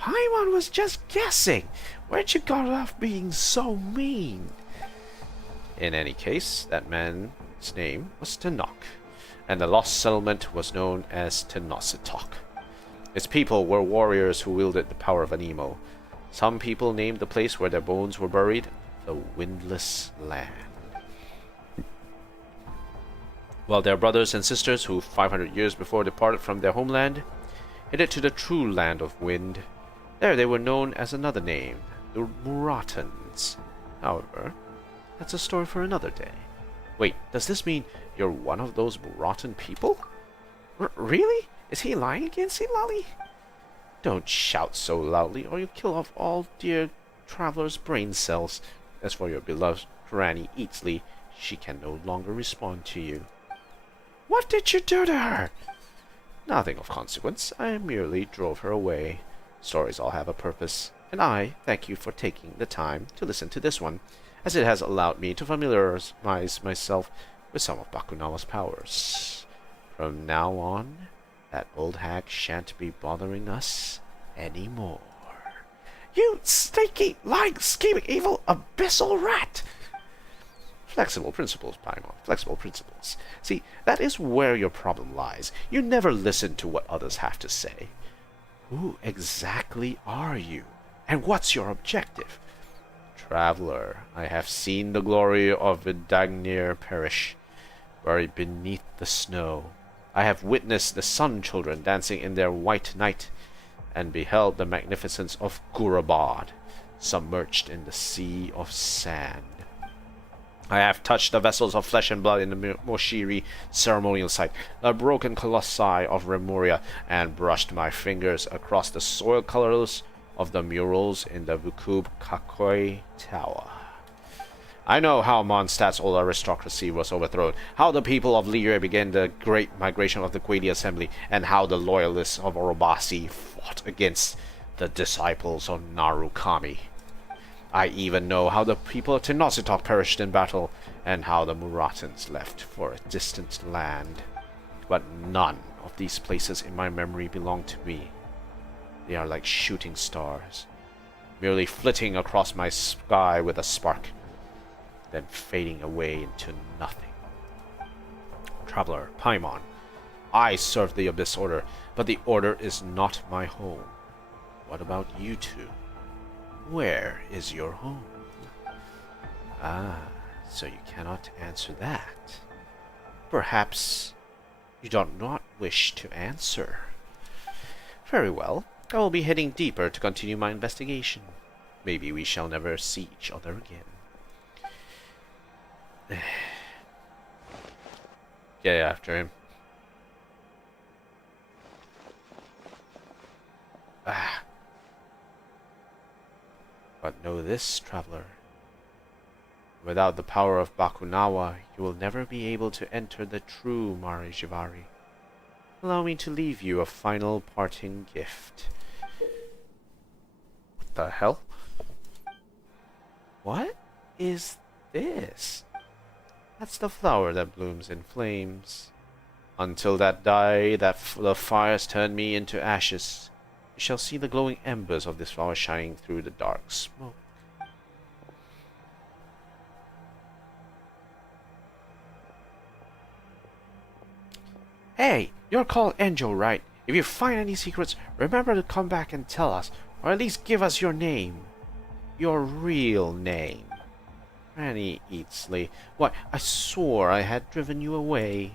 Paimon was just guessing. Where'd you got off being so mean? In any case, that man's name was Tenok, and the lost settlement was known as Tenositok. Its people were warriors who wielded the power of Anemo. Some people named the place where their bones were buried the Windless Land. While their brothers and sisters, who 500 years before departed from their homeland, headed to the true land of wind, there they were known as another name, the Muratans. However, that's a story for another day. Wait, does this mean you're one of those Muratan people? Really? Is he lying again, Lolly? Don't shout so loudly, or you'll kill off all dear traveler's brain cells. As for your beloved Granny Eatsley, she can no longer respond to you. What did you do to her? Nothing of consequence. I merely drove her away. Stories all have a purpose, and I thank you for taking the time to listen to this one, as it has allowed me to familiarize myself with some of Bakunawa's powers. From now on, that old hag shan't be bothering us anymore. You stinky, lying, scheming, evil, abyssal rat! Flexible principles, Paimon. Flexible principles. See, that is where your problem lies. You never listen to what others have to say. Who exactly are you? And what's your objective? Traveler, I have seen the glory of Vidagnir perish, buried beneath the snow. I have witnessed the Sun Children dancing in their white night, and beheld the magnificence of Gurabad, submerged in the sea of sand. I have touched the vessels of flesh and blood in the Moshiri ceremonial site, the broken colossi of Remuria, and brushed my fingers across the soil colors of the murals in the Vukub Kakoi Tower. I know how Mondstadt's old aristocracy was overthrown, how the people of Lyria began the great migration of the Quadi Assembly, and how the loyalists of Orobasi fought against the disciples of Narukami. I even know how the people of Tenositok perished in battle, and how the Muratans left for a distant land. But none of these places in my memory belong to me. They are like shooting stars, merely flitting across my sky with a spark, then fading away into nothing. Traveler, Paimon, I serve the Abyss Order, but the Order is not my home. What about you two? Where is your home? Ah, so you cannot answer that. Perhaps you do not wish to answer. Very well, I will be heading deeper to continue my investigation. Maybe we shall never see each other again. Get after him. Ah. But know this, traveler. Without the power of Bakunawa, you will never be able to enter the true Marijivari. Allow me to leave you a final parting gift. What the hell? What is this? That's the flower that blooms in flames. Until that day that the fires turn me into ashes, you shall see the glowing embers of this flower shining through the dark smoke. Hey, you're called Angel, right? If you find any secrets, remember to come back and tell us, or at least give us your name. Your real name. Granny Eatsley. Why, I swore I had driven you away.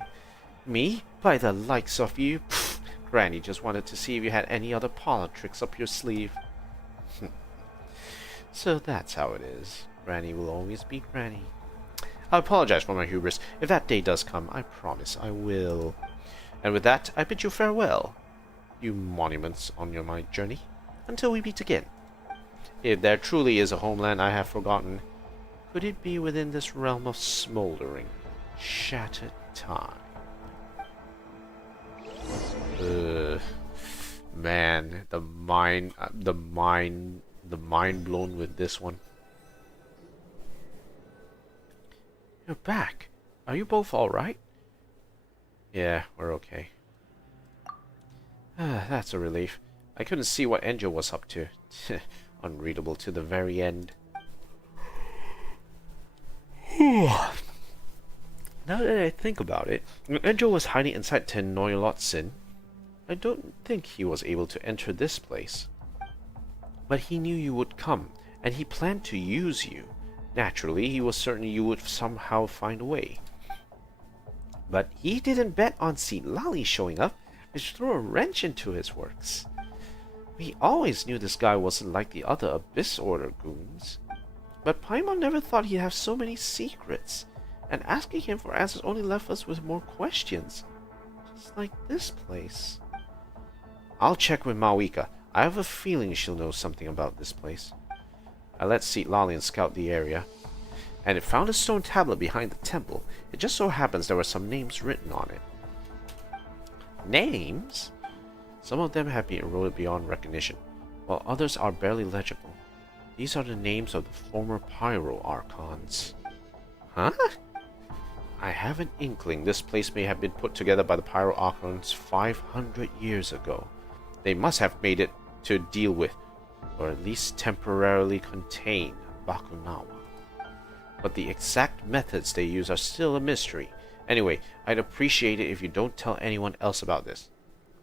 Me? By the likes of you? Pfft, Granny just wanted to see if you had any other parlor tricks up your sleeve. So that's how it is. Granny will always be Granny. I apologize for my hubris. If that day does come, I promise I will. And with that, I bid you farewell, you monuments on my journey, until we meet again. If there truly is a homeland I have forgotten, could it be within this realm of smoldering, shattered time? Man, the mind blown with this one. You're back. Are you both alright? Yeah, we're okay. That's a relief. I couldn't see what Angel was up to. Unreadable to the very end. Now that I think about it, when Angel was hiding inside Tenoylotsin, I don't think he was able to enter this place. But he knew you would come, and he planned to use you. Naturally, he was certain you would somehow find a way. But he didn't bet on Lali showing up, which threw a wrench into his works. We always knew this guy wasn't like the other Abyss Order goons. But Paimon never thought he'd have so many secrets, and asking him for answers only left us with more questions. Just like this place. I'll check with Mawika. I have a feeling she'll know something about this place. I let Lalian scout the area, and it found a stone tablet behind the temple. It just so happens there were some names written on it. Names? Some of them have been eroded beyond recognition, while others are barely legible. These are the names of the former Pyro Archons. Huh? I have an inkling this place may have been put together by the Pyro Archons 500 years ago. They must have made it to deal with, or at least temporarily contain, Bakunawa. But the exact methods they use are still a mystery. Anyway, I'd appreciate it if you don't tell anyone else about this.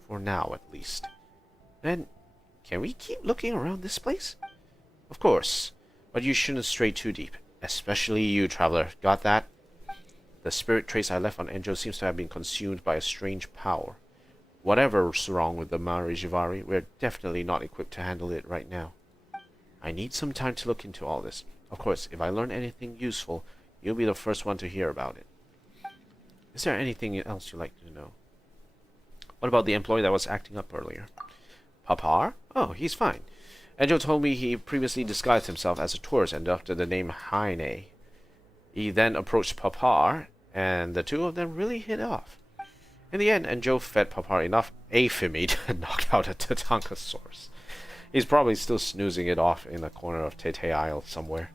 For now, at least. Then, can we keep looking around this place? Of course, but you shouldn't stray too deep. Especially you, traveler. Got that? The spirit trace I left on Enjo seems to have been consumed by a strange power. Whatever's wrong with the Marijivari, we're definitely not equipped to handle it right now. I need some time to look into all this. Of course, if I learn anything useful, you'll be the first one to hear about it. Is there anything else you'd like to know? What about the employee that was acting up earlier? Papar? Oh, he's fine. Enjo told me he previously disguised himself as a tourist and adopted the name Haine. He then approached Papar, and the two of them really hit off. In the end, Enjo fed Papar enough aphemy to knock out a Tatankasaurus. He's probably still snoozing it off in a corner of Tete Isle somewhere.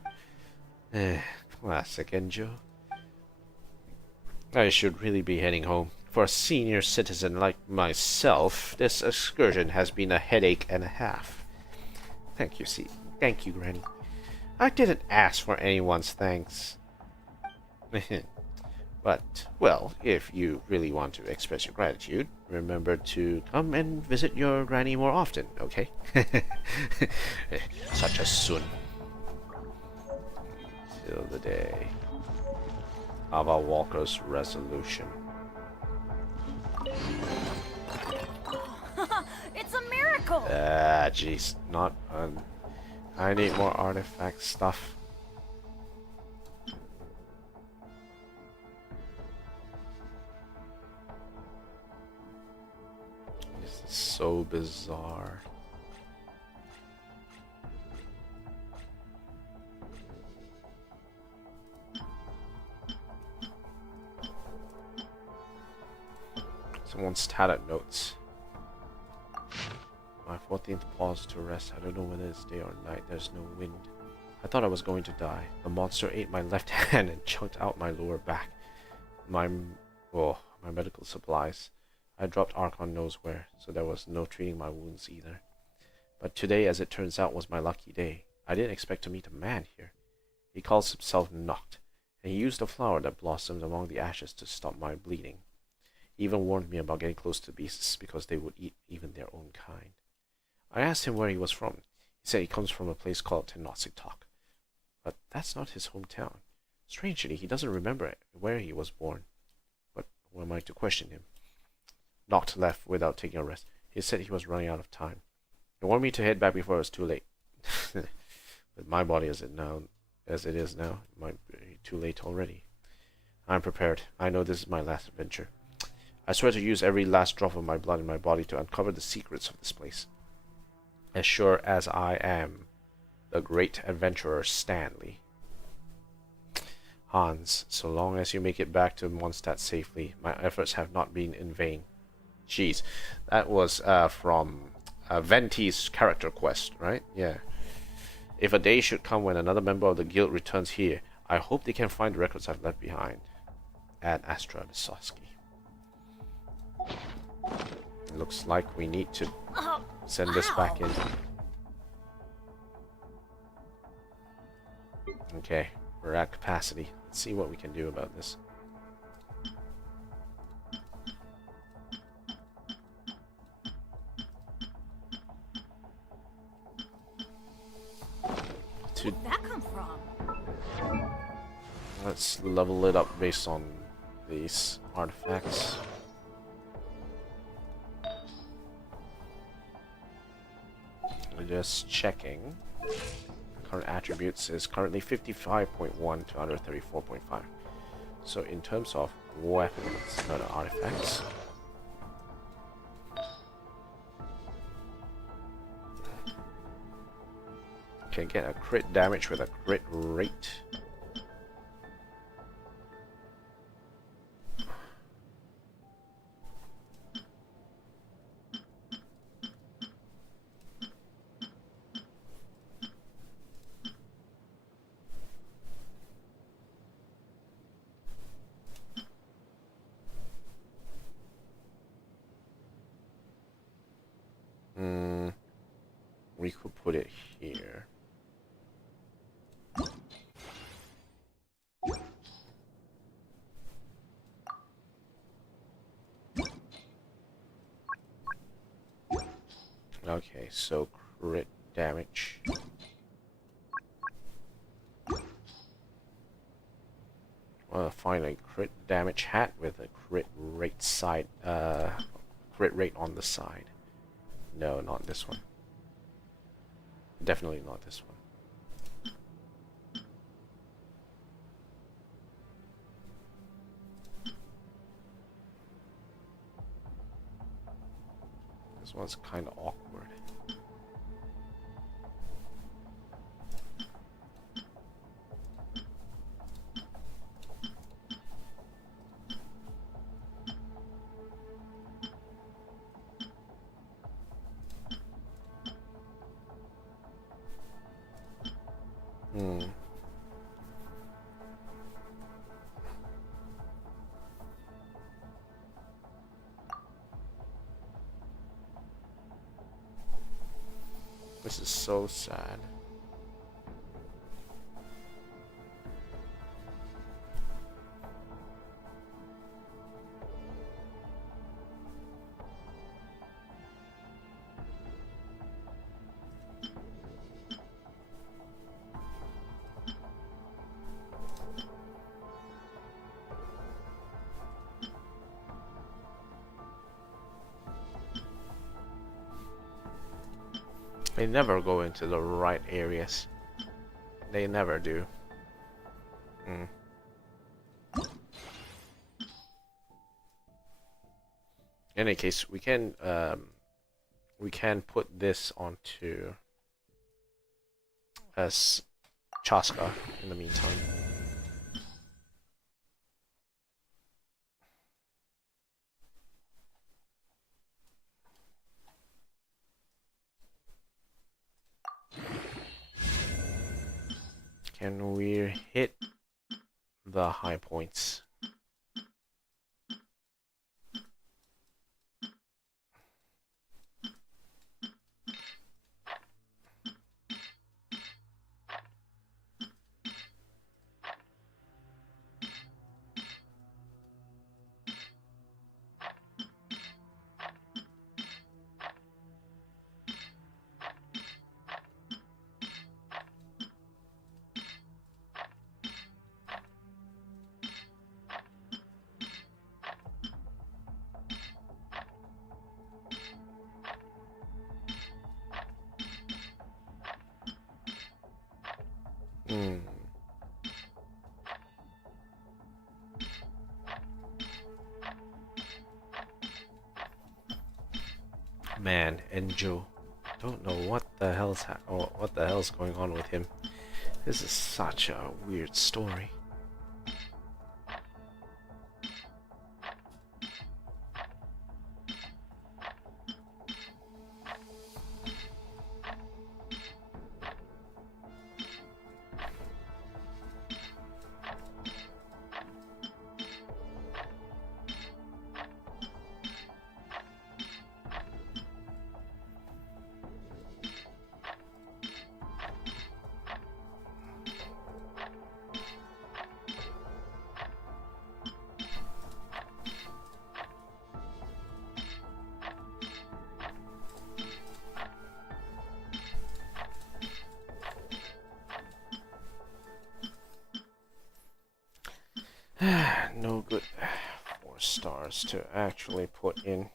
Classic Enjo. I should really be heading home. For a senior citizen like myself, this excursion has been a headache and a half. Thank you, Thank you, Granny. I didn't ask for anyone's thanks. But, well, if you really want to express your gratitude, remember to come and visit your granny more often, okay? Such a sun. Till the day. Ava Walker's resolution. It's a miracle! Ah, jeez. Not I need more artifact stuff. This is so bizarre. Someone's tattered notes. My 14th pause to rest. I don't know whether it's day or night. There's no wind. I thought I was going to die. The monster ate my left hand and chunked out my lower back. My medical supplies. I dropped Archon knows where, so there was no treating my wounds either. But today, as it turns out, was my lucky day. I didn't expect to meet a man here. He calls himself Noct, and he used a flower that blossomed among the ashes to stop my bleeding. He even warned me about getting close to beasts because they would eat even their own kind. I asked him where he was from. He said he comes from a place called Tenosytok. But that's not his hometown. Strangely, he doesn't remember where he was born. But who am I to question him? Noct left without taking a rest. He said he was running out of time. He warned me to head back before it was too late. With my body as it is now, it might be too late already. I'm prepared. I know this is my last adventure. I swear to use every last drop of my blood in my body to uncover the secrets of this place. As sure as I am the great adventurer Stanley. Hans, so long as you make it back to Mondstadt safely, my efforts have not been in vain. Jeez, that was from Venti's character quest, right? Yeah. If a day should come when another member of the guild returns here, I hope they can find the records I've left behind. At Astra Visosky. It looks like we need to send this back in. Okay, we're at capacity. Let's see what we can do about this. Where did that come from? Let's level it up based on these artifacts. We're just checking. Current attributes is currently 55.1 to 134.5. So in terms of weapons, not artifacts. Can get a crit damage with a crit rate. We could put it here. Okay, so crit damage. Well, finally, crit damage hat with a crit rate side, crit rate on the side. No, not this one. Definitely not this one. This one's kind of awkward. This is so sad. They never go into the right areas. They never do. In any case, we can put this onto as Chaska in the meantime. Can we hit the high points? Man, Enjo, don't know what the hell's going on with him. This is such a weird story. No good 4 stars to actually put in.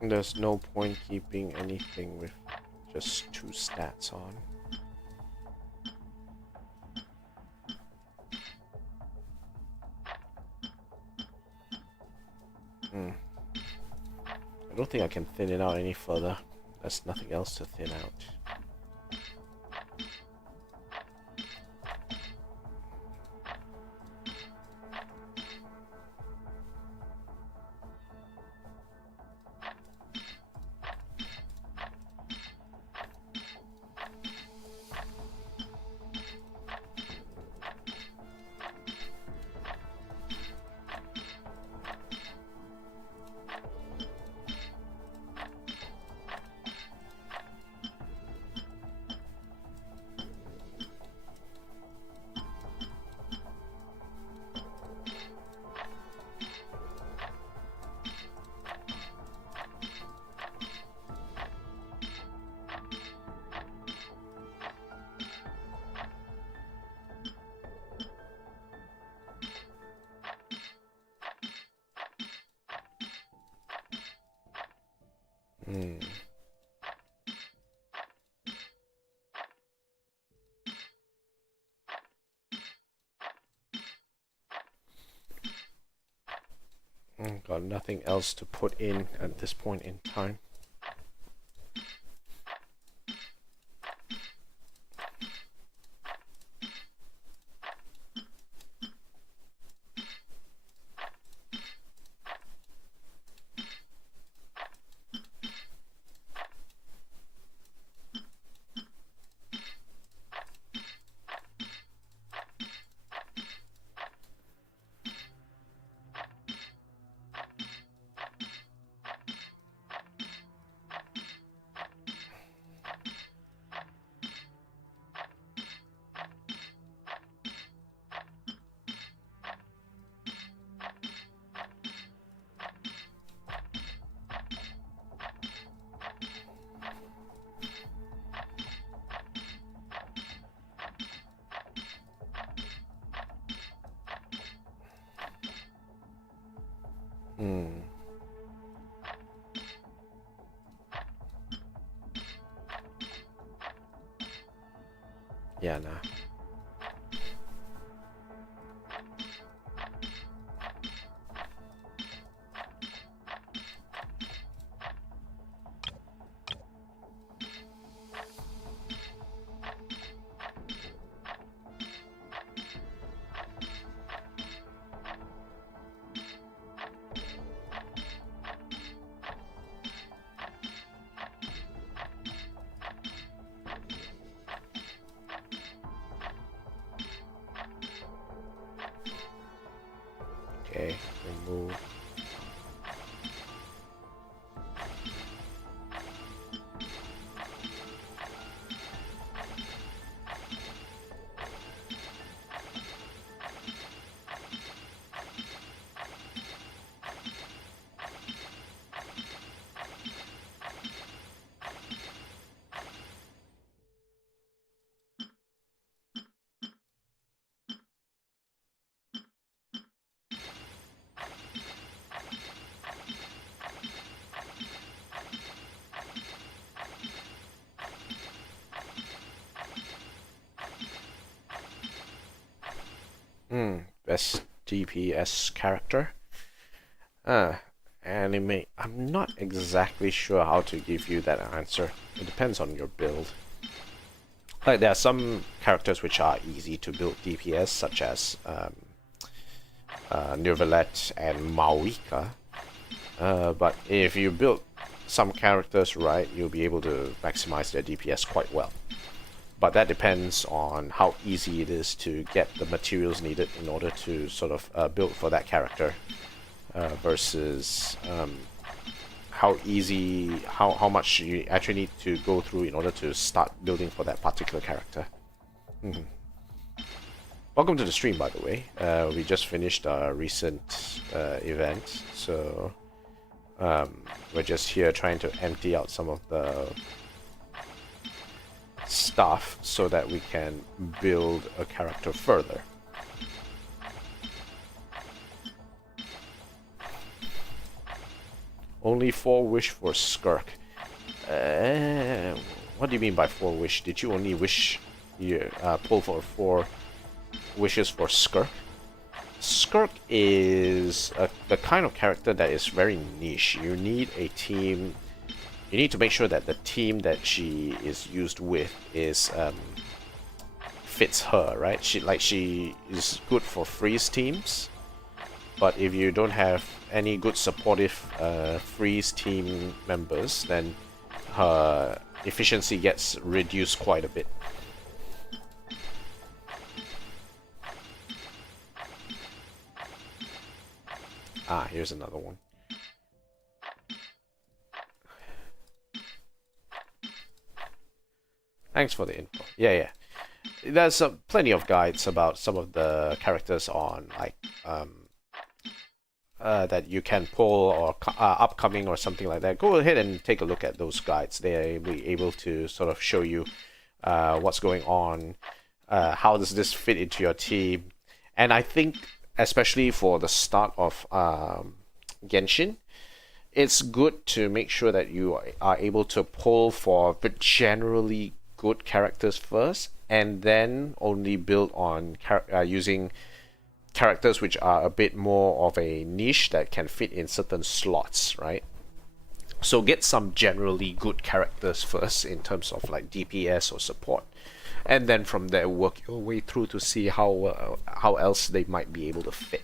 There's no point keeping anything with just 2 stats on. I don't think I can thin it out any further. There's nothing else to thin out. Got nothing else to put in at this point in time. Yeah, nah. Okay, remove. Best DPS character. anime, I'm not exactly sure how to give you that answer. It depends on your build. Like, there are some characters which are easy to build DPS, such as Nervalet and Maoika. But if you build some characters right, you'll be able to maximize their DPS quite well. But that depends on how easy it is to get the materials needed in order to sort of build for that character, versus how much you actually need to go through in order to start building for that particular character. Welcome to the stream, by the way. We just finished our recent event, so we're just here trying to empty out some of the stuff so that we can build a character further. Only 4 wish for Skirk. What do you mean by 4 wish? Did you only wish you pull for 4 wishes for Skirk? Skirk is the kind of character that is very niche. You need a team. You need to make sure that the team that she is used with is fits her, right? She is good for freeze teams, but if you don't have any good supportive freeze team members, then her efficiency gets reduced quite a bit. Ah, here's another one. Thanks for the info. Yeah. There's plenty of guides about some of the characters on, like, that you can pull or upcoming or something like that. Go ahead and take a look at those guides. They'll be able to sort of show you what's going on, how does this fit into your team. And I think, especially for the start of Genshin, it's good to make sure that you are able to pull for the generally good characters first, and then only build on using characters which are a bit more of a niche that can fit in certain slots, right? So get some generally good characters first in terms of like DPS or support, and then from there work your way through to see how else they might be able to fit.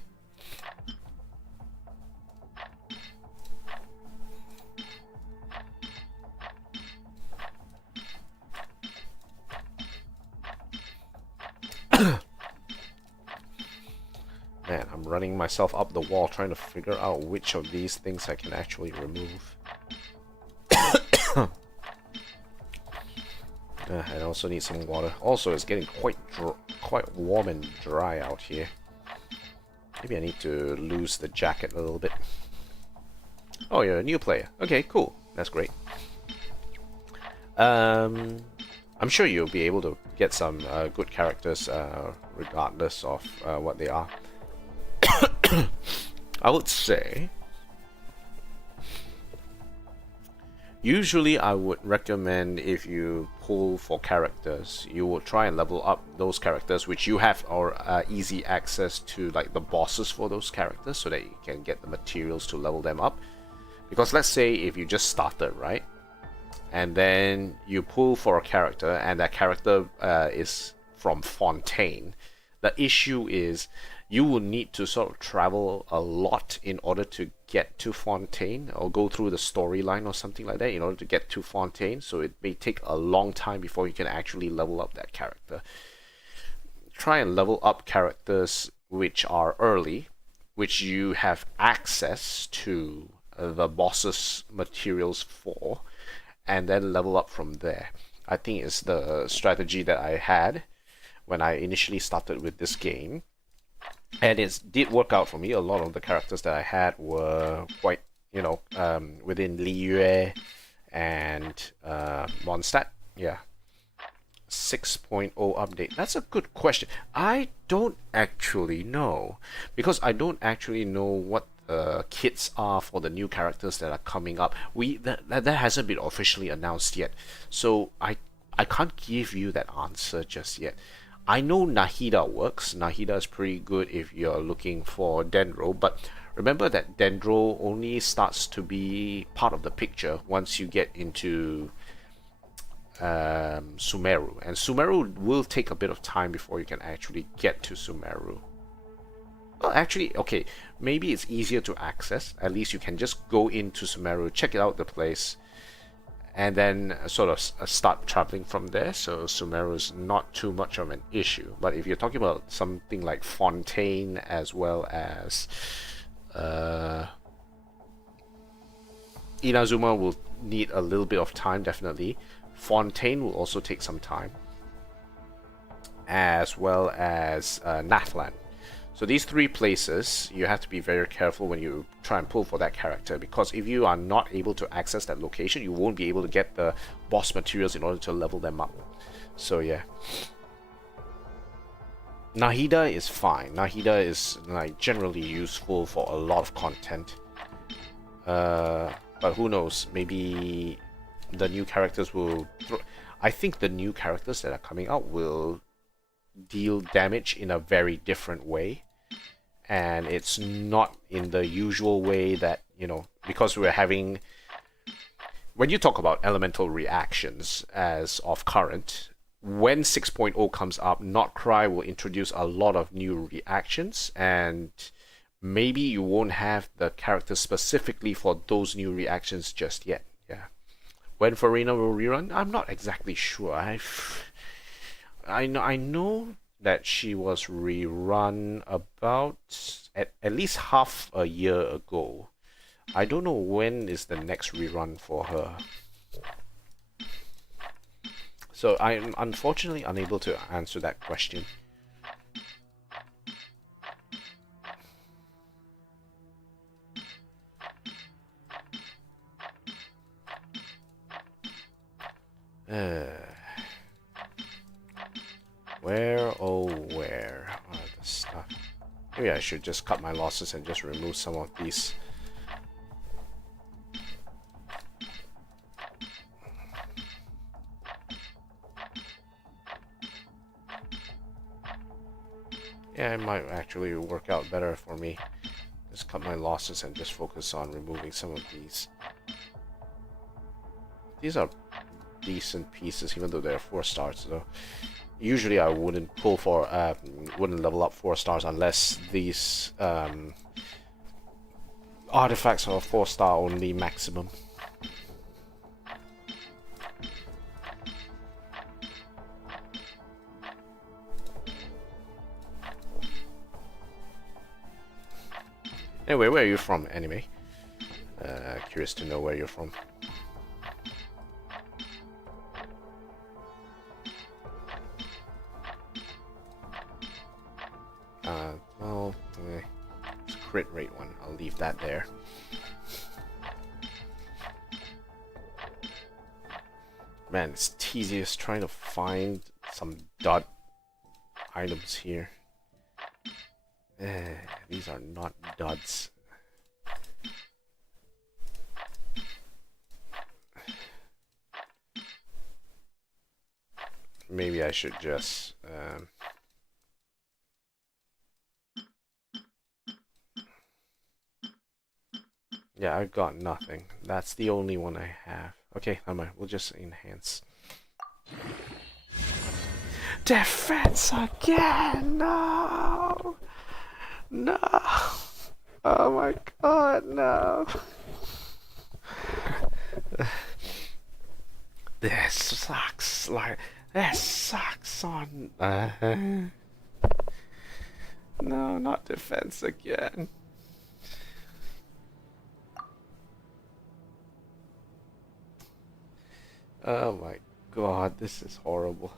Man, I'm running myself up the wall trying to figure out which of these things I can actually remove. I also need some water. Also, it's getting quite warm and dry out here. Maybe I need to lose the jacket a little bit. Oh, you're a new player. Okay, cool. That's great. I'm sure you'll be able to get some good characters regardless of what they are. I would say usually I would recommend, if you pull for characters, you would try and level up those characters which you have or easy access to, like the bosses for those characters, so that you can get the materials to level them up. Because let's say if you just started, right, and then you pull for a character and that character is from Fontaine, the issue is you will need to sort of travel a lot in order to get to Fontaine, or go through the storyline or something like that in order to get to Fontaine, so it may take a long time before you can actually level up that character. Try and level up characters which are early, which you have access to the boss's materials for, and then level up from there. I think it's the strategy that I had when I initially started with this game. And it did work out for me. A lot of the characters that I had were quite, within Liyue and Mondstadt. Yeah. 6.0 update. That's a good question. I don't actually know, because I don't actually know what kits are for the new characters that are coming up. That hasn't been officially announced yet, so I can't give you that answer just yet. I know Nahida works. Nahida is pretty good if you're looking for Dendro, but Remember that Dendro only starts to be part of the picture once you get into Sumeru, and Sumeru will take a bit of time before you can actually get to Sumeru. Well, actually, okay, maybe it's easier to access. At least you can just go into Sumeru, check out the place, and then sort of start traveling from there. So Sumeru is not too much of an issue. But if you're talking about something like Fontaine as well as Inazuma, will need a little bit of time, definitely. Fontaine will also take some time, as well as Nathland. So these three places, you have to be very careful when you try and pull for that character, because if you are not able to access that location, you won't be able to get the boss materials in order to level them up. So yeah. Nahida is fine. Nahida is like generally useful for a lot of content. But who knows? Maybe the new characters will... I think the new characters that are coming out will deal damage in a very different way, and it's not in the usual way that, you know, because we're having, when you talk about elemental reactions as of current, when 6.0 comes up, Nod-krai will introduce a lot of new reactions, and maybe you won't have the characters specifically for those new reactions just yet. Yeah, when Farina will rerun, I'm not exactly sure. I know that she was rerun about at least half a year ago. I don't know when is the next rerun for her. So I'm unfortunately unable to answer that question. Where, oh where are the stuff? Maybe I should just cut my losses and just remove some of these. Yeah, it might actually work out better for me. Just cut my losses and just focus on removing some of these. These are decent pieces, even though they're 4 stars, though. Usually I wouldn't pull for, wouldn't level up 4 stars unless these artifacts are 4-star only maximum. Anyway, where are you from, anime? Curious to know where you're from. Well, it's crit rate one. I'll leave that there. Man, it's tedious trying to find some dot items here. These are not duds. Maybe I should just yeah, I've got nothing. That's the only one I have. Okay, never mind. We'll just enhance. Defense again! No! No! Oh my god, no! This sucks. Like, this sucks on... No, not defense again. Oh my god, this is horrible.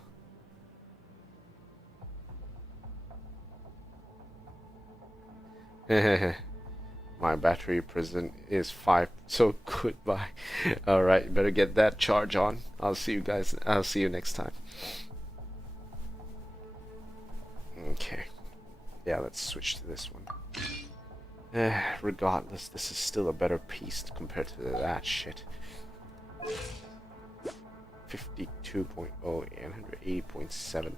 My battery present is 5, so goodbye. Alright, better get that charge on. I'll see you guys, I'll see you next time. Okay. Yeah, let's switch to this one. Regardless, this is still a better piece compared to that shit. 52.0 and 180.7.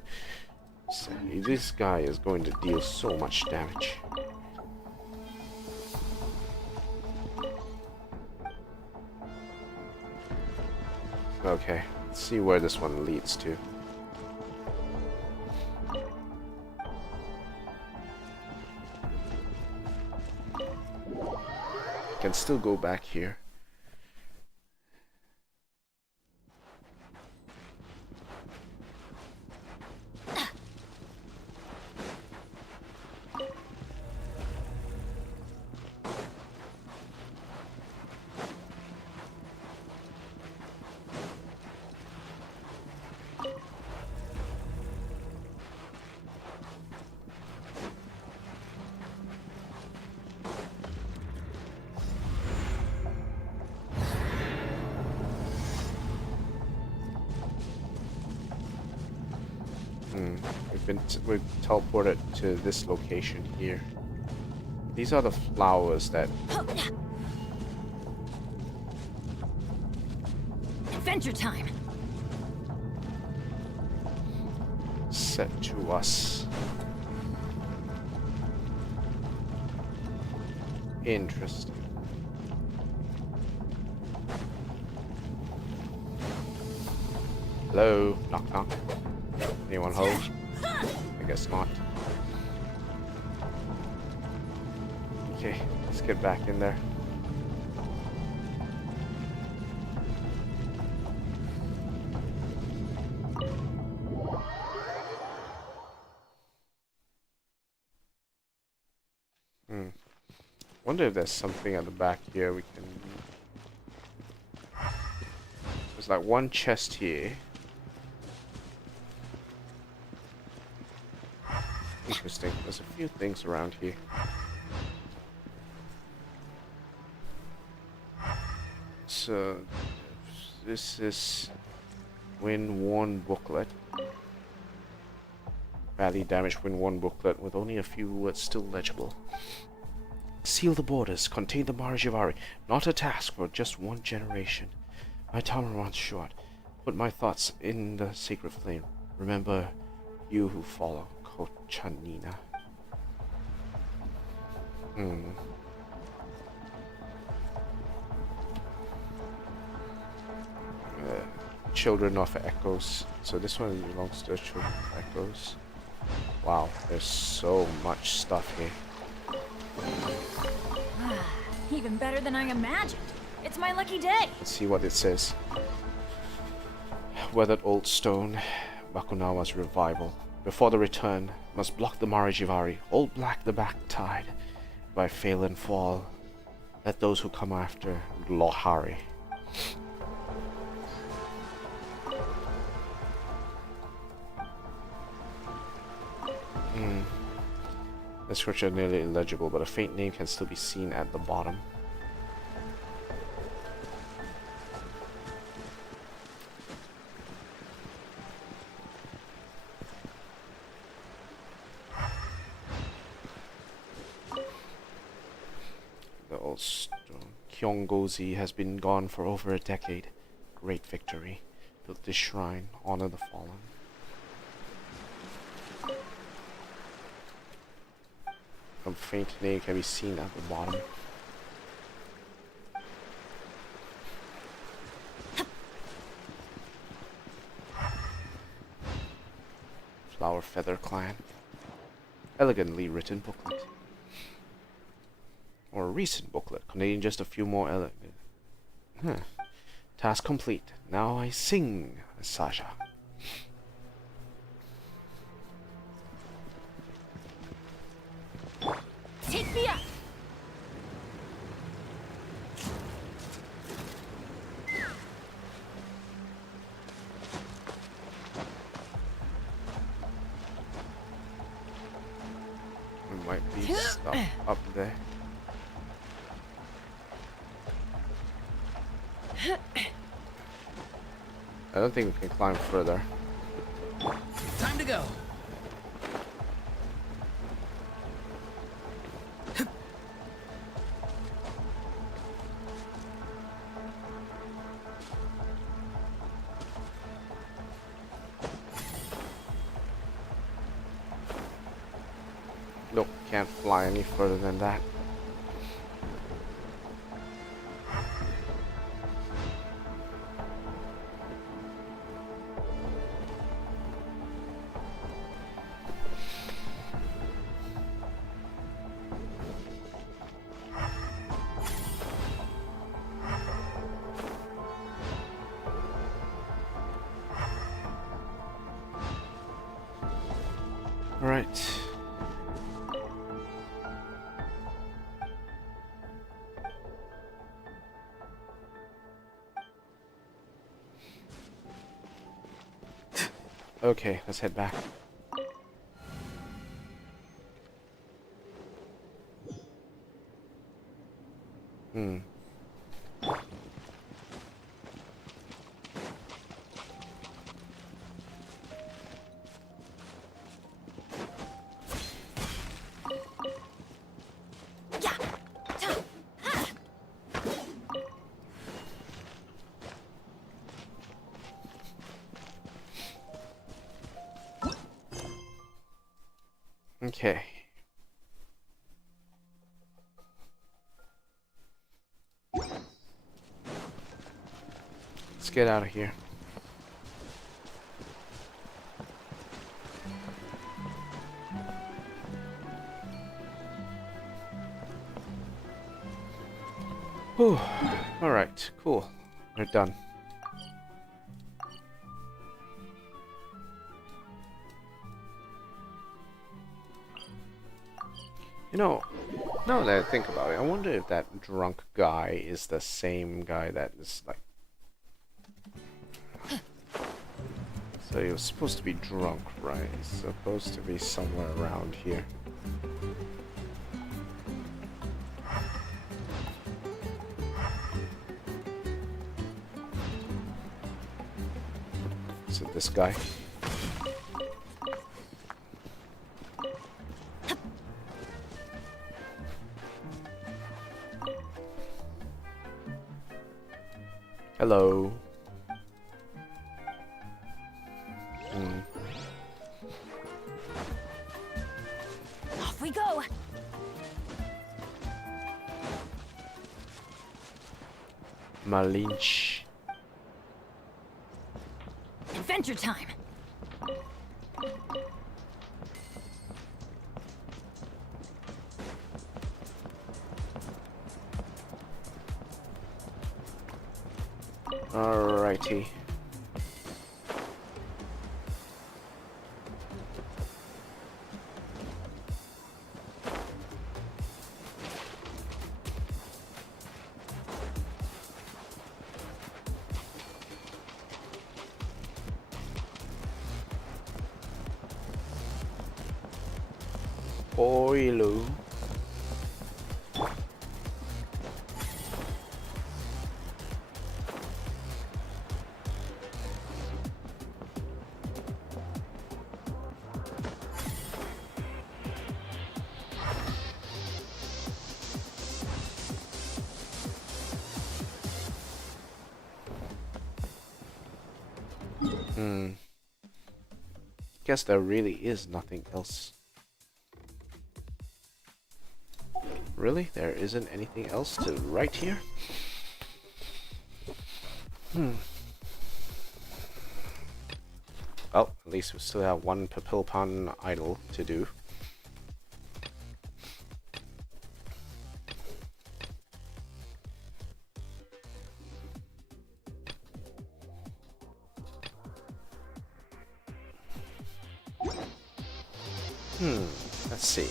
So this guy is going to deal so much damage. Okay, let's see where this one leads to. Can still go back here. We've teleported to this location here. These are the flowers that Adventure time. set to us. Interesting. Hello? Knock knock. Anyone home? I guess not. Okay, let's get back in there. Wonder if there's something at the back here we can... There's like one chest here. Interesting. There's a few things around here. So this is wind-worn booklet. Badly damaged wind-worn booklet with only a few words still legible. Seal the borders, contain the Marijivari. Not a task for just one generation. My time runs short. Put my thoughts in the sacred flame. Remember you who follow. Kochanina. Children of Echoes. So this one belongs to the Children of Echoes. Wow, there's so much stuff here. Even better than I imagined. It's my lucky day. Let's see what it says. Weathered old stone, Bakunawa's revival. Before the return, must block the Marijivari, old black the back tide. By fail and fall, let those who come after Lohari. The scripture is nearly illegible, but a faint name can still be seen at the bottom. The old stone. Kyongozi has been gone for over a decade. Great victory. Built this shrine, honor the fallen. A faint name can be seen at the bottom. Flower Feather Clan. Elegantly written booklet. Or a recent booklet containing just a few more elegant. Task complete. Now I sing, Sasha. Take me up. There might be stuff up there. I don't think we can climb further. Time to go. Nope, can't fly any further than that. All right. Okay, let's head back. Hmm. Yeah. Ha. Okay. Let's get out of here. Whew. All right, cool. We're done. You know, now that I think about it, I wonder if that drunk guy is the same guy that is like... So he was supposed to be drunk, right? He's supposed to be somewhere around here. Is it this guy? Hello. Off we go. Malinch. Adventure time. Alrighty. Oilo. Guess there really is nothing else. Really? There isn't anything else to write here? Well, at least we still have one Papilpon idol to do. Let's see.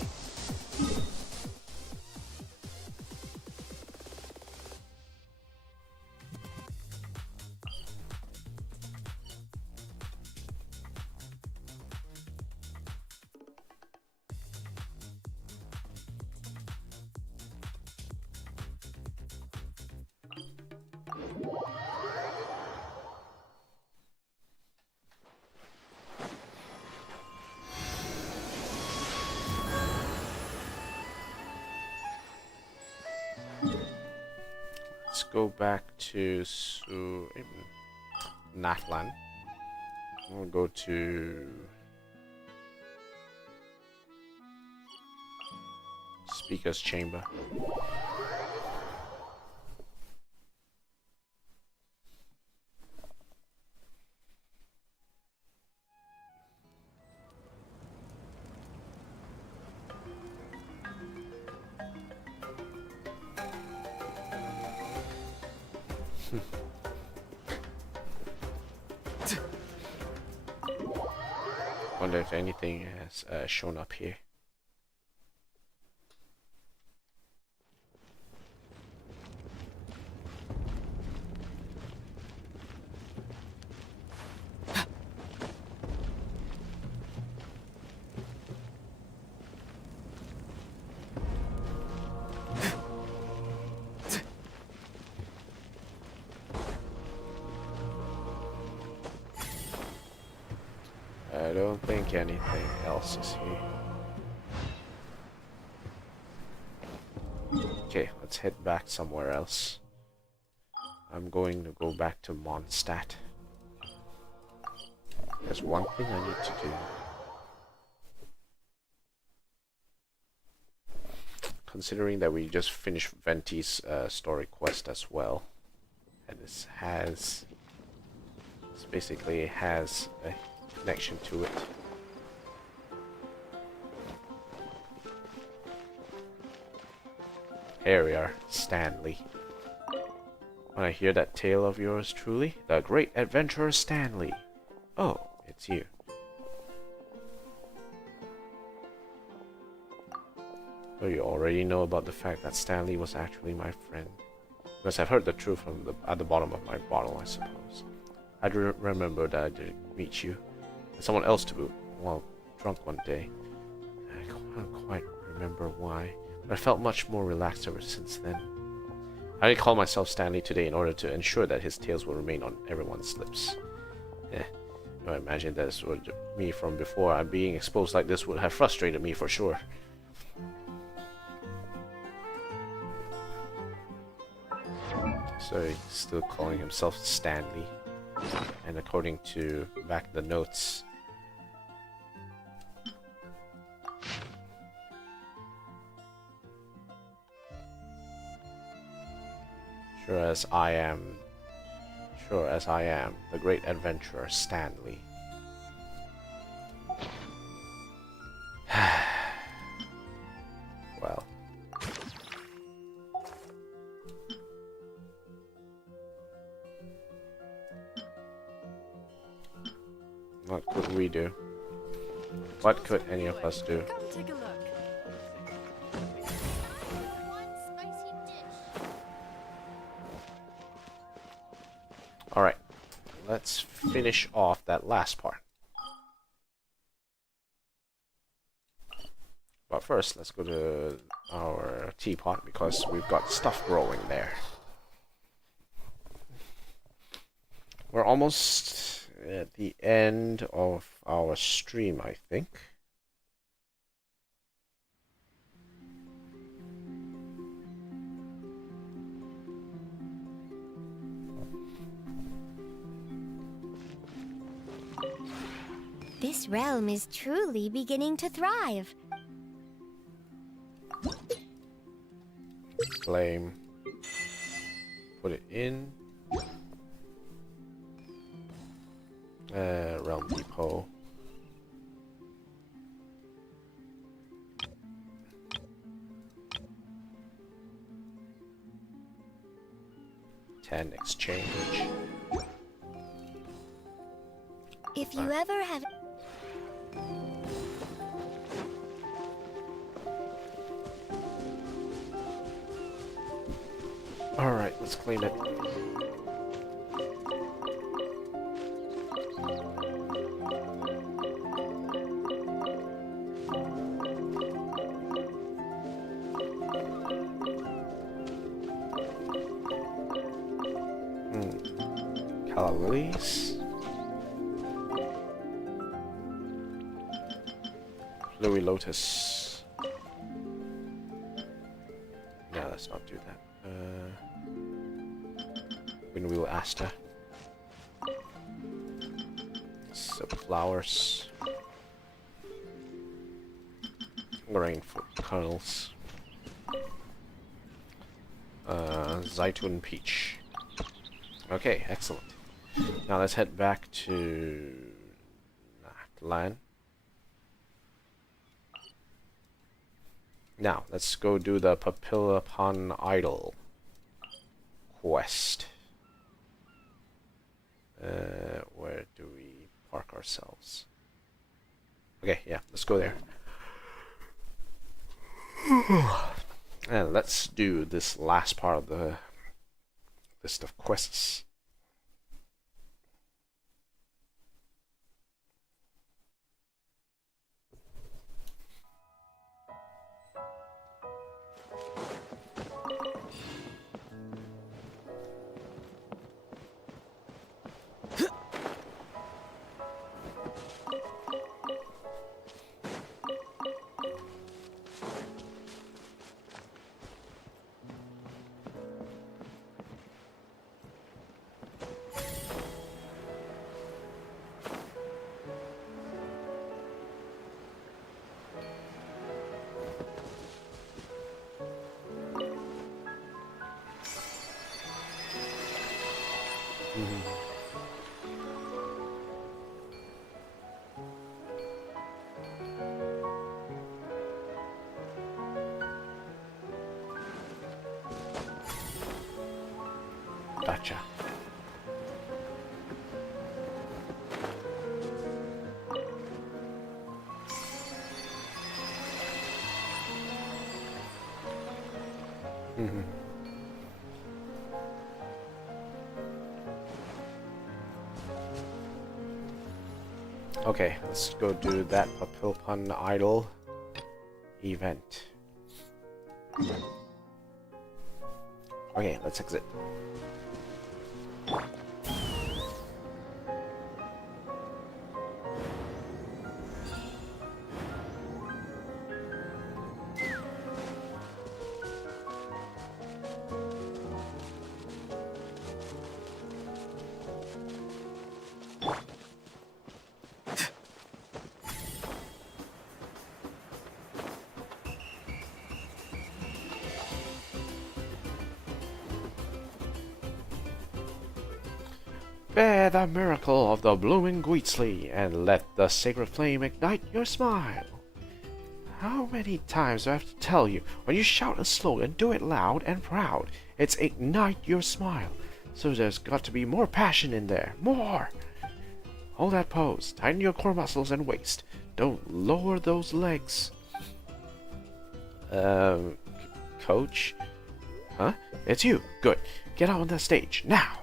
Let's go back to Natlan. We'll go to Speaker's Chamber. Wonder if anything has shown up here. I don't think anything else is here. Okay, let's head back somewhere else. I'm going to go back to Mondstadt. There's one thing I need to do. Considering that we just finished Venti's story quest as well. And this basically has a connection to it. Here we are, Stanley. When I hear that tale of yours truly, the great adventurer Stanley. Oh, it's you. So you already know about the fact that Stanley was actually my friend. Because I've heard the truth from at the bottom of my bottle, I suppose. I remember that I didn't meet you. And someone else to boot, while drunk one day. I can't quite remember why, but I felt much more relaxed ever since then. I call myself Stanley today in order to ensure that his tales will remain on everyone's lips. I imagine that this was me from before. Being exposed like this would have frustrated me for sure. So he's still calling himself Stanley. And according to back the notes, sure as I am, the great adventurer Stanley. Well. What could we do? What could any of us do? Come take a look. Alright, let's finish off that last part. But first, let's go to our teapot because we've got stuff growing there. We're almost at the end of our stream, I think. This realm is truly beginning to thrive. Flame. Put it in. Realm Depot. $10 exchange. If you ever have... Alright, let's clean it. Calla lilies. Louis Lotus. No, let's not do that. Windwheel Asta. Some flowers. Grain for kernels. Zaitun peach. Okay, excellent. Now let's head back to land. Now let's go do the Papillapon Idol quest. Where do we park ourselves? Okay, yeah, let's go there. And let's do this last part of the list of quests. Gotcha. Okay, let's go do that Papilpon Idol event. Okay, let's exit. Bear the miracle of the blooming Gweetsley, and let the sacred flame ignite your smile. How many times do I have to tell you, when you shout a slogan, do it loud and proud. It's ignite your smile. So there's got to be more passion in there. More! Hold that pose. Tighten your core muscles and waist. Don't lower those legs. Coach? Huh? It's you. Good. Get out on the stage, now!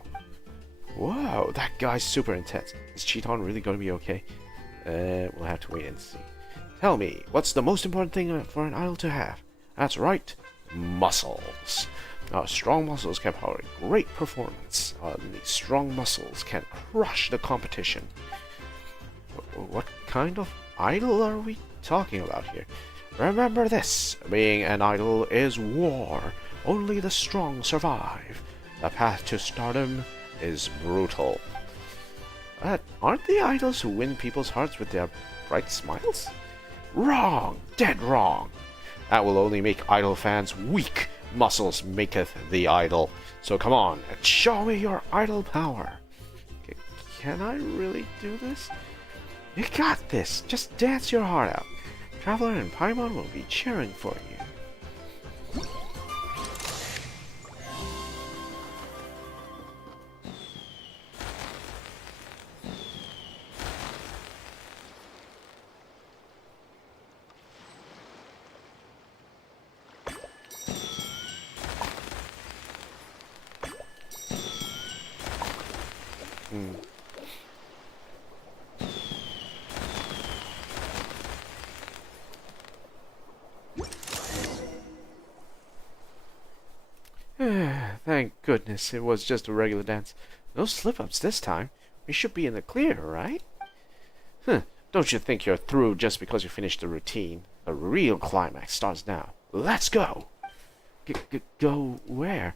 Whoa, that guy's super intense. Is Cheeton really going to be okay? We'll have to wait and see. Tell me, what's the most important thing for an idol to have? That's right, muscles. Strong muscles can power a great performance. These strong muscles can crush the competition. What kind of idol are we talking about here? Remember this, being an idol is war. Only the strong survive. The path to stardom is brutal. Aren't the idols who win people's hearts with their bright smiles? Wrong! Dead wrong! That will only make idol fans weak. Muscles maketh the idol. So come on, and show me your idol power. Can I really do this? You got this! Just dance your heart out. Traveler and Paimon will be cheering for you. Thank goodness it was just a regular dance. No slip-ups this time. We should be in the clear, right? Don't you think you're through just because you finished the routine? The real climax starts now. Let's go! Go where?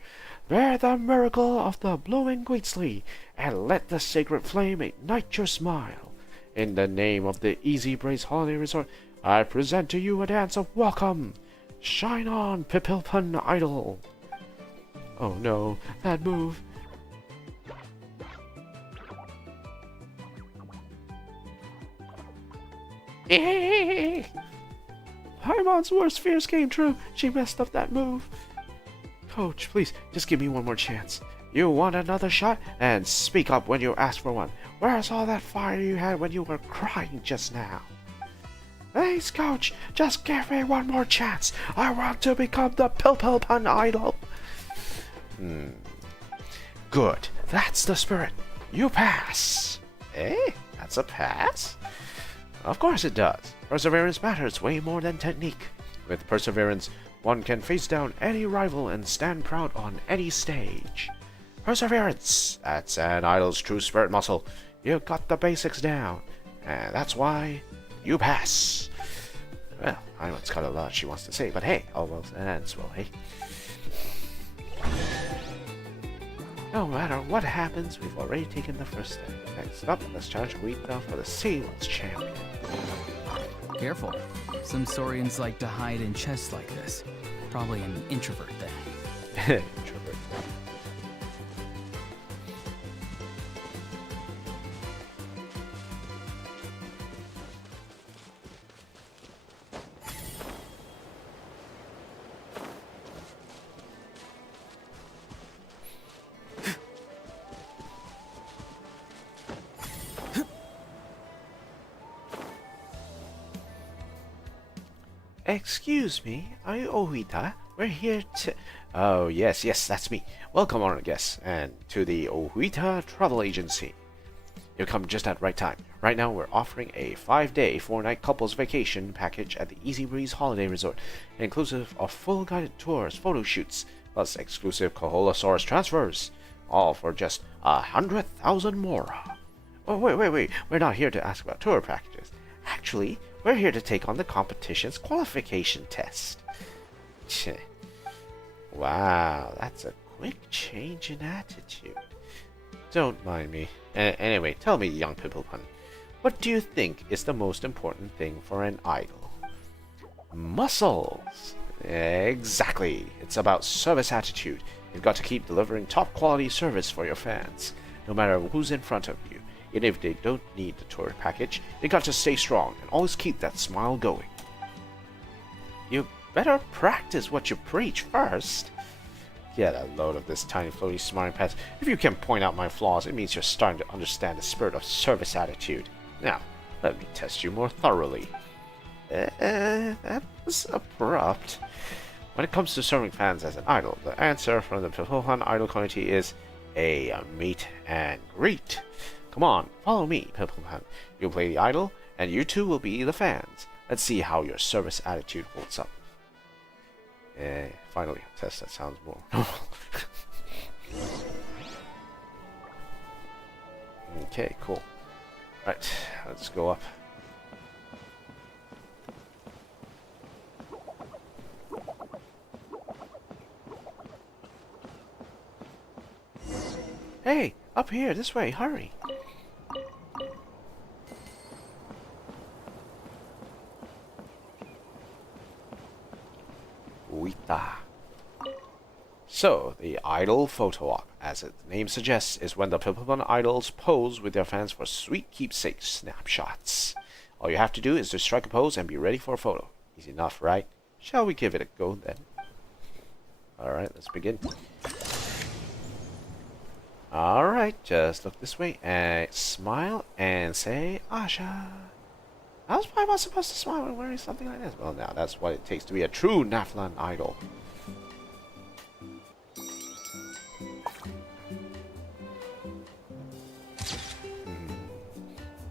Bear the miracle of the blowing Gweetsley, and let the sacred flame ignite your smile. In the name of the Easybreeze Holiday Resort, I present to you a dance of welcome. Shine on, Papilpon Idol! Oh no, that move. Paimon's worst fears came true. She messed up that move. Coach, please, just give me one more chance. You want another shot? And speak up when you ask for one. Where's all that fire you had when you were crying just now? Please, coach, just give me one more chance. I want to become the Pilpilpun idol. Good. That's the spirit. You pass. Eh? That's a pass? Of course it does. Perseverance matters way more than technique. With perseverance, one can face down any rival and stand proud on any stage. Perseverance! That's an idol's true spirit muscle. You got the basics down. And that's why you pass. Well, I know it's got a lot she wants to say, but hey, all those ends will, hey? No matter what happens, we've already taken the first step. Next up, let's challenge Rita for the Sailors Champion. Careful. Some Saurians like to hide in chests like this. Probably an introvert thing. Introvert. Excuse me, are you Ohita? We're here to... Oh, yes, that's me. Welcome, honored guests, and to the Ohita Travel Agency. You've come just at the right time. Right now, we're offering a 5-day, 4-night couples vacation package at the Easybreeze Holiday Resort, inclusive of full guided tours, photo shoots, plus exclusive Koholosaurus transfers, all for just 100,000 mora. Oh, wait, we're not here to ask about tour packages. Actually, we're here to take on the competition's qualification test. Wow, that's a quick change in attitude. Don't mind me. Anyway, tell me, young Pimplepun, what do you think is the most important thing for an idol? Muscles! Exactly. It's about service attitude. You've got to keep delivering top quality service for your fans, no matter who's in front of you. Even if they don't need the tour package, they got to stay strong and always keep that smile going. You better practice what you preach first. Get a load of this tiny floaty smiling pants. If you can point out my flaws, it means you're starting to understand the spirit of service attitude. Now, let me test you more thoroughly. That was abrupt. When it comes to serving fans as an idol, the answer from the Pilpilpun idol community is a meet and greet. Come on, follow me, Pimpleman. You'll play the idol, and you two will be the fans. Let's see how your service attitude holds up. Finally, a test that sounds more normal. Okay, cool. Right, let's go up. Hey, up here, this way, hurry. So, the idol photo op, as its name suggests, is when the Pilpilpun idols pose with their fans for sweet keepsake snapshots. All you have to do is to strike a pose and be ready for a photo. Easy enough, right? Shall we give it a go then? Alright, let's begin. Alright, just look this way and smile and say Asha. How's Paimon supposed to smile when wearing something like this? Well, now that's what it takes to be a true Natlan idol.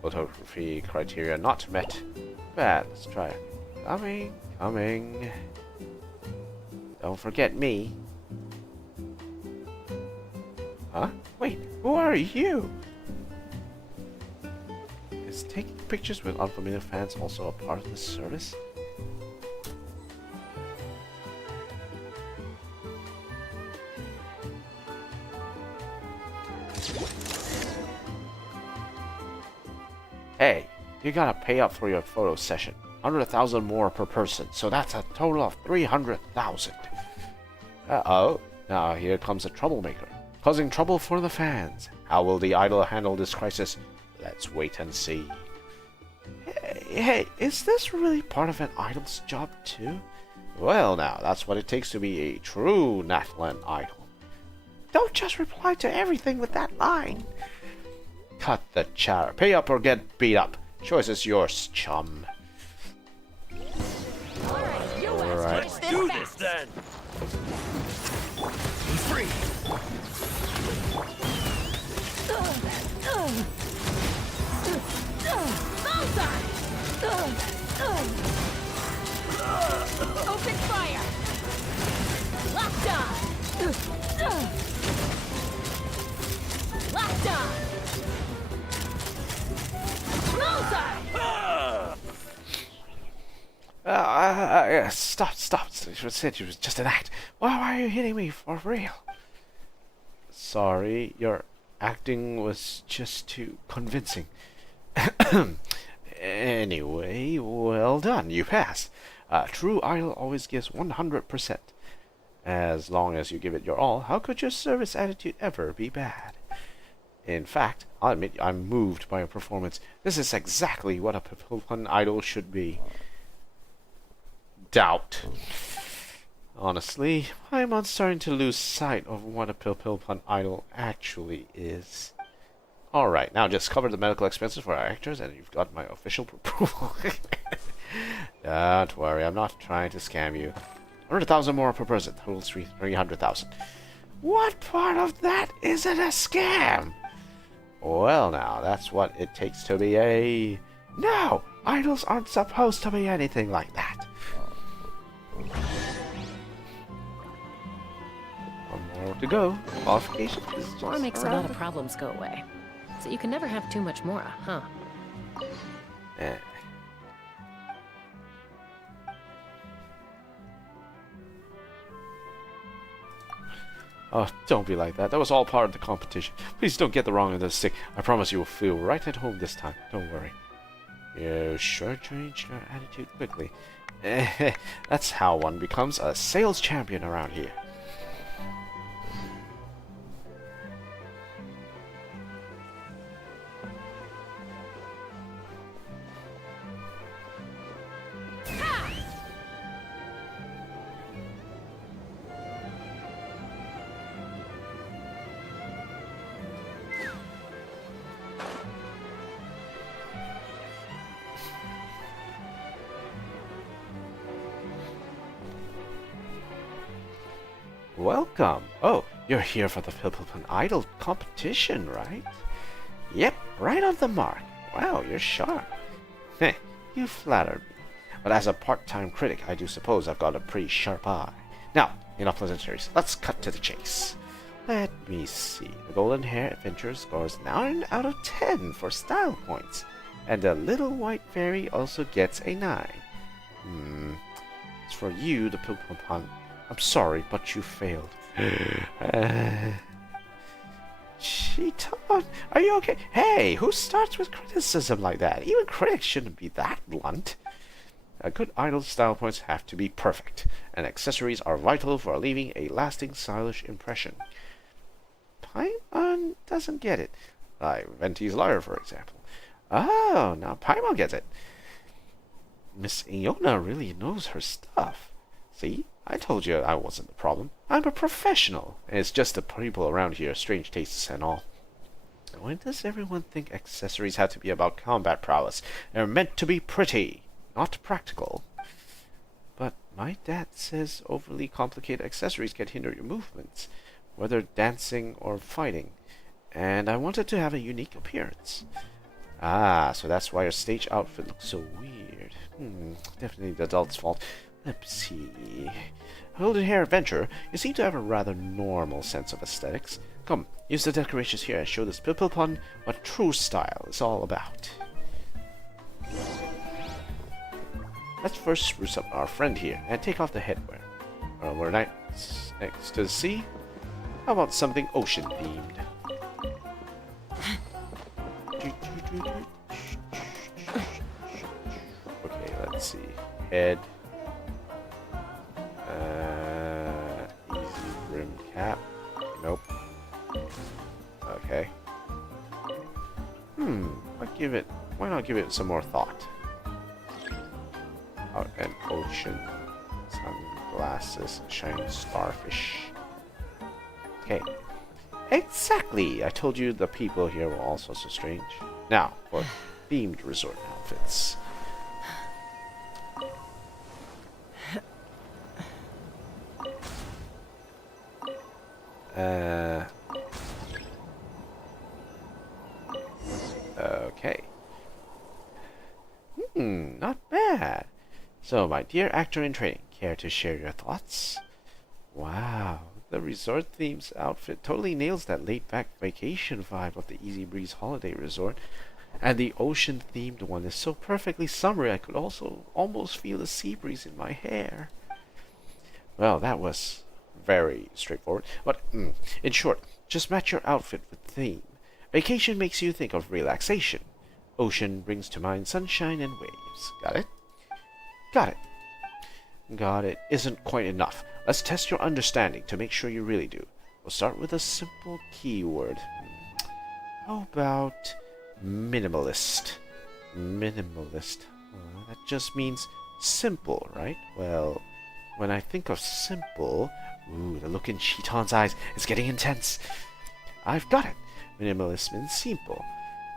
Photography criteria not met. Bad, let's try it. Coming. Don't forget me. Huh? Wait, who are you? Is taking pictures with unfamiliar fans also a part of the service? Hey, you gotta pay up for your photo session. 100,000 more per person, so that's a total of 300,000. Uh-oh, now here comes a troublemaker, causing trouble for the fans. How will the idol handle this crisis? Let's wait and see. Hey, is this really part of an idol's job too? Well now, that's what it takes to be a true Natlan idol. Don't just reply to everything with that line. Cut the chatter. Pay up or get beat up. Choice is yours, chum. this Do fast. this then. Be free. Bullseye! Open fire! Locked on! Locked on! Bullseye! Stop. You said it was just an act. Why are you hitting me for real? Sorry, your acting was just too convincing. Anyway, well done. You passed. A true idol always gives 100%. As long as you give it your all, how could your service attitude ever be bad? In fact, I'll admit I'm moved by your performance. This is exactly what a Pilpilpun idol should be. Doubt. Honestly, I'm starting to lose sight of what a Pilpilpun idol actually is. Alright, now just cover the medical expenses for our actors and you've got my official approval. Don't worry, I'm not trying to scam you. 100,000 more per person, total 300,000. What part of that isn't a scam? Well now, that's what it takes to be a... No! Idols aren't supposed to be anything like that. One more to go. Qualification is just More makes a lot around of problems go away. So you can never have too much Mora, huh? Eh. Oh, don't be like that. That was all part of the competition. Please don't get the wrong end of the stick. I promise you will feel right at home this time. Don't worry. You sure changed your attitude quickly. That's how one becomes a sales champion around here. Welcome. Oh, you're here for the Pilpilpun Idol competition, right? Yep, right on the mark. Wow, you're sharp. Heh, you flatter me. But as a part-time critic, I do suppose I've got a pretty sharp eye. Now, enough pleasantries. Let's cut to the chase. Let me see. The Golden Hair Adventure scores 9 out of 10 for style points. And the Little White Fairy also gets a 9. As for you, the Pilpilpun, I'm sorry, but you failed. Cheeton, are you okay? Hey, who starts with criticism like that? Even critics shouldn't be that blunt. A good idol style points have to be perfect, and accessories are vital for leaving a lasting stylish impression. Paimon doesn't get it. Like Venti's Lyre, for example. Oh, now Paimon gets it. Miss Iona really knows her stuff. See? I told you I wasn't the problem. I'm a professional. And it's just the people around here, strange tastes and all. Why does everyone think accessories have to be about combat prowess? They're meant to be pretty, not practical. But my dad says overly complicated accessories can hinder your movements, whether dancing or fighting. And I wanted to have a unique appearance. Ah, so that's why your stage outfit looks so weird. Definitely the adult's fault. Let's see. Golden Hair Adventure, you seem to have a rather normal sense of aesthetics. Come, use the decorations here and show this Pilpilpun what true style is all about. Let's first spruce up our friend here and take off the headwear. We're next to the sea. How about something ocean themed? Okay, let's see. Head. Easy brim cap. Nope. Okay. Why not give it some more thought? Out an ocean. Sunglasses. Shiny starfish. Okay. Exactly! I told you the people here were all sorts of strange. Now, for themed resort outfits. So, my dear actor in training, care to share your thoughts? Wow, the resort themes outfit totally nails that laid-back vacation vibe of the Easybreeze Holiday Resort. And the ocean-themed one is so perfectly summery I could also almost feel the sea breeze in my hair. Well, that was very straightforward. But, in short, just match your outfit with theme. Vacation makes you think of relaxation. Ocean brings to mind sunshine and waves. Got it? Got it. Got it isn't quite enough. Let's test your understanding to make sure you really do. We'll start with a simple keyword. How about minimalist? Minimalist. That just means simple, right? Well, when I think of simple... Ooh, the look in Chiton's eyes is getting intense. I've got it. Minimalist means simple.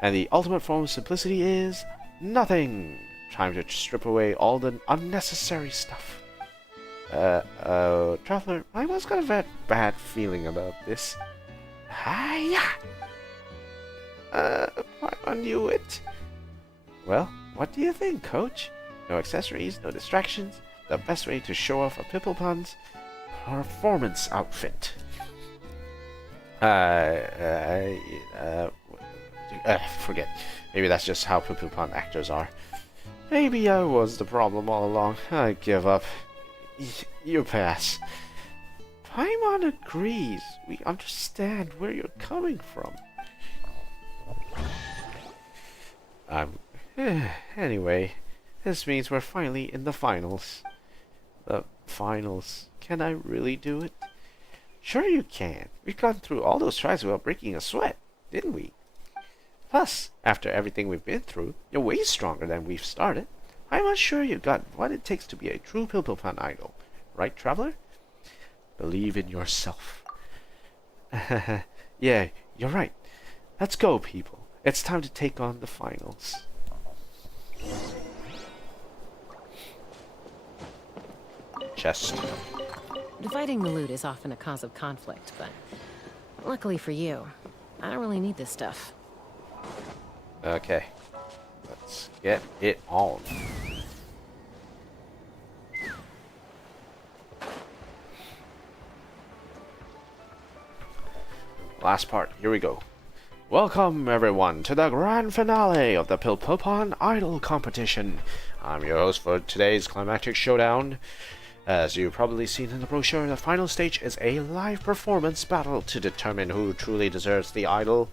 And the ultimate form of simplicity is nothing. Time to strip away all the unnecessary stuff. Traveler, I was got a bad feeling about this. Hiya! I knew it. Well, what do you think, Coach? No accessories, no distractions. The best way to show off a Pipplepun's performance outfit. Forget. Maybe that's just how Pipplepun actors are. Maybe I was the problem all along. I give up. You pass. Paimon agrees. We understand where you're coming from. Anyway, this means we're finally in the finals. The finals. Can I really do it? Sure you can. We've gone through all those tries without breaking a sweat, didn't we? Plus, after everything we've been through, you're way stronger than we've started. I'm not sure you got what it takes to be a true Pipplepun idol. Right, Traveler? Believe in yourself. Yeah, you're right. Let's go, people. It's time to take on the finals. Chest. Dividing the loot is often a cause of conflict, but luckily for you, I don't really need this stuff. Okay. Let's get it on. Last part. Here we go. Welcome, everyone, to the grand finale of the Pipplepun Idol competition. I'm your host for today's climactic showdown. As you've probably seen in the brochure, the final stage is a live performance battle to determine who truly deserves the idol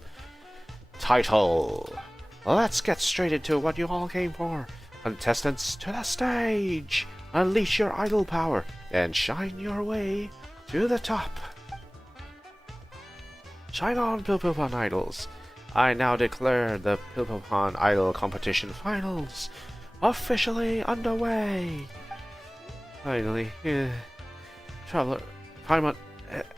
title. Let's get straight into what you all came for. Contestants, to the stage! Unleash your idol power and shine your way to the top. Shine on, Pipplepun Idols. I now declare the Pipplepun Idol competition finals officially underway. Finally, Traveler, Paimon,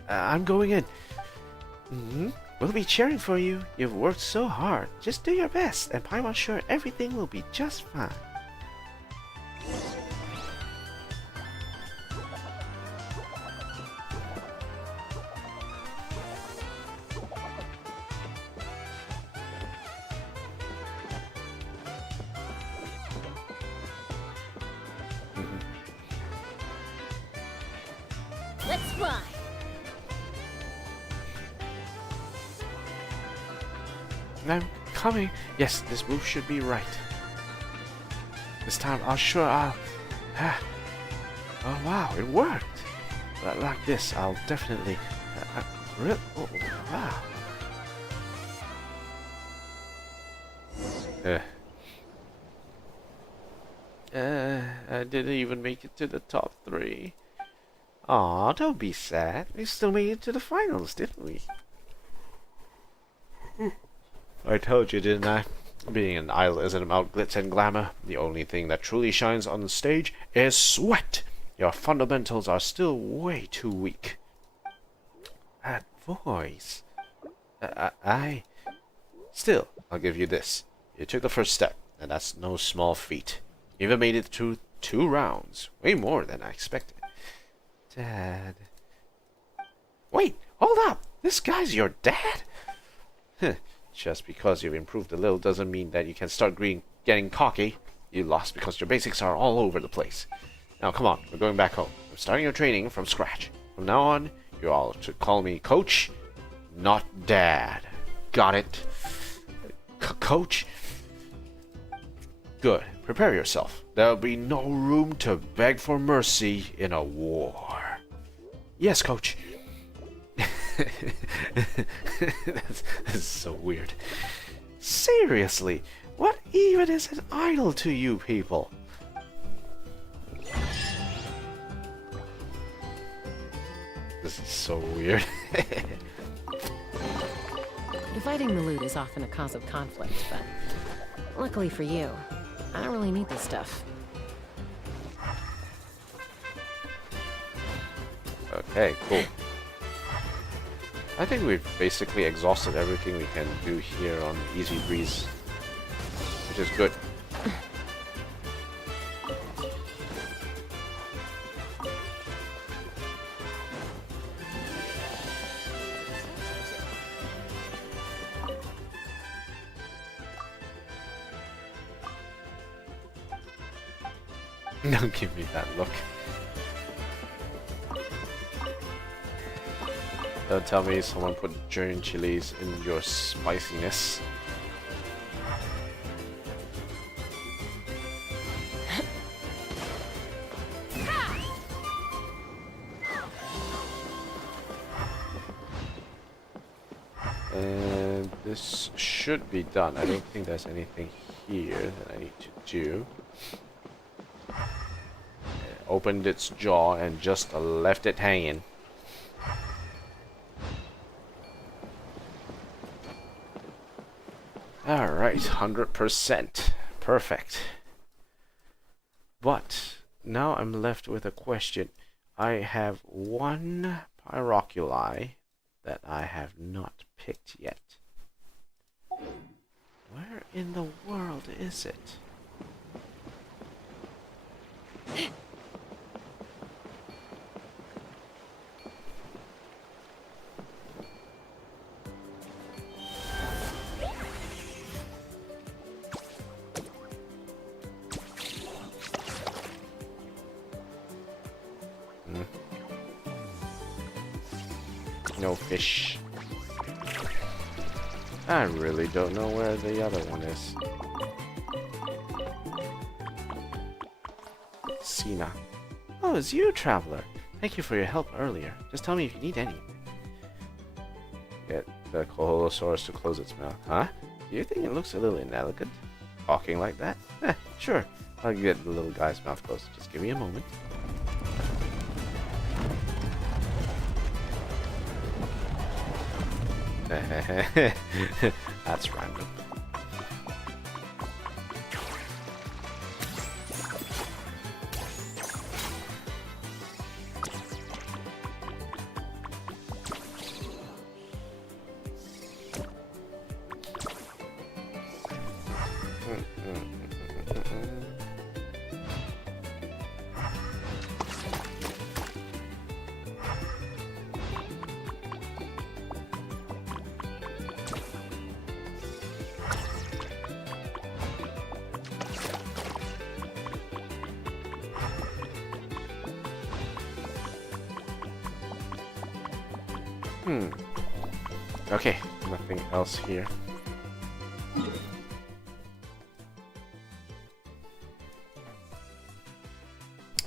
I'm going in. We'll be cheering for you. You've worked so hard. Just do your best, and Paimon's sure everything will be just fine. Let's fly. I'm coming. Yes, this move should be right. This time, oh wow, it worked. Like this, I'll definitely. Oh, wow. I didn't even make it to the top 3. Aw, don't be sad. We still made it to the finals, didn't we? I told you, didn't I? Being an idol isn't about glitz and glamour. The only thing that truly shines on the stage is sweat. Your fundamentals are still way too weak. That voice. Still, I'll give you this. You took the first step, and that's no small feat. You even made it through 2 rounds. Way more than I expected. Dad. Wait, hold up! This guy's your dad? Just because you've improved a little doesn't mean that you can start getting cocky. You lost because your basics are all over the place. Now come on, we're going back home. I'm starting your training from scratch. From now on, you all should call me Coach, not Dad. Got it? Coach? Good. Prepare yourself. There'll be no room to beg for mercy in a war. Yes, Coach. That's so weird. Seriously, what even is an idol to you people? This is so weird. Dividing the loot is often a cause of conflict, but luckily for you, I don't really need this stuff. Okay, cool. I think we've basically exhausted everything we can do here on Easybreeze, which is good. Don't give me that look. Don't tell me someone put giant chilies in your spiciness. And this should be done. I don't think there's anything here that I need to do. Opened its jaw and just left it hanging. Alright, 100%. Perfect. But now I'm left with a question. I have one Pyroculi that I have not picked yet. Where in the world is it? No fish. I really don't know where the other one is. Sina. Oh, it's you, traveler. Thank you for your help earlier. Just tell me if you need anything. Get the Koholosaurus to close its mouth. Huh? Do you think it looks a little inelegant? Talking like that? Sure. I'll get the little guy's mouth closed. Just give me a moment. That's random. Okay, nothing else here.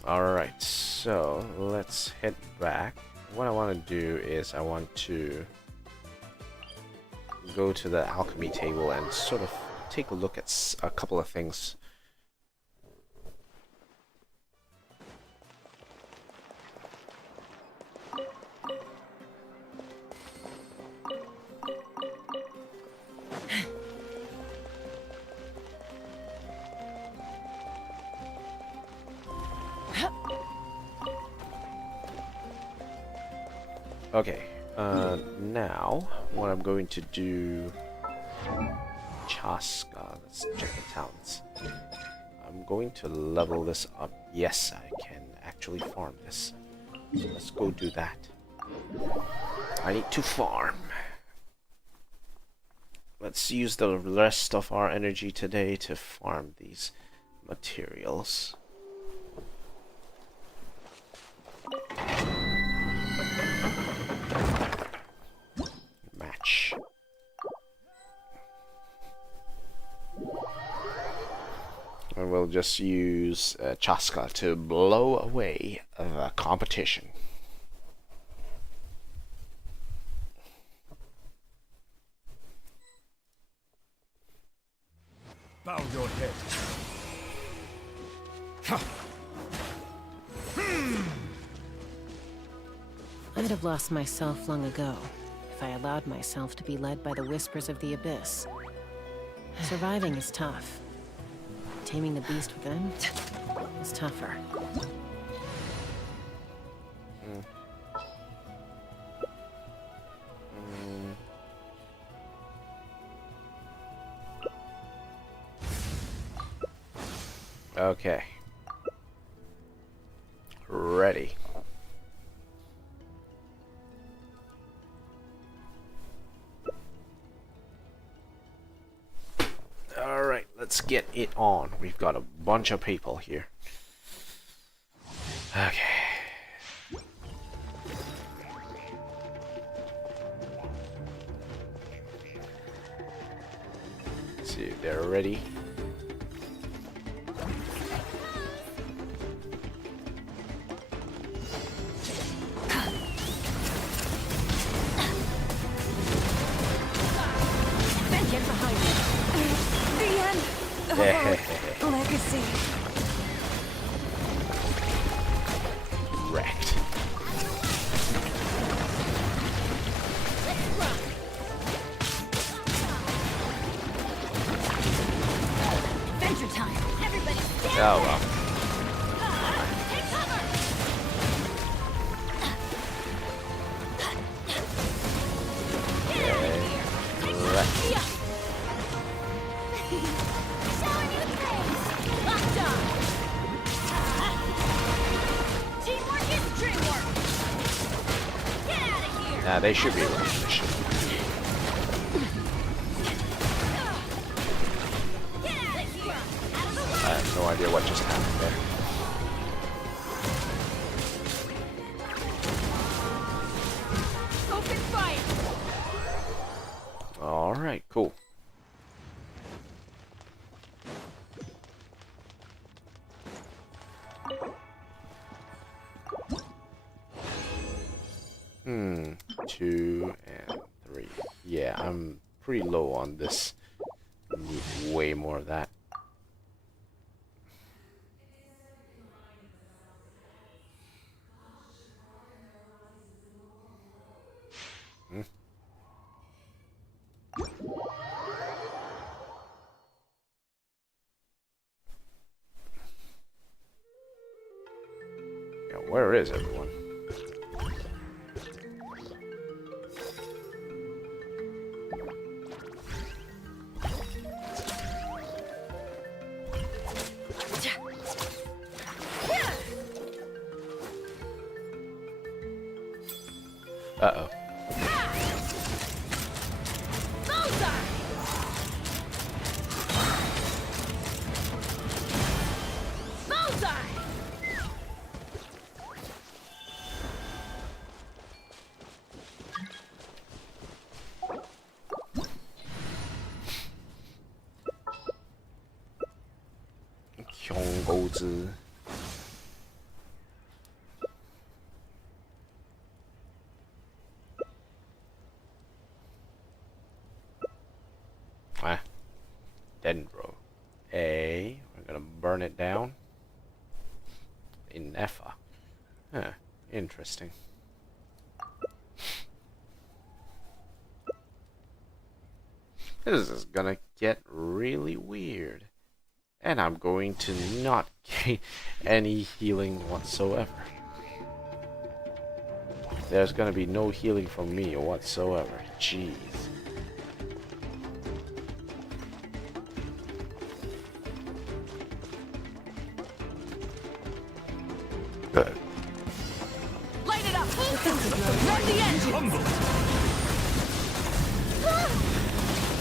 Alright, so let's head back. What I want to do is I want to go to the alchemy table and sort of take a look at a couple of things. Okay, now what I'm going to do... Chaska, let's check the talents. I'm going to level this up. Yes, I can actually farm this. So let's go do that. I need to farm. Let's use the rest of our energy today to farm these materials. Match. And we'll just use Chaska to blow away the competition. Bow your head. I'd have lost myself long ago if I allowed myself to be led by the whispers of the abyss. Surviving is tough. Taming the beast within is tougher. Okay. Ready. Alright, let's get it on. We've got a bunch of people here. Okay. Let's see if they're ready. Get behind me. The end of our legacy. Wrecked. Let's run. Adventure time. Everybody stand Oh well. Take cover. Get out of here. Take Wrecked. me up. Shower you with praise. Locked on. Teamwork is dreamwork. Get out of here. Nah, they should be able to finish it. Get out of here. Out of the way. I have no idea what just happened there. Open fire. Alright, cool. Hmm, 2 and 3. Yeah, I'm pretty low on this. Need way more of that. Yeah, where is everyone? Uh-oh. Bullseye. Bullseye. 경고즈. Ah, dendro. A, we're gonna burn it down. Inefa. Huh, interesting. This is gonna get really weird. And I'm going to not gain any healing whatsoever. There's gonna be no healing from me whatsoever. Jeez. Light it up. Run the engine.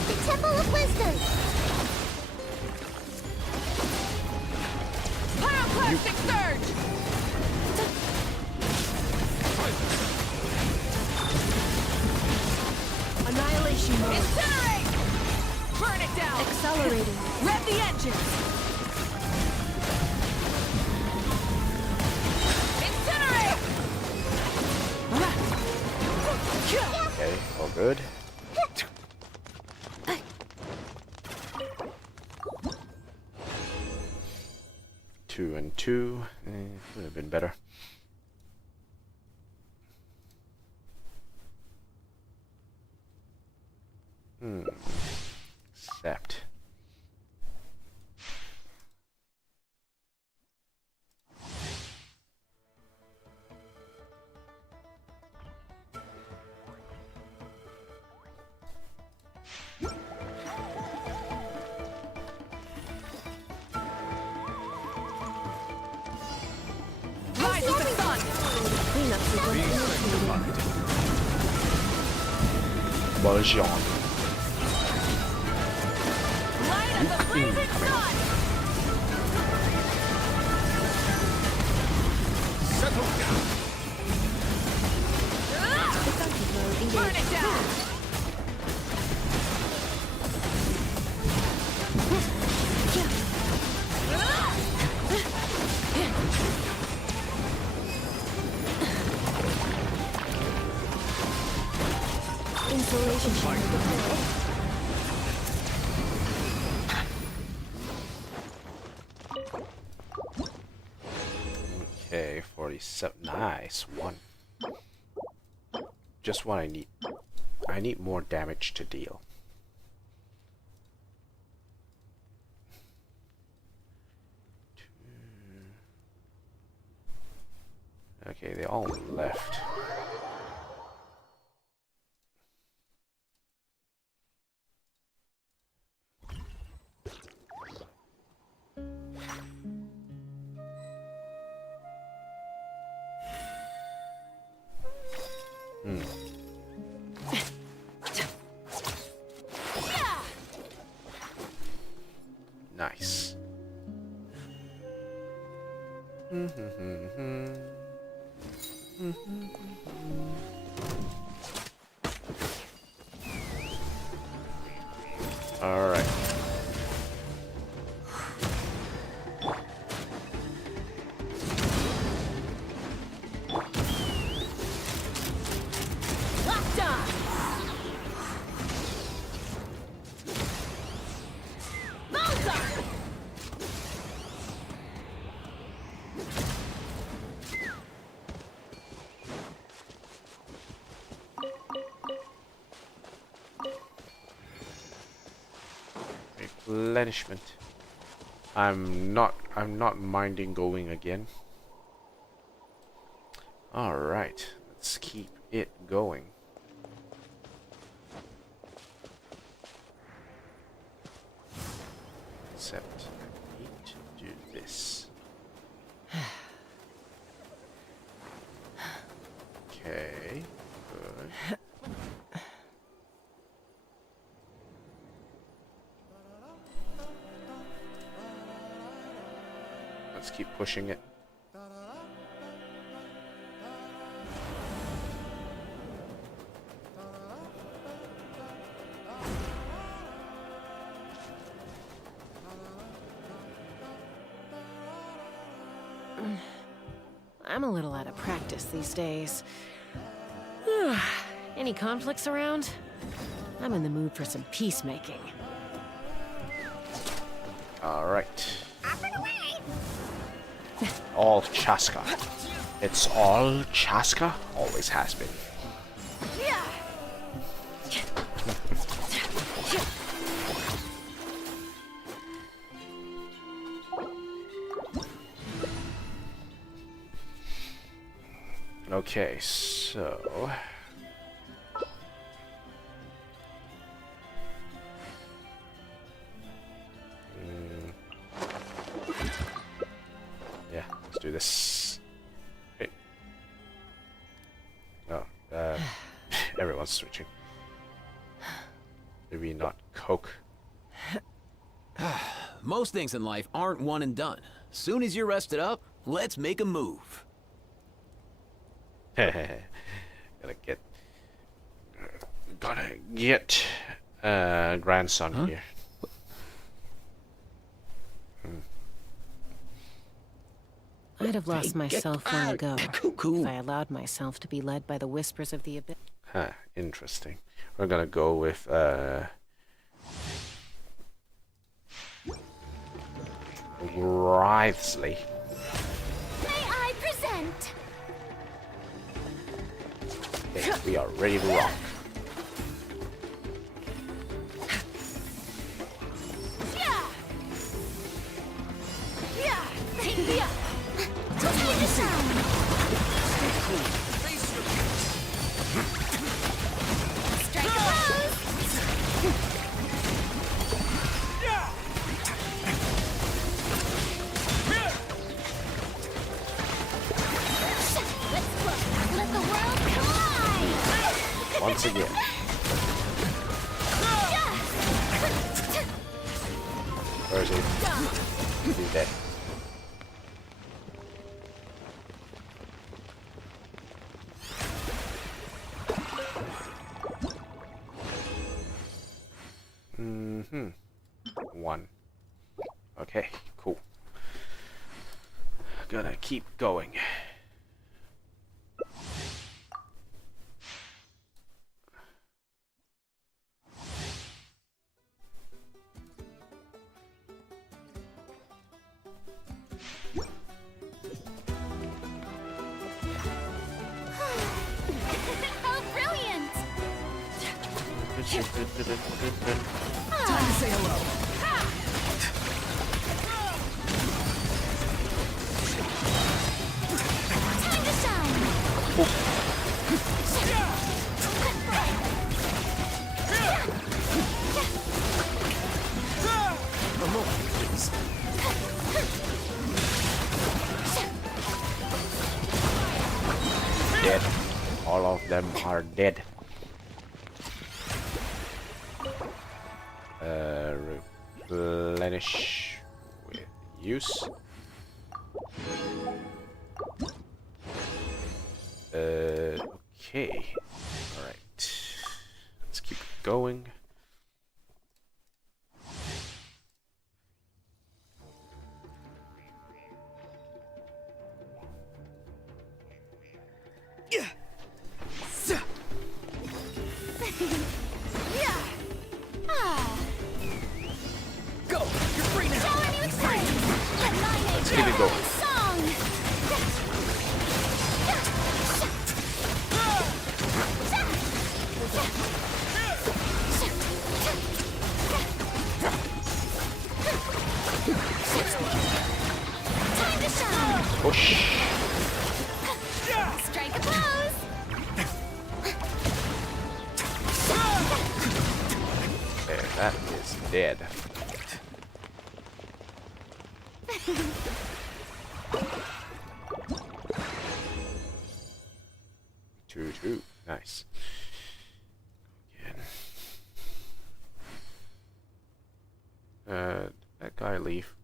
The Temple of Wisdom! Elastic surge! Annihilation mode. Incinerate! Burn it down! Accelerating. Rev the engines! Incinerate! Okay, all good. 2 and 2. Would have been better. Accept. Rise with the sun! Cleanup sequence initiated. Valjean. Light of the blazing sun! Settle down. Defensive mode Burn engaged. it down! Insulation shield deployed. Okay, 47. Nice one. Just what I need. I need more damage to deal. Okay, they all left. Nice. All right. Locked on! Bullseye! Replenishment. I'm not minding going again. All right, let's keep it going. Except I need to do this. Okay, good. Let's keep pushing it. I'm a little out of practice these days. Any conflicts around? I'm in the mood for some peacemaking. All right. All Chaska. It's all Chaska. Always has been. Okay, so yeah, let's do this. Hey. Oh, everyone's switching. Maybe not Coke. Most things in life aren't one and done. Soon as you're rested up, let's make a move. Gotta get grandson here. I'd have lost myself long ago Cuckoo. if I allowed myself to be led by the whispers of the abyss. Huh, interesting. We're gonna go with Writhely. May I present? Okay, we are ready to rock. Yeah. Yeah. Yeah. Time to sound. Strike a pose. Let's look. Let the world collide. Once again. Where is he? He's dead. One. Okay, cool. Gonna keep going. How brilliant! Time to say hello. Time to shine! A moment, please. Dead. All of them are dead. Replenish with use. Okay. Alright. Let's keep going. Go! You're free now! Show any excitement! Let my name Let's keep it going. song! Time to shine! Push. Strike a pose! There, that is dead. Two. Nice. Again. That guy leave.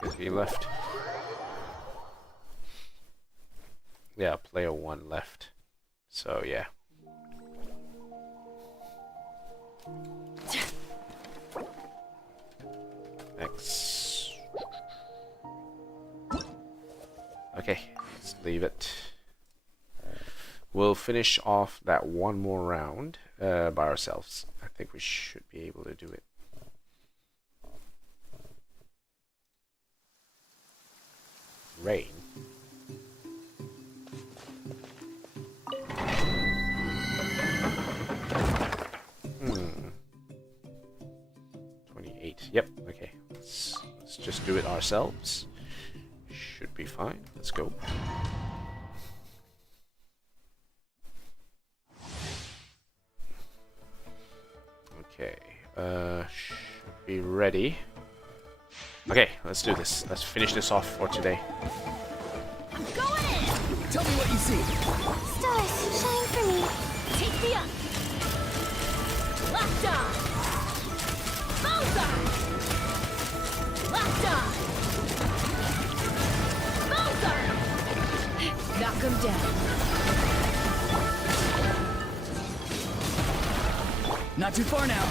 Guess he left. Yeah, player one left. So yeah. Next. Okay, let's leave it. We'll finish off that one more round by ourselves. I think we should be able to do it. Rain. Hmm. 28. Yep. Okay. Let's just do it ourselves. Should be fine. Let's go. Okay. Should be ready. Okay, let's do this. Let's finish this off for today. I'm going in! Tell me what you see. Stars, shine for me. Take the up. Locked on. Bullseye. Locked on. Bullseye. Knock him down. Not too far now.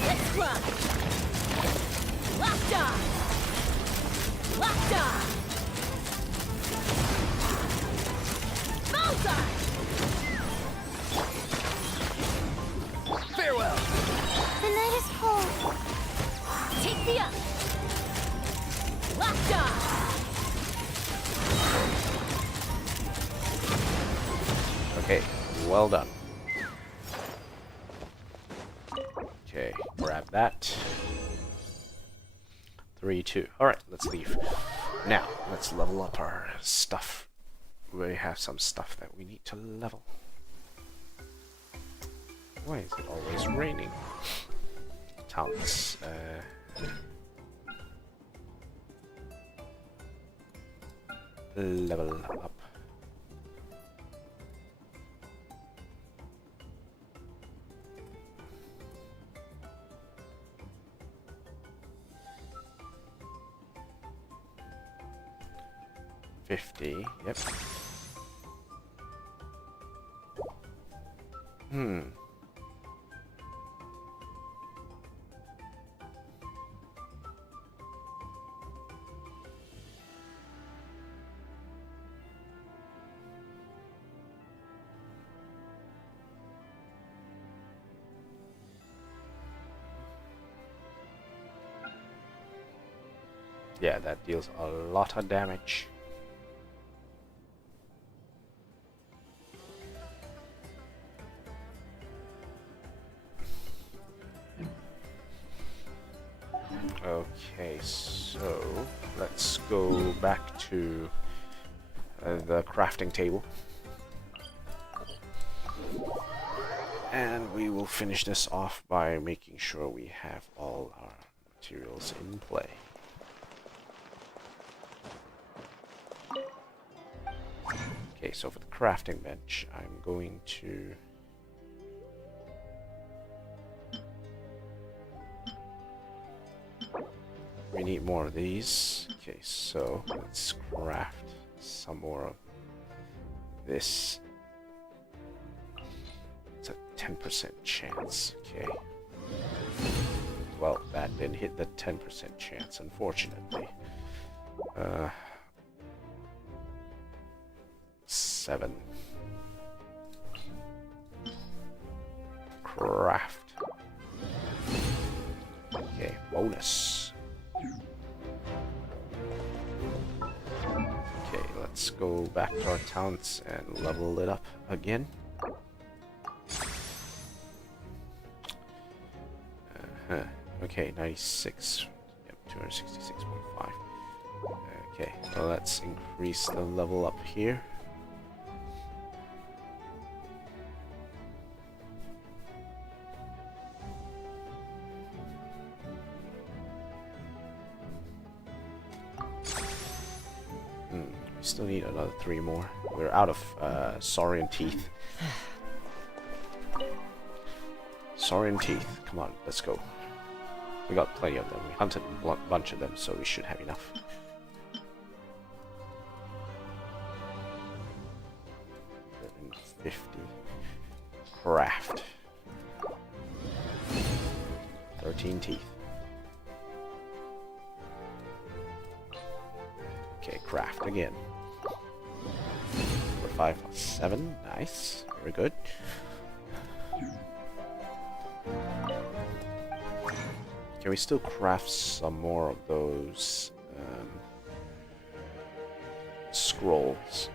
Let's run. Locked on. Locked on. Bullseye. Farewell. The night is cold. Take the up. Locked on. Okay, well done. Okay, grab that. 3, 2. Alright, let's leave. Now, let's level up our stuff. We have some stuff that we need to level. Why is it always raining? Talents. Level up. Yep. Yeah, that deals a lot of damage. Okay, so let's go back to the crafting table. And we will finish this off by making sure we have all our materials in play. Okay, so for the crafting bench, I'm going to we need more of these. Okay, so let's craft some more of this. It's a 10% chance. Okay. Well, that didn't hit the 10% chance, unfortunately. 7. Craft. Okay, bonus. Okay, let's go back to our talents and level it up again. Okay, 96. Yep, 266.5. Okay, well, let's increase the level up here. We still need another 3 more. We're out of saurian teeth. Saurian teeth. Come on, let's go. We got plenty of them. We hunted a bunch of them, so we should have enough. $50. Craft. 13 teeth. Okay, craft again. 5 plus 7. Nice. Very good. Can we still craft some more of those scrolls?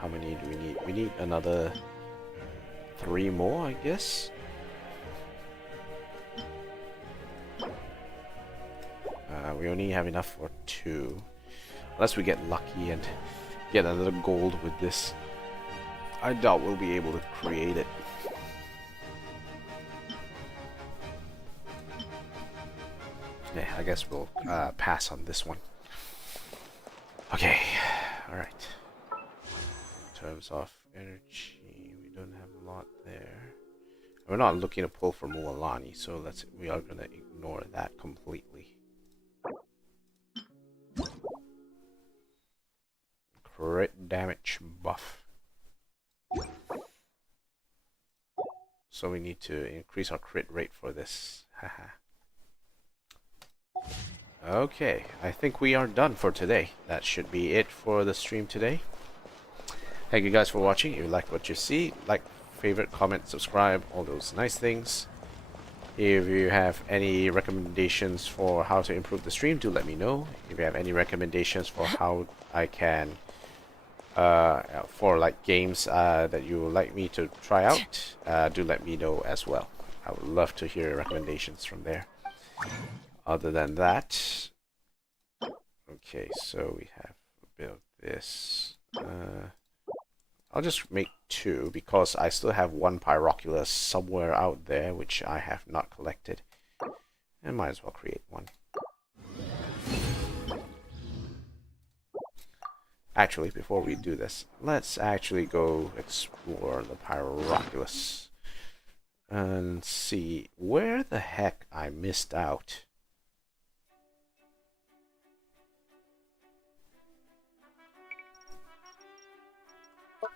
How many do we need? We need another 3 more, I guess. We only have enough for 2. Unless we get lucky and get another gold with this. I doubt we'll be able to create it. Okay, I guess we'll pass on this one. Okay, alright. In terms of energy, we don't have a lot there. We're not looking to pull for Mualani, so we are gonna ignore that completely. Crit damage buff. So we need to increase our crit rate for this. Haha. Okay, I think we are done for today. That should be it for the stream today. Thank you guys for watching. If you like what you see, like, favorite, comment, subscribe, all those nice things. If you have any recommendations for how to improve the stream, do let me know. If you have any recommendations for how I can for like games that you would like me to try out, do let me know as well. I would love to hear recommendations from there. Other than that, okay, so we have built this. I'll just make 2 because I still have 1 Pyroculus somewhere out there which I have not collected, and might as well create 1. Actually, before we do this, let's actually go explore the Pyroculus and see where the heck I missed out.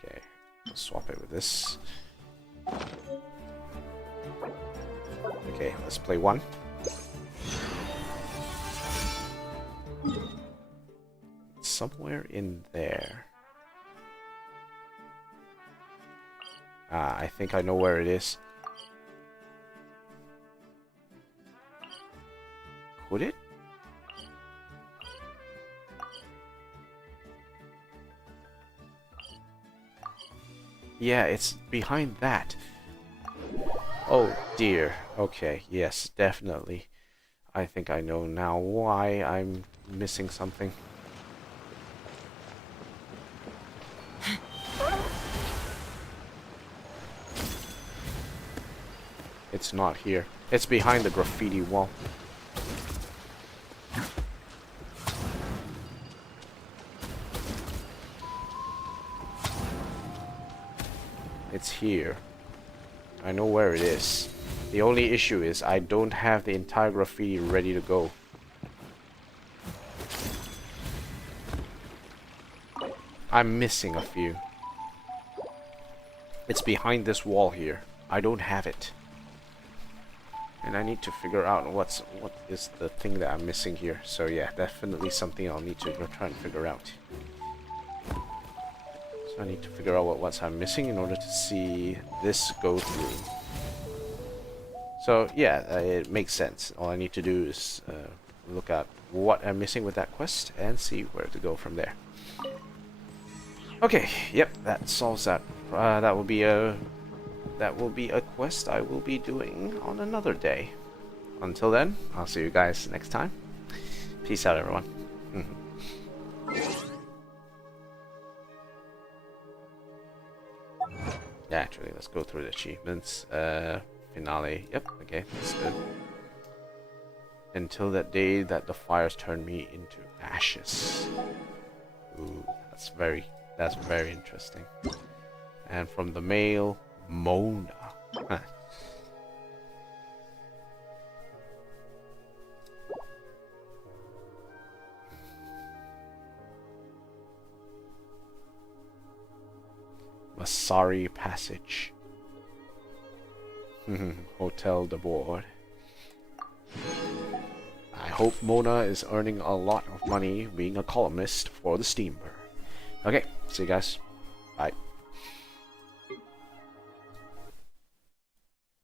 Okay, let's swap it with this. Okay, let's play 1. Somewhere in there. I think I know where it is. Could it? Yeah, it's behind that. Oh dear. Okay, yes, definitely. I think I know now why I'm missing something. It's not here. It's behind the graffiti wall. It's here. I know where it is. The only issue is I don't have the entire graffiti ready to go. I'm missing a few. It's behind this wall here. I don't have it. And I need to figure out what is the thing that I'm missing here. So yeah, definitely something I'll need to go try and figure out. So I need to figure out what I'm missing in order to see this go through. So yeah, it makes sense. All I need to do is look at what I'm missing with that quest and see where to go from there. Okay, yep, that solves that. That will be a quest I will be doing on another day. Until then, I'll see you guys next time. Peace out, everyone. Yeah, actually, let's go through the achievements. Finale. Yep, okay, that's good. Until that day that the fires turn me into ashes. Ooh, that's very interesting. And from the male, Mona. Masari Passage. Hotel de Board. I hope Mona is earning a lot of money being a columnist for the Steamber. Okay, see you guys. Bye.